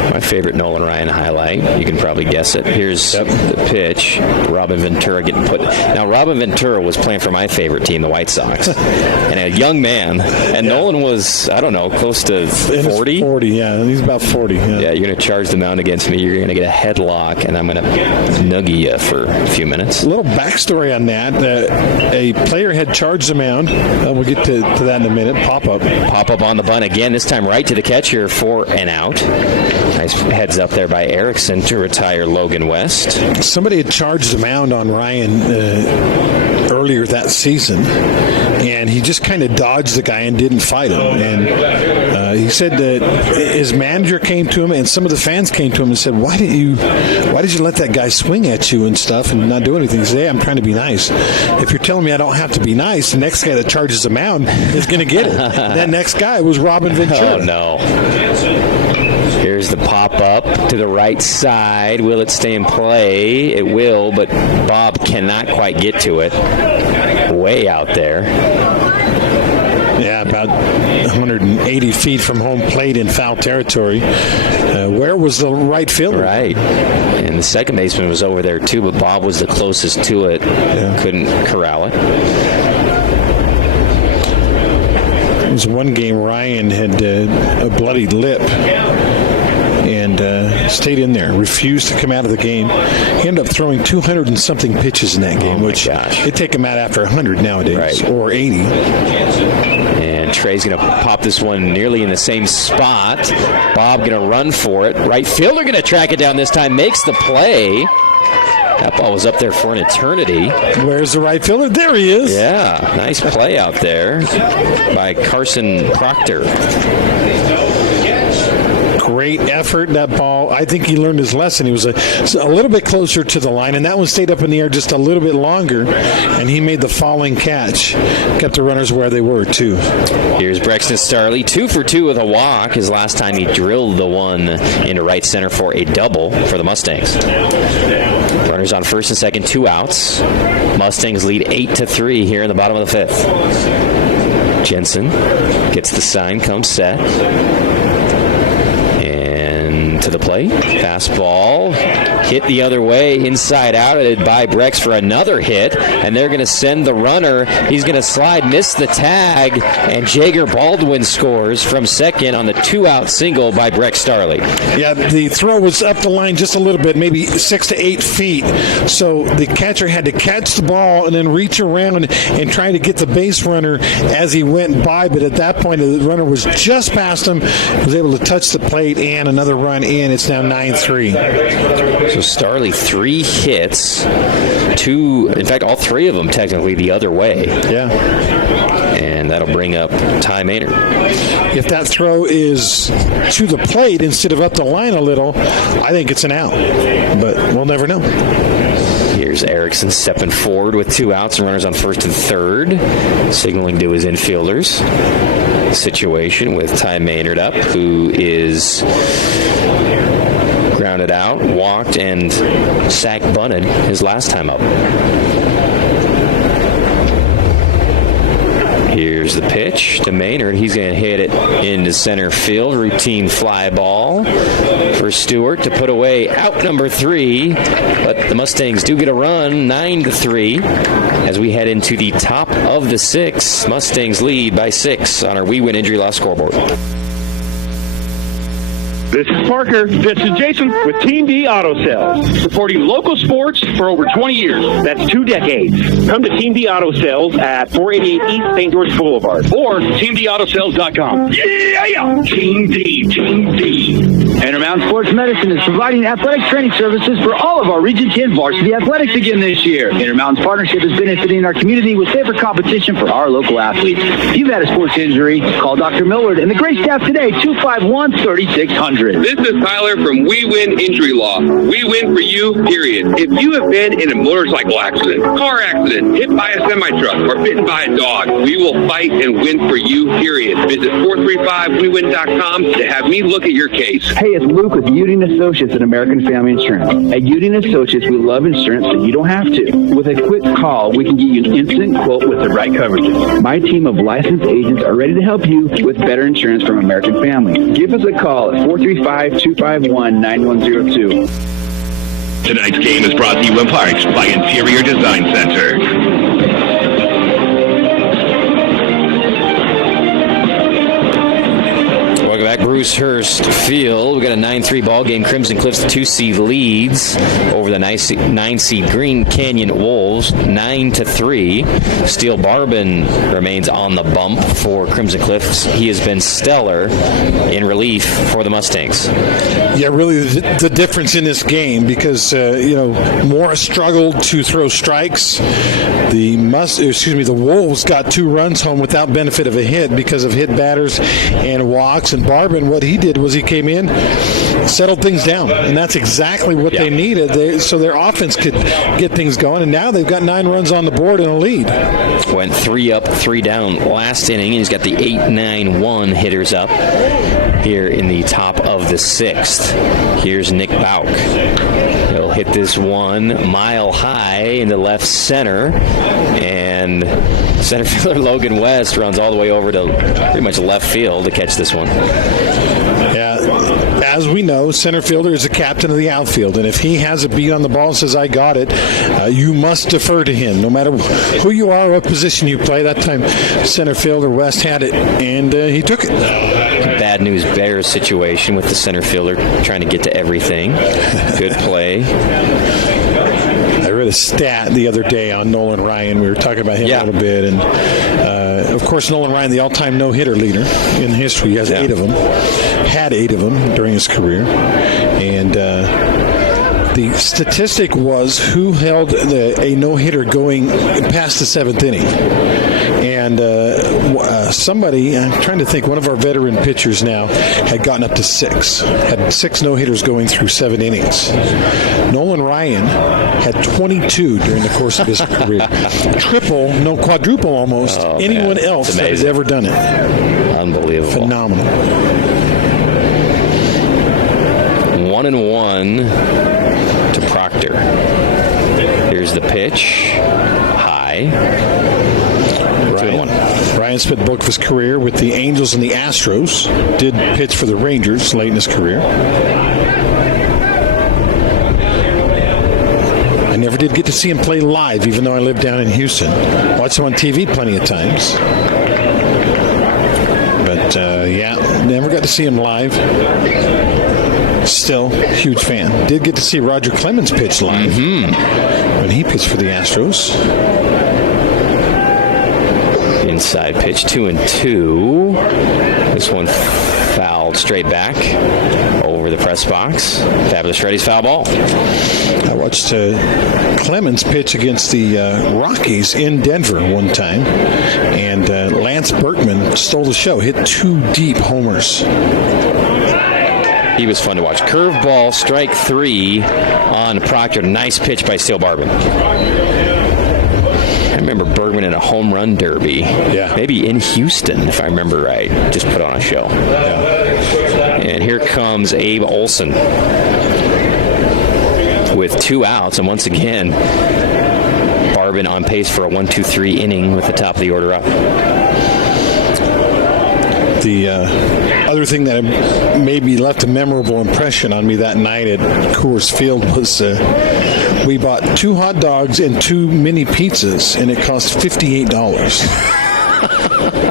My favorite Nolan Ryan highlight, you can probably guess it. Here's the pitch. Robin Ventura getting put. Now, Robin Ventura was playing for my favorite team, the White Sox, and a young man. And Nolan was, I don't know, close to 40? 40, yeah. He's about 40. Yeah, you're going to charge the mound against me. You're going to get a headlock, and I'm going to nuggie you for a few minutes. A little backstory on that. A player had charged the mound. We'll get to that in a minute. Pop up on the bunt again, this time right to the catcher for an out. Nice heads up there by Erickson to retire Logan West. Somebody had charged the mound on Ryan earlier that season, and he just kind of dodged the guy and didn't fight him. And he said that his manager came to him, and some of the fans came to him and said, "Why did you let that guy swing at you and stuff and not do anything?" He said, "Hey, I'm trying to be nice. If you're telling me I don't have to be nice, the next guy that charges the mound is going to get it." That next guy was Robin Ventura. Oh no. Here's the pop-up to the right side. Will it stay in play? It will, but Bob cannot quite get to it. Way out there. Yeah, about 180 feet from home plate in foul territory. Where was the right fielder? Right. And the second baseman was over there, too, but Bob was the closest to it. Yeah. Couldn't corral it. It was one game Ryan had a bloodied lip and stayed in there, refused to come out of the game. He ended up throwing 200 and something pitches in that game, which it'd take him out after 100 nowadays, or 80. And Trey's going to pop this one nearly in the same spot. Bob going to run for it. Right fielder going to track it down this time, makes the play. That ball was up there for an eternity. Where's the right fielder? There he is. Yeah, nice play out there by Carson Proctor. Great effort, that ball. I think he learned his lesson. He was a little bit closer to the line, and that one stayed up in the air just a little bit longer, and he made the falling catch. Kept the runners where they were, too. Here's Brexton Starley, 2 for 2 with a walk. His last time he drilled the one into right center for a double for the Mustangs. Runners on first and second, 2 outs. Mustangs lead 8-3 here in the bottom of the 5th. Jensen gets the sign, comes set. To the plate. Fastball hit the other way, inside out by Brex for another hit, and they're going to send the runner. He's going to slide, miss the tag, and Jager Baldwin scores from second on the 2-out single by Brex Starley. Yeah, the throw was up the line just a little bit, maybe 6 to 8 feet. So the catcher had to catch the ball and then reach around and try to get the base runner as he went by. But at that point, the runner was just past him, was able to touch the plate, and another run in. It's now 9-3. So Starley, 3 hits, 2, in fact, all 3 of them technically the other way. Yeah. And that'll bring up Ty Maynard. If that throw is to the plate instead of up the line a little, I think it's an out. But we'll never know. Here's Erickson stepping forward with 2 outs and runners on first and third, signaling to his infielders. Situation with Ty Maynard up, who is grounded out, walked, and sack bunted his last time up. Here's the pitch to Maynard. He's going to hit it into center field. Routine fly ball for Stewart to put away out number 3. But the Mustangs do get a run, 9-3. As we head into the top of the 6th, Mustangs lead by 6 on our We Win Injury Loss scoreboard. This is Parker. This is Jason with Team D Auto Sales, supporting local sports for over 20 years. That's 2 decades. Come to Team D Auto Sales at 488 East St. George Boulevard or teamdautosales.com. Yeah! Team D, Team D. Intermountain Sports Medicine is providing athletic training services for all of our Region 10 varsity athletics again this year. Intermountain's partnership is benefiting our community with safer competition for our local athletes. If you've had a sports injury, call Dr. Millard and the great staff today, 251-3600. This is Tyler from We Win Injury Law. We win for you, period. If you have been in a motorcycle accident, car accident, hit by a semi-truck, or bitten by a dog, we will fight and win for you, period. Visit 435wewin.com to have me look at your case. Hey, it's Luke with Uding Associates at American Family Insurance. At Uding Associates, we love insurance so you don't have to. With a quick call, we can get you an instant quote with the right coverages. My team of licensed agents are ready to help you with better insurance from American Family. Give us a call at 435-251-9102. Tonight's game is brought to you in part by Interior Design Center. Back Bruce Hurst Field. We got a 9-3 ball game. Crimson Cliffs 2-seed leads over the 9-seed Green Canyon Wolves 9-3. Steel Barbin remains on the bump for Crimson Cliffs. He has been stellar in relief for the Mustangs. Yeah, really the difference in this game because Morris struggled to throw strikes. The Wolves got 2 runs home without benefit of a hit because of hit batters and walks. And Barbin, what he did was he came in, settled things down, and that's exactly what they needed. So their offense could get things going, and now they've got 9 runs on the board and a lead. Went 3 up, 3 down last inning. He's got the 8-9-1 hitters up here in the top of the 6th. Here's Nick Bauk. He'll hit this one mile high into left center, and center fielder Logan West runs all the way over to pretty much left field to catch this one. Yeah, as we know, center fielder is the captain of the outfield, and if he has a beat on the ball and says, I got it, you must defer to him, no matter who you are or what position you play. That time, center fielder West had it, and he took it. Bad news Bears situation with the center fielder trying to get to everything. Good play. I read a stat the other day on Nolan Ryan. We were talking about him a little bit, and of course, Nolan Ryan, the all-time no-hitter leader in history. He has 8 of them. Had 8 of them during his career. And the statistic was who held a no-hitter going past the 7th inning. And somebody, I'm trying to think, one of our veteran pitchers now had gotten up to 6. Had 6 no-hitters going through 7 innings. Nolan Ryan had 22 during the course of his career. Triple, no, quadruple almost, anyone else that has ever done it. Unbelievable. Phenomenal. 1-1 to Proctor. Here's the pitch. High. Ryan spent bulk of his career with the Angels and the Astros. Did pitch for the Rangers late in his career. I never did get to see him play live, even though I lived down in Houston. Watched him on TV plenty of times. But, never got to see him live. Still, huge fan. Did get to see Roger Clemens pitch live when he pitched for the Astros. Inside pitch, 2-2. This one fouled straight back over the press box. Fabulous Freddy's foul ball. I watched Clemens pitch against the Rockies in Denver one time, and Lance Berkman stole the show, hit 2 deep homers. He was fun to watch. Curveball, strike 3 on Proctor. Nice pitch by Steel Barbin. I remember Bergman in a home run derby. Yeah. Maybe in Houston, if I remember right. Just put on a show. Yeah. And here comes Abe Olson with 2 outs. And once again, Barbin on pace for a 1-2-3 inning with the top of the order up. The other thing that maybe left a memorable impression on me that night at Coors Field was we bought 2 hot dogs and 2 mini pizzas, and it cost $58.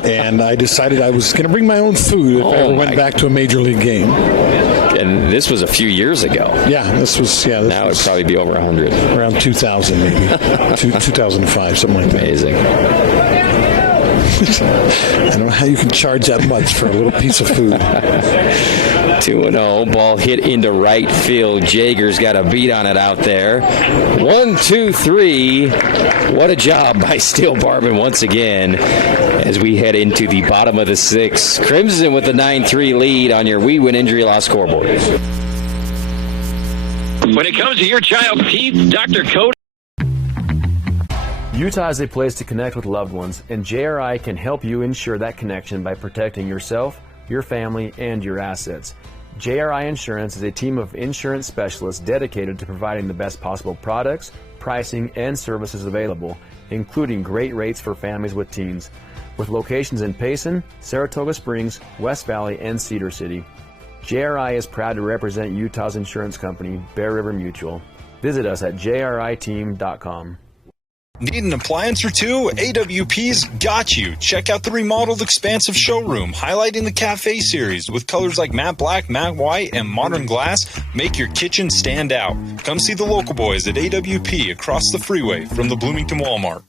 And I decided I was going to bring my own food if I ever went back to a major league game. And this was a few years ago. Yeah, this was. Now it'd probably be over 100. Around 2000, maybe 2005, something like that. Amazing. I don't know how you can charge that much for a little piece of food. 2-0, ball hit into right field. Jager's got a beat on it out there. 1-2-3. What a job by Steel Barbin once again as we head into the bottom of the 6th. Crimson with the 9-3 lead on your We Win Injury Law scoreboard. When it comes to your child's teeth, Dr. Cody. Utah is a place to connect with loved ones, and JRI can help you ensure that connection by protecting yourself, your family, and your assets. JRI Insurance is a team of insurance specialists dedicated to providing the best possible products, pricing, and services available, including great rates for families with teens, with locations in Payson, Saratoga Springs, West Valley, and Cedar City. JRI is proud to represent Utah's insurance company, Bear River Mutual. Visit us at jriteam.com. Need an appliance or two? AWP's got you. Check out the remodeled, expansive showroom, highlighting the cafe series with colors like matte black, matte white, and modern glass. Make your kitchen stand out. Come see the local boys at AWP across the freeway from the Bloomington Walmart.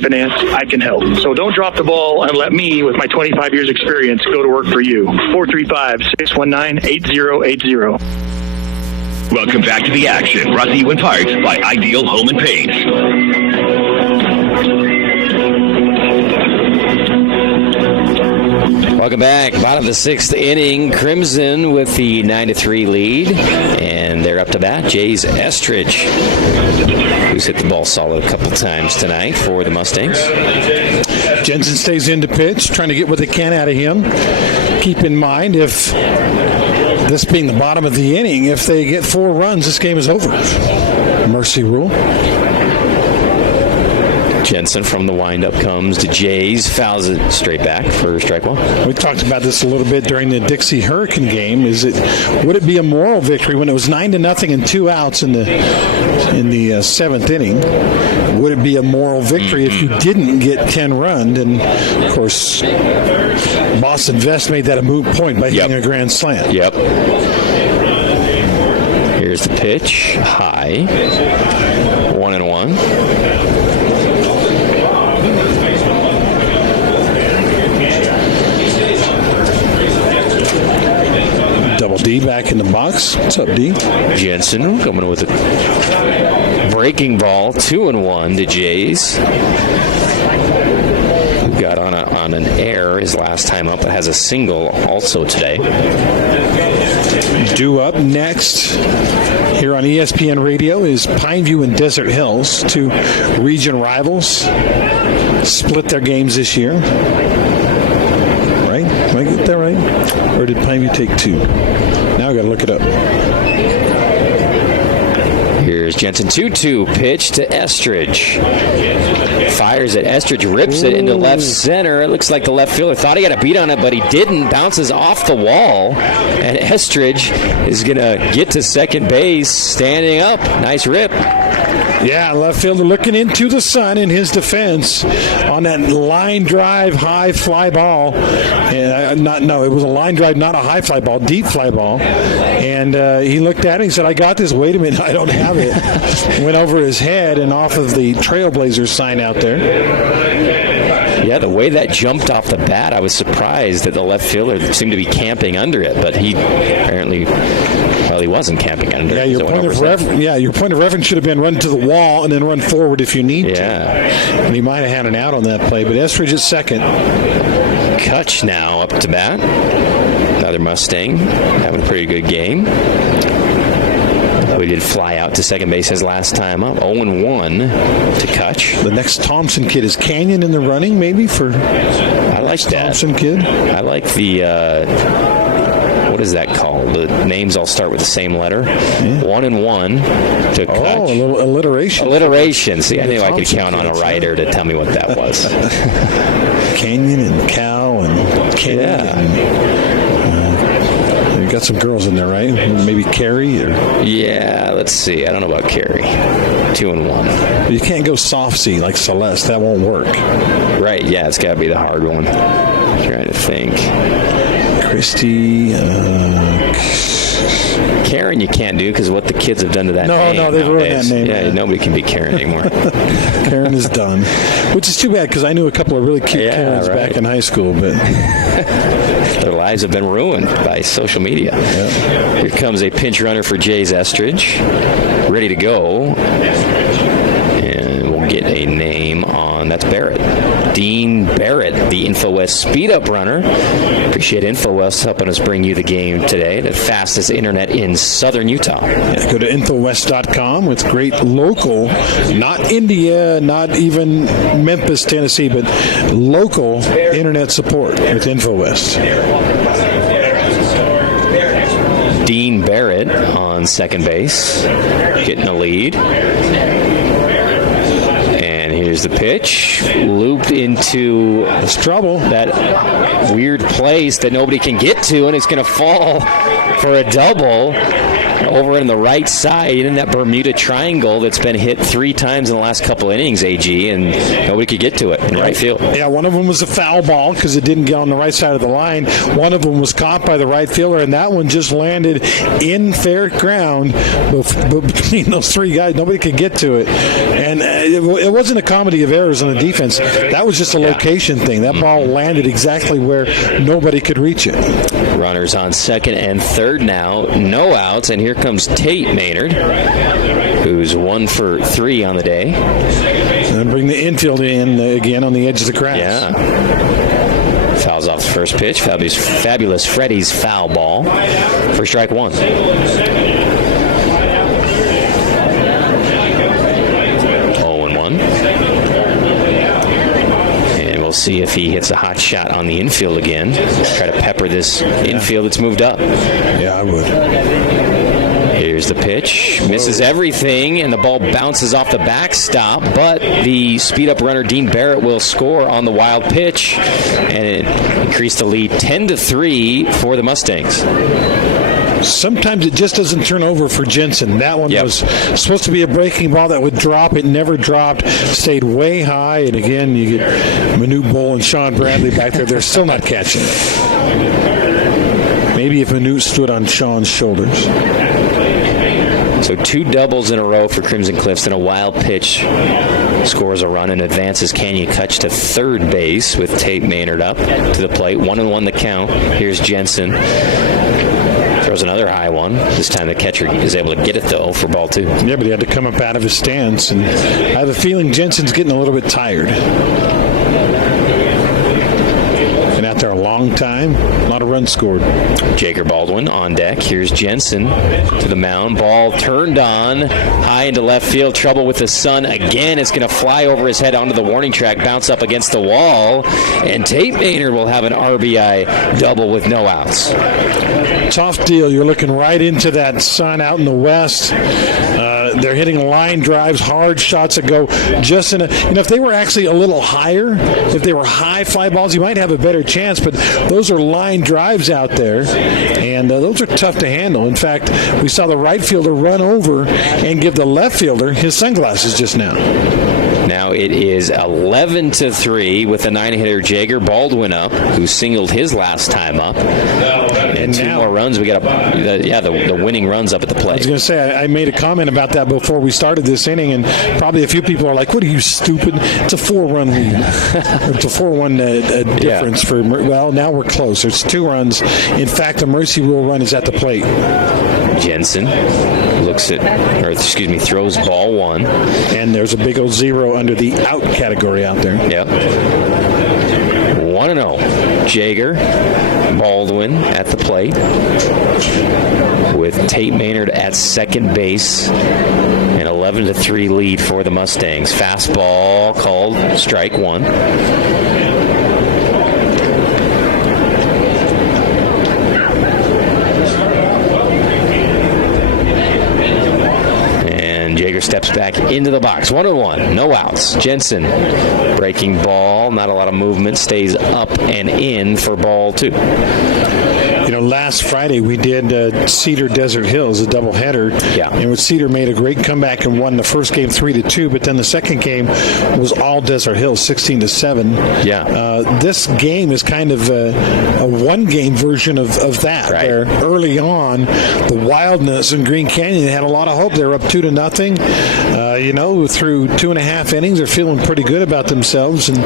Finance, I can help. So don't drop the ball and let me, with my 25 years experience, go to work for you. 435-619-8080. Welcome back to the action, brought to you in part by Ideal Home and Paint. Welcome back. Bottom of the sixth inning. Crimson with the 9-3 lead. And they're up to bat. Jays Estridge, who's hit the ball solid a couple times tonight for the Mustangs. Jensen stays in to pitch, trying to get what they can out of him. Keep in mind, if this being the bottom of the inning, if they get 4 runs, this game is over. Mercy rule. Jensen from the windup comes to Jays, fouls it straight back for strike one. We talked about this a little bit during the Dixie Hurricane game. Would it be a moral victory when it was 9-0 and 2 outs in the 7th inning? Would it be a moral victory if you didn't get 10 runs? And of course, Boston Vest made that a moot point by hitting a grand slam. Yep. Here's the pitch, high, 1-1. Double D back in the box. What's up, D? Jensen coming with a breaking ball, 2-1 to Jays. Who got on an error his last time up, but has a single also today. Due up next here on ESPN Radio is Pineview and Desert Hills, 2 region rivals. Split their games this year. Right? Am I get that right? Or did Pineview take 2? Now I got to look it up. Here's Jensen, 2-2 pitch to Estridge. Fires at Estridge, rips it into left center. It looks like the left fielder thought he had a beat on it, but he didn't. Bounces off the wall, and Estridge is going to get to second base, standing up. Nice rip. Yeah, left fielder looking into the sun in his defense on that line drive high fly ball. And it was a line drive, not a high fly ball, deep fly ball. And he looked at it and said, I got this. Wait a minute, I don't have it. Went over his head and off of the Trailblazers sign out there. Yeah, the way that jumped off the bat, I was surprised that the left fielder seemed to be camping under it, but he apparently, he wasn't camping under it. Your point of reference should have been run to the wall and then run forward if you need to. And he might have had an out on that play, but Estridge at second. Kutch now up to bat. Another Mustang having a pretty good game. We did fly out to second base his last time up. 0-1 to Kutch. The next Thompson kid is Canyon in the running, maybe, for I like that. Thompson kid. I like the, what is that called? The names all start with the same letter. 1-1 to Kutch. Oh, a little alliteration. Alliteration. See, I knew I could count on a writer to tell me what that was. Canyon and Cal and Canyon. Got some girls in there, right? Maybe Carrie? Yeah, let's see. I don't know about Carrie. 2-1. You can't go soft C like Celeste. That won't work. Right, yeah, it's got to be the hard one. I'm trying to think. Christy. Karen you can't do because what the kids have done to that name. No, they've ruined that name. Yeah, nobody can be Karen anymore. Karen is done. Which is too bad because I knew a couple of really cute Karens back in high school, but their lives have been ruined by social media. Yep. Here comes a pinch runner for Jays Estridge. Ready to go. And we'll get a name on, that's Barrett. Dean Barrett, the InfoWest speed-up runner. Appreciate InfoWest helping us bring you the game today, the fastest internet in southern Utah. Yeah, go to InfoWest.com with great local, not India, not even Memphis, Tennessee, but local internet support with InfoWest. Dean Barrett on second base, getting a lead. And here's the pitch. Looped into trouble. That weird place that nobody can get to, and it's going to fall for a double over in the right side in that Bermuda Triangle that's been hit 3 times in the last couple innings, AG, and nobody could get to it in right field. Yeah, one of them was a foul ball because it didn't get on the right side of the line. One of them was caught by the right fielder, and that one just landed in fair ground between those 3 guys. Nobody could get to it. And it wasn't a comedy of errors on the defense. That was just a location thing. That ball landed exactly where nobody could reach it. Runners on second and third now. No outs, and here comes Tate Maynard, who's 1 for 3 on the day. And bring the infield in again on the edge of the grass. Yeah. Fouls off the first pitch. Fabulous Freddy's foul ball for strike 1. 0-1. And we'll see if he hits a hot shot on the infield again. Try to pepper this infield that's moved up. Yeah, I would. Here's the pitch. Misses everything, and the ball bounces off the backstop, but the speed-up runner Dean Barrett will score on the wild pitch, and it increased the lead 10-3 for the Mustangs. Sometimes it just doesn't turn over for Jensen. That one was supposed to be a breaking ball that would drop. It never dropped. Stayed way high, and again, you get Manute Bull and Sean Bradley back there. They're still not catching it. Maybe if Manute stood on Sean's shoulders. So 2 doubles in a row for Crimson Cliffs, and a wild pitch scores a run and advances Canyon Kutch to third base with Tate Maynard up to the plate. 1-1 the count. Here's Jensen. Throws another high one. This time the catcher is able to get it, though, for ball 2. Yeah, but he had to come up out of his stance, and I have a feeling Jensen's getting a little bit tired. Out there a long time, a lot of runs scored. Jager Baldwin on deck. Here's Jensen to the mound. Ball turned on, high into left field. Trouble with the sun again. It's going to fly over his head onto the warning track, bounce up against the wall, and Tate Maynard will have an RBI double with no outs. Tough deal. You're looking right into that sun out in the west. They're hitting line drives, hard shots that go just in a... if they were actually a little higher, if they were high fly balls, you might have a better chance, but those are line drives out there, and those are tough to handle. In fact, we saw the right fielder run over and give the left fielder his sunglasses just now. Now it is 11-3 with the 9-hitter Jager Baldwin up, who singled his last time up. And 2 more runs. We got the winning runs up at the plate. I was going to say, I made a comment about that before we started this inning, and probably a few people are like, "What are you, stupid? It's a 4-run lead. It's a 4-1 difference for." Well, now we're close. It's 2 runs. In fact, the mercy rule run is at the plate. Jensen throws ball 1. And there's a big old 0 under the out category out there. Yep. 1-0. Jager Baldwin at the plate with Tate Maynard at second base. An 11-3 lead for the Mustangs. Fastball called strike 1. Jager steps back into the box. 1-1, no outs. Jensen breaking ball, not a lot of movement, stays up and in for ball 2. Last Friday we did Cedar Desert Hills, a doubleheader. Yeah. And Cedar made a great comeback and won the first game 3-2, but then the second game was all Desert Hills, 16-7. Yeah. This game is kind of a one-game version of that. Right. Where early on, the Wildness in Green Canyon had a lot of hope. They were up 2-0. Through 2.5 innings, they're feeling pretty good about themselves, and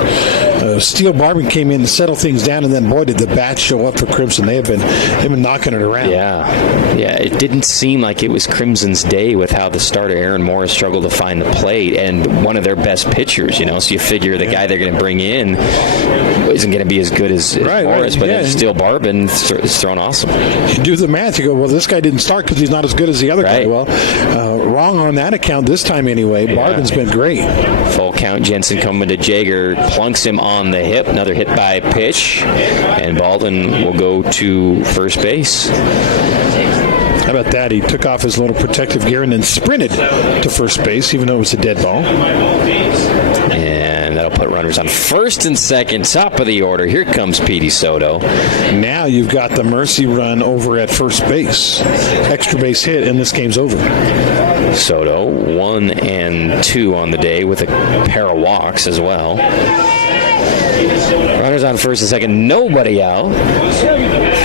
Steele Barban came in to settle things down, and then, boy, did the bats show up for Crimson. They've been knocking it around. Yeah, it didn't seem like it was Crimson's day with how the starter Aaron Morris struggled to find the plate, and one of their best pitchers, so you figure the guy they're going to bring in isn't going to be as good as Morris, but then Steele Barban is throwing awesome. You do the math, you go, well, this guy didn't start because he's not as good as the other guy. Well, wrong on that account this time anyway. Barban's been great. Full count, Jensen coming to Jaeger, plunks him on the hip, another hit by pitch, and Baldwin will go to first base. How about that? He took off his little protective gear and then sprinted to first base, even though it was a dead ball. And that'll put runners on first and second, top of the order. Here comes Petey Soto. Now you've got the mercy run over at first base. Extra base hit, and this game's over. Soto, 1 and 2 on the day with a pair of walks as well. Runners on first and second, nobody out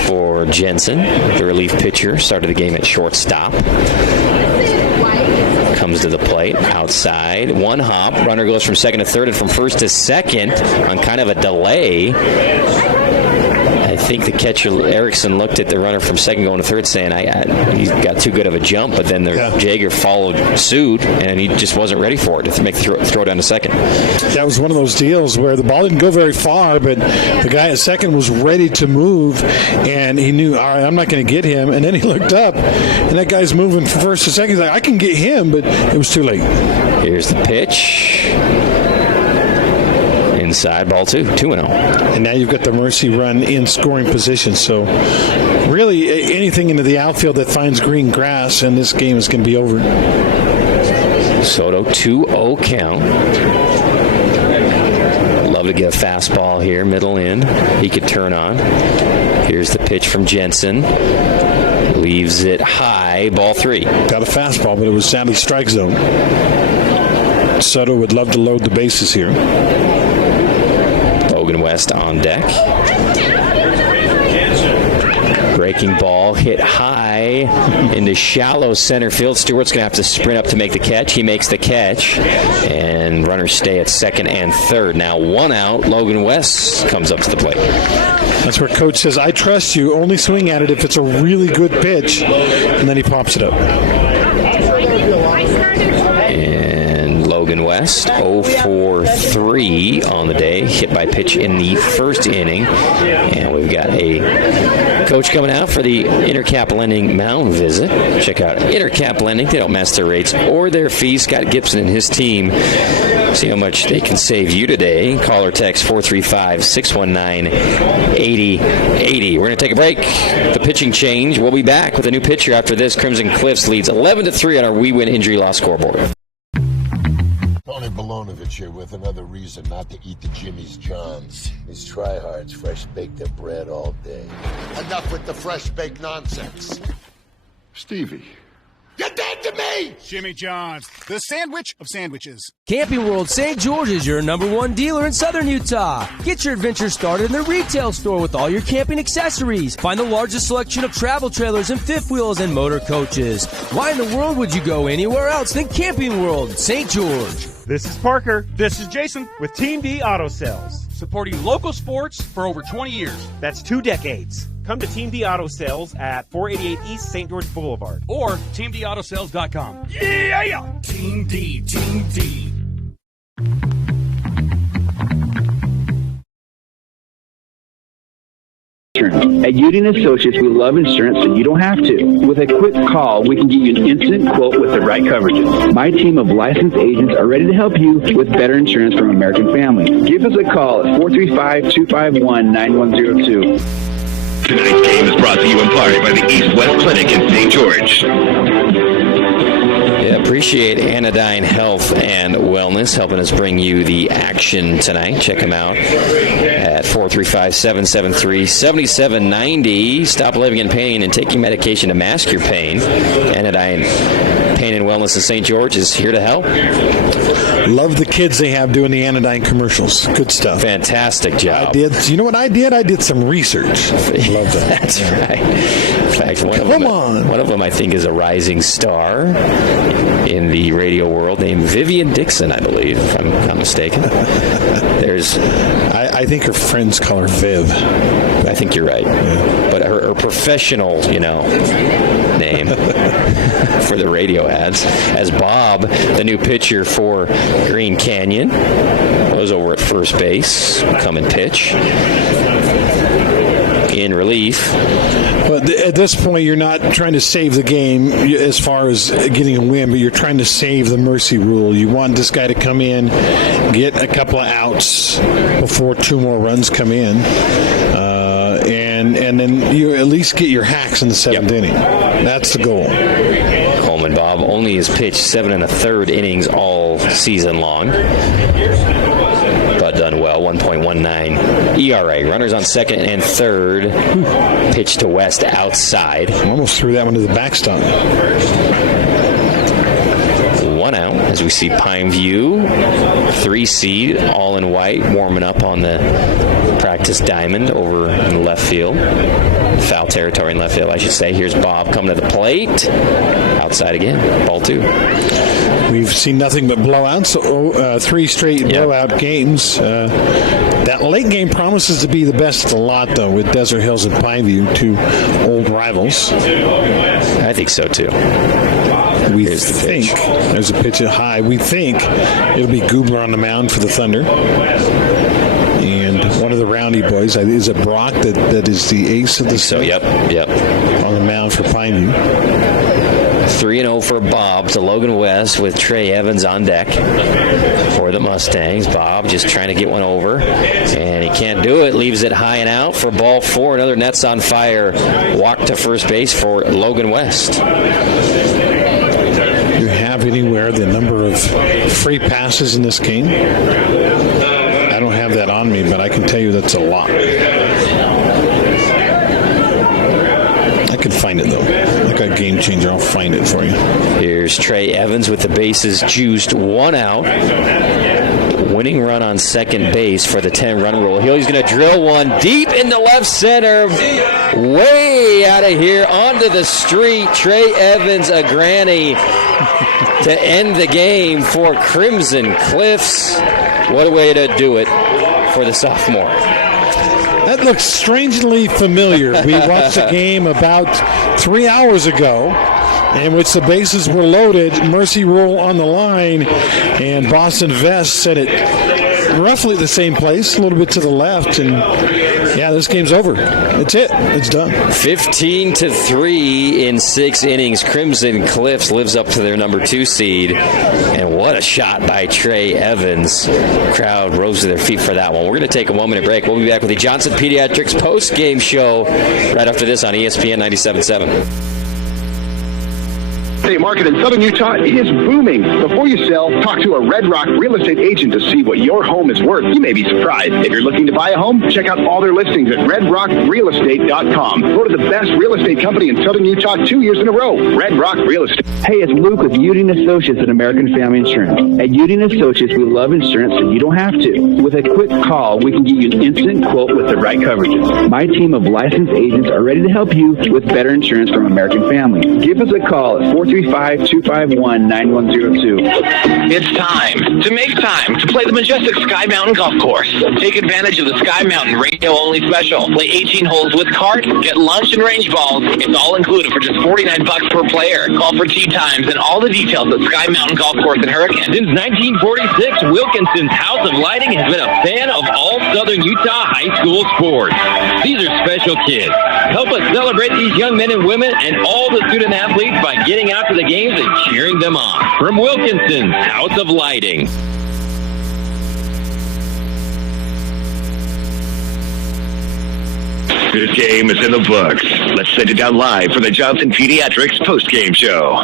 for Jensen. The relief pitcher started the game at shortstop. Comes to the plate, outside, one hop. Runner goes from second to third and from first to second on kind of a delay. I think the catcher, Erickson, looked at the runner from second going to third saying, he's got too good of a jump, but then Jaeger followed suit, and he just wasn't ready for it to make throw down to second. That was one of those deals where the ball didn't go very far, but the guy at second was ready to move, and he knew, all right, I'm not going to get him. And then he looked up, and that guy's moving from first to second. He's like, I can get him, but it was too late. Here's the pitch. Inside, ball 2-0. And now you've got the mercy run in scoring position. So really anything into the outfield that finds green grass, and this game is going to be over. Soto, 2-0 count. Love to get a fastball here, middle in. He could turn on. Here's the pitch from Jensen. Leaves it high, ball 3. Got a fastball, but it was sadly strike zone. Soto would love to load the bases here. Logan West on deck. Breaking ball hit high into shallow center field. Stewart's going to have to sprint up to make the catch. He makes the catch, and runners stay at second and third. Now 1 out. Logan West comes up to the plate. That's where coach says, I trust you. Only swing at it if it's a really good pitch. And then he pops it up. And Logan West, 0-for-3 on the day. Hit by pitch in the first inning. And we've got a coach coming out for the Intercap Lending mound visit. Check out Intercap Lending. They don't mess their rates or their fees. Scott Gibson and his team. See how much they can save you today. Call or text 435-619-8080. We're going to take a break. The pitching change. We'll be back with a new pitcher after this. Crimson Cliffs leads 11-3 on our We Win Injury Loss scoreboard. Tony Bolonovich here with another reason not to eat the Jimmy's Johns. These tryhards fresh bake their bread all day. Enough with the fresh baked nonsense. Stevie. You're dead to me! Jimmy John's, the sandwich of sandwiches. Camping World St. George is your #1 dealer in Southern Utah. Get your adventure started in the retail store with all your camping accessories. Find the largest selection of travel trailers and fifth wheels and motor coaches. Why in the world would you go anywhere else than Camping World St. George? This is Parker. This is Jason with Team D Auto Sales, supporting local sports for over 20 years. That's 2 decades. Come to Team D Auto Sales at 488 East St. George Boulevard or TeamDAutoSales.com. Yeah! Team D, Team D. At Udine Associates, we love insurance so you don't have to. With a quick call, we can get you an instant quote with the right coverages. My team of licensed agents are ready to help you with better insurance from American Family. Give us a call at 435-251-9102. Tonight's game is brought to you in part by the East West Clinic in St. George. Yeah, appreciate Anodyne Health and Wellness helping us bring you the action tonight. Check them out at 435-773-7790. Stop living in pain and taking medication to mask your pain. Anodyne Pain and Wellness in St. George is here to help. Love the kids they have doing the Anodyne commercials. Good stuff. Fantastic job. You know what I did? I did some research. Love that. That's right. In fact, one of them I think is a rising star in the radio world named Vivian Dixon, I believe, if I'm not mistaken. I think her friends call her Viv. I think you're right. Yeah. But her professional, name for the radio ads as Bob, the new pitcher for Green Canyon, was over at first base, come and pitch. In relief. But at this point, you're not trying to save the game as far as getting a win, but you're trying to save the mercy rule. You want this guy to come in, get a couple of outs before 2 more runs come in, and then you at least get your hacks in the 7th inning. That's the goal. Coleman Bob only has pitched 7 1/3 innings all season long. But done well, 1.19 ERA. Runners on second and third. Pitch to West outside. Almost threw that one to the backstop. 1 out as we see Pine View, 3 seed, all in white, warming up on the practice diamond over in left field. Foul territory in left field, I should say. Here's Bob coming to the plate. Outside again. Ball 2. We've seen nothing but blowouts, 3 straight blowout games. That late game promises to be the best of the lot, though, with Desert Hills and Pineview, 2 old rivals. I think so, too. We think there's a pitch high. We think it'll be Goobler on the mound for the Thunder. And one of the Roundy boys, is it Brock that is the ace of the So, yep. On the mound for Pineview. 3-0 for Bob to Logan West with Trey Evans on deck for the Mustangs. Bob just trying to get one over, and he can't do it. Leaves it high and out for ball 4. Another Nets on fire. Walk to first base for Logan West. You have anywhere the number of free passes in this game? I don't have that on me, but I can tell you that's a lot. I can find it, though. I got Game Changer. I'll find it for you. Here's Trey Evans with the bases juiced, 1 out. Winning run on second base for the 10-run rule. He's going to drill one deep into left center. Way out of here onto the street. Trey Evans, a granny to end the game for Crimson Cliffs. What a way to do it for the sophomore. That looks strangely familiar. We watched a game about 3 hours ago in which the bases were loaded, mercy rule on the line, and Boston Vest set it roughly the same place, a little bit to the left, and this game's over. That's it. It's done. 15-3 in 6 innings. Crimson Cliffs lives up to their number 2 seed, and what a shot by Trey Evans. Crowd rose to their feet for that one. We're going to take a 1-minute break. We'll be back with the Johnson Pediatrics post-game show right after this on ESPN 97.7. Hey, market in Southern Utah is booming. Before you sell, talk to a Red Rock real estate agent to see what your home is worth. You may be surprised. If you're looking to buy a home, check out all their listings at redrockrealestate.com. Voted the best real estate company in Southern Utah 2 years in a row. Red Rock Real Estate. Hey, it's Luke with Udine Associates at American Family Insurance. At Udine Associates, we love insurance so you don't have to. With a quick call, we can get you an instant quote with the right coverages. My team of licensed agents are ready to help you with better insurance from American Family. Give us a call at 435-251-9102. It's time to make time to play the majestic Sky Mountain Golf Course. Take advantage of the Sky Mountain radio-only special. Play 18 holes with cart, get lunch and range balls. It's all included for just $49 per player. Call for tee times and all the details at Sky Mountain Golf Course in Hurricane. Since 1946, Wilkinson's House of Lighting has been a fan of all Southern Utah high school sports. These are special kids. Help us celebrate these young men and women and all the student athletes by getting out to the games and cheering them on. From Wilkinson's House of Lighting. This game is in the books. Let's send it down live for the Johnson Pediatrics postgame show.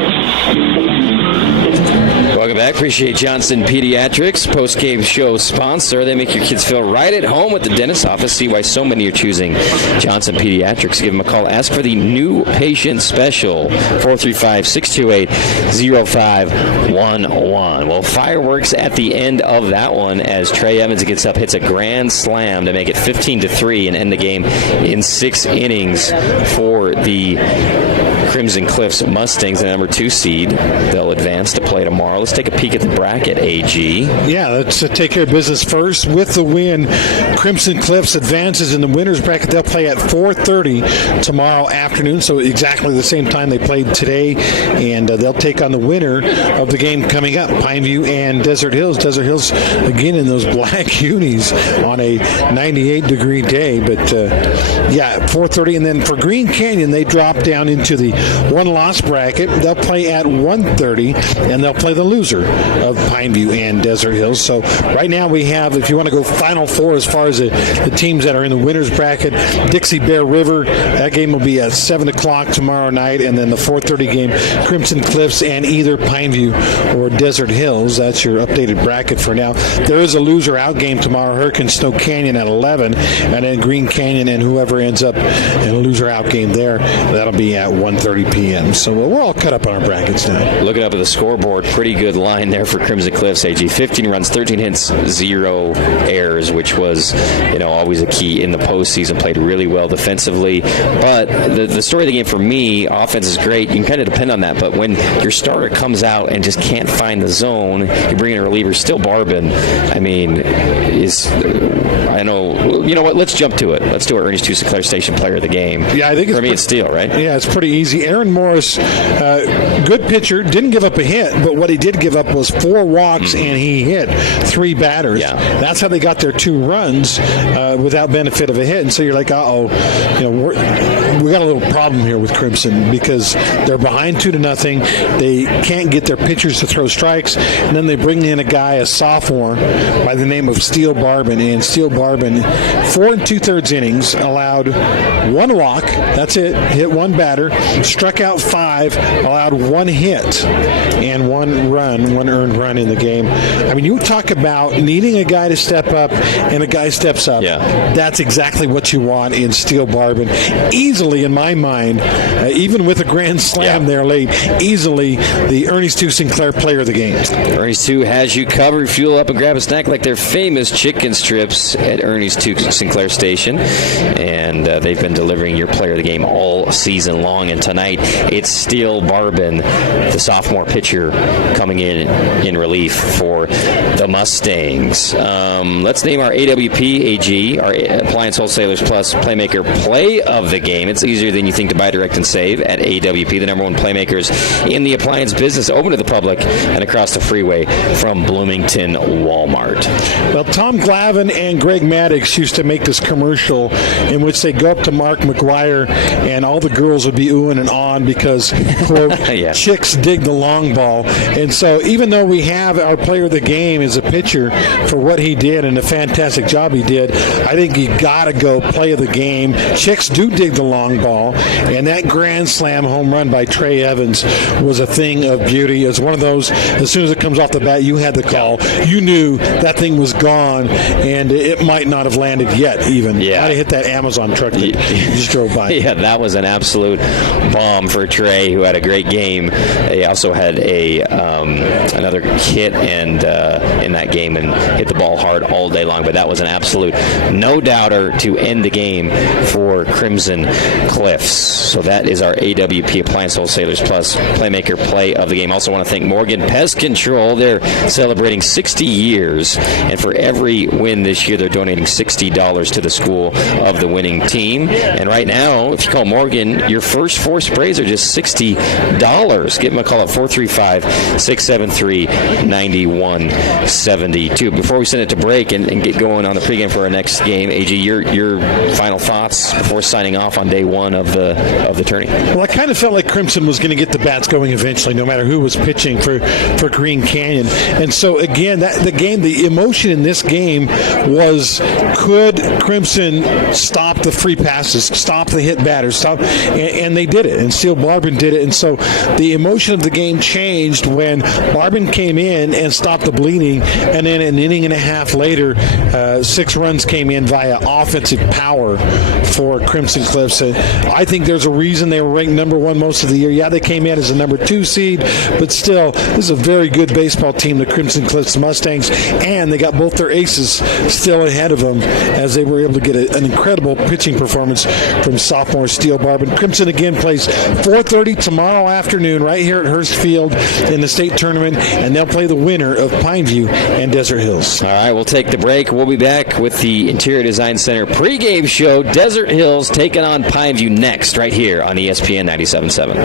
Welcome back. Appreciate Johnson Pediatrics, post-game show sponsor. They make your kids feel right at home at the dentist's office. See why so many are choosing Johnson Pediatrics. Give them a call. Ask for the new patient special, 435-628-0511. Well, fireworks at the end of that one as Trey Evans gets up, hits a grand slam to make it 15-3 and end the game in 6 innings for the Crimson Cliffs Mustangs, the number 2 seed. They'll advance to play tomorrow. Let's take a peek at the bracket, AG. Yeah, let's take care of business first. With the win, Crimson Cliffs advances in the winner's bracket. They'll play at 4:30 tomorrow afternoon, so exactly the same time they played today, and they'll take on the winner of the game coming up, Pineview and Desert Hills. Desert Hills, again, in those black unis on a 98-degree day, but 4:30. And then for Green Canyon, they drop down into the one-loss bracket. They'll play at 1:30, and they'll play the loser of Pineview and Desert Hills. So right now we have, if you want to go Final Four as far as the teams that are in the winner's bracket, Dixie Bear River, that game will be at 7 o'clock tomorrow night, and then the 4:30 game, Crimson Cliffs and either Pineview or Desert Hills. That's your updated bracket for now. There is a loser-out game tomorrow, Hurricane Snow Canyon at 11, and then Green Canyon and whoever ends up in a loser-out game there, that'll be at 1:30 p.m. So we're all cut up on our brackets now. Looking up at the scoreboard, pretty good line there for Crimson Cliffs, AG. 15 runs, 13 hits, 0 errors, which was, always a key in the postseason. Played really well defensively. But the story of the game for me, offense is great. You can kind of depend on that. But when your starter comes out and just can't find the zone, you bring in a reliever, still Barbin. I mean, I know. You know what? Let's jump to it. Let's do our Ernest Two Sinclair Station Player of the Game. Yeah, I think for me, it's Steele, right? Yeah, it's pretty easy. Aaron Morris, good pitcher, didn't give up a hit, but what he did give up was 4 walks, and he hit 3 batters. Yeah. That's how they got their 2 runs without benefit of a hit. And so you're like, we got a little problem here with Crimson because they're behind 2-0. They can't get their pitchers to throw strikes, and then they bring in a sophomore by the name of Steele Barbin, and Steele Barbin, 4 2/3 innings, allowed 1 walk. That's it. Hit 1 batter, struck out 5, allowed 1 hit, and 1 earned run in the game. I mean, you talk about needing a guy to step up, and a guy steps up. Yeah. That's exactly what you want in Steele Barbin. Easily, in my mind, even with a grand slam there late, easily the Ernest Two Sinclair Player of the Game. Ernest Two has you covered. Fuel up and grab a snack like their famous chicken strips at Ernest Two Sinclair Station. And they've been delivering your Player of the Game all season long. And tonight, it's Steele Barbin, the sophomore pitcher, coming in relief for the Mustangs. Let's name our AWP AG, our Appliance Wholesalers Plus Playmaker Play of the Game. It's easier than you think to buy, direct, and save at AWP, the number 1 playmakers in the appliance business, open to the public and across the freeway from Bloomington Walmart. Well, Tom Glavine and Greg Maddox used to make this commercial in which they go up to Mark McGuire and all the girls would be oohing and ahhing because, quote, chicks dig the long ball. And so even though we have our Player of the Game as a pitcher for what he did and a fantastic job he did, I think you got to go Play of the Game. Chicks do dig the long ball, and that grand slam home run by Trey Evans was a thing of beauty. It's one of those, as soon as it comes off the bat, you had the call. You knew that thing was gone, and it might not have landed yet even. Yeah. Might have hit that Amazon truck that just drove by. Yeah, that was an absolute bomb for Trey, who had a great game. He also had another hit and in that game and hit the ball hard all day long, but that was an absolute no-doubter to end the game for Crimson Cliffs. So that is our AWP Appliance Wholesalers Plus Playmaker Play of the Game. Also want to thank Morgan Pest Control. They're celebrating 60 years, and for every win this year, they're donating $60 to the school of the winning team. And right now, if you call Morgan, your first 4 sprays are just $60. Give them a call at 435-673-9172. Before we send it to break and get going on the pregame for our next game, AG, your final thoughts before signing off on day 1 of the tourney. Well, I kind of felt like Crimson was going to get the bats going eventually, no matter who was pitching for Green Canyon. And so, again, the emotion in this game was, could Crimson stop the free passes, stop the hit batters, and they did it, and Steele Barbin did it. And so the emotion of the game changed when Barbin came in and stopped the bleeding, and then an inning and a half later, 6 runs came in via offensive power for Crimson Cliffs. And I think there's a reason they were ranked number 1 most of the year. Yeah, they came in as a number 2 seed, but still, this is a very good baseball team, the Crimson Cliffs Mustangs, and they got both their aces still ahead of them as they were able to get an incredible pitching performance from sophomore Steele Barbin. Crimson again plays 4:30 tomorrow afternoon right here at Hurst Field in the state tournament, and they'll play the winner of Pineview and Desert Hills. All right, we'll take the break. We'll be back with the Interior Design Center pregame show. Desert Hills taking on Pineview next right here on ESPN 97.7.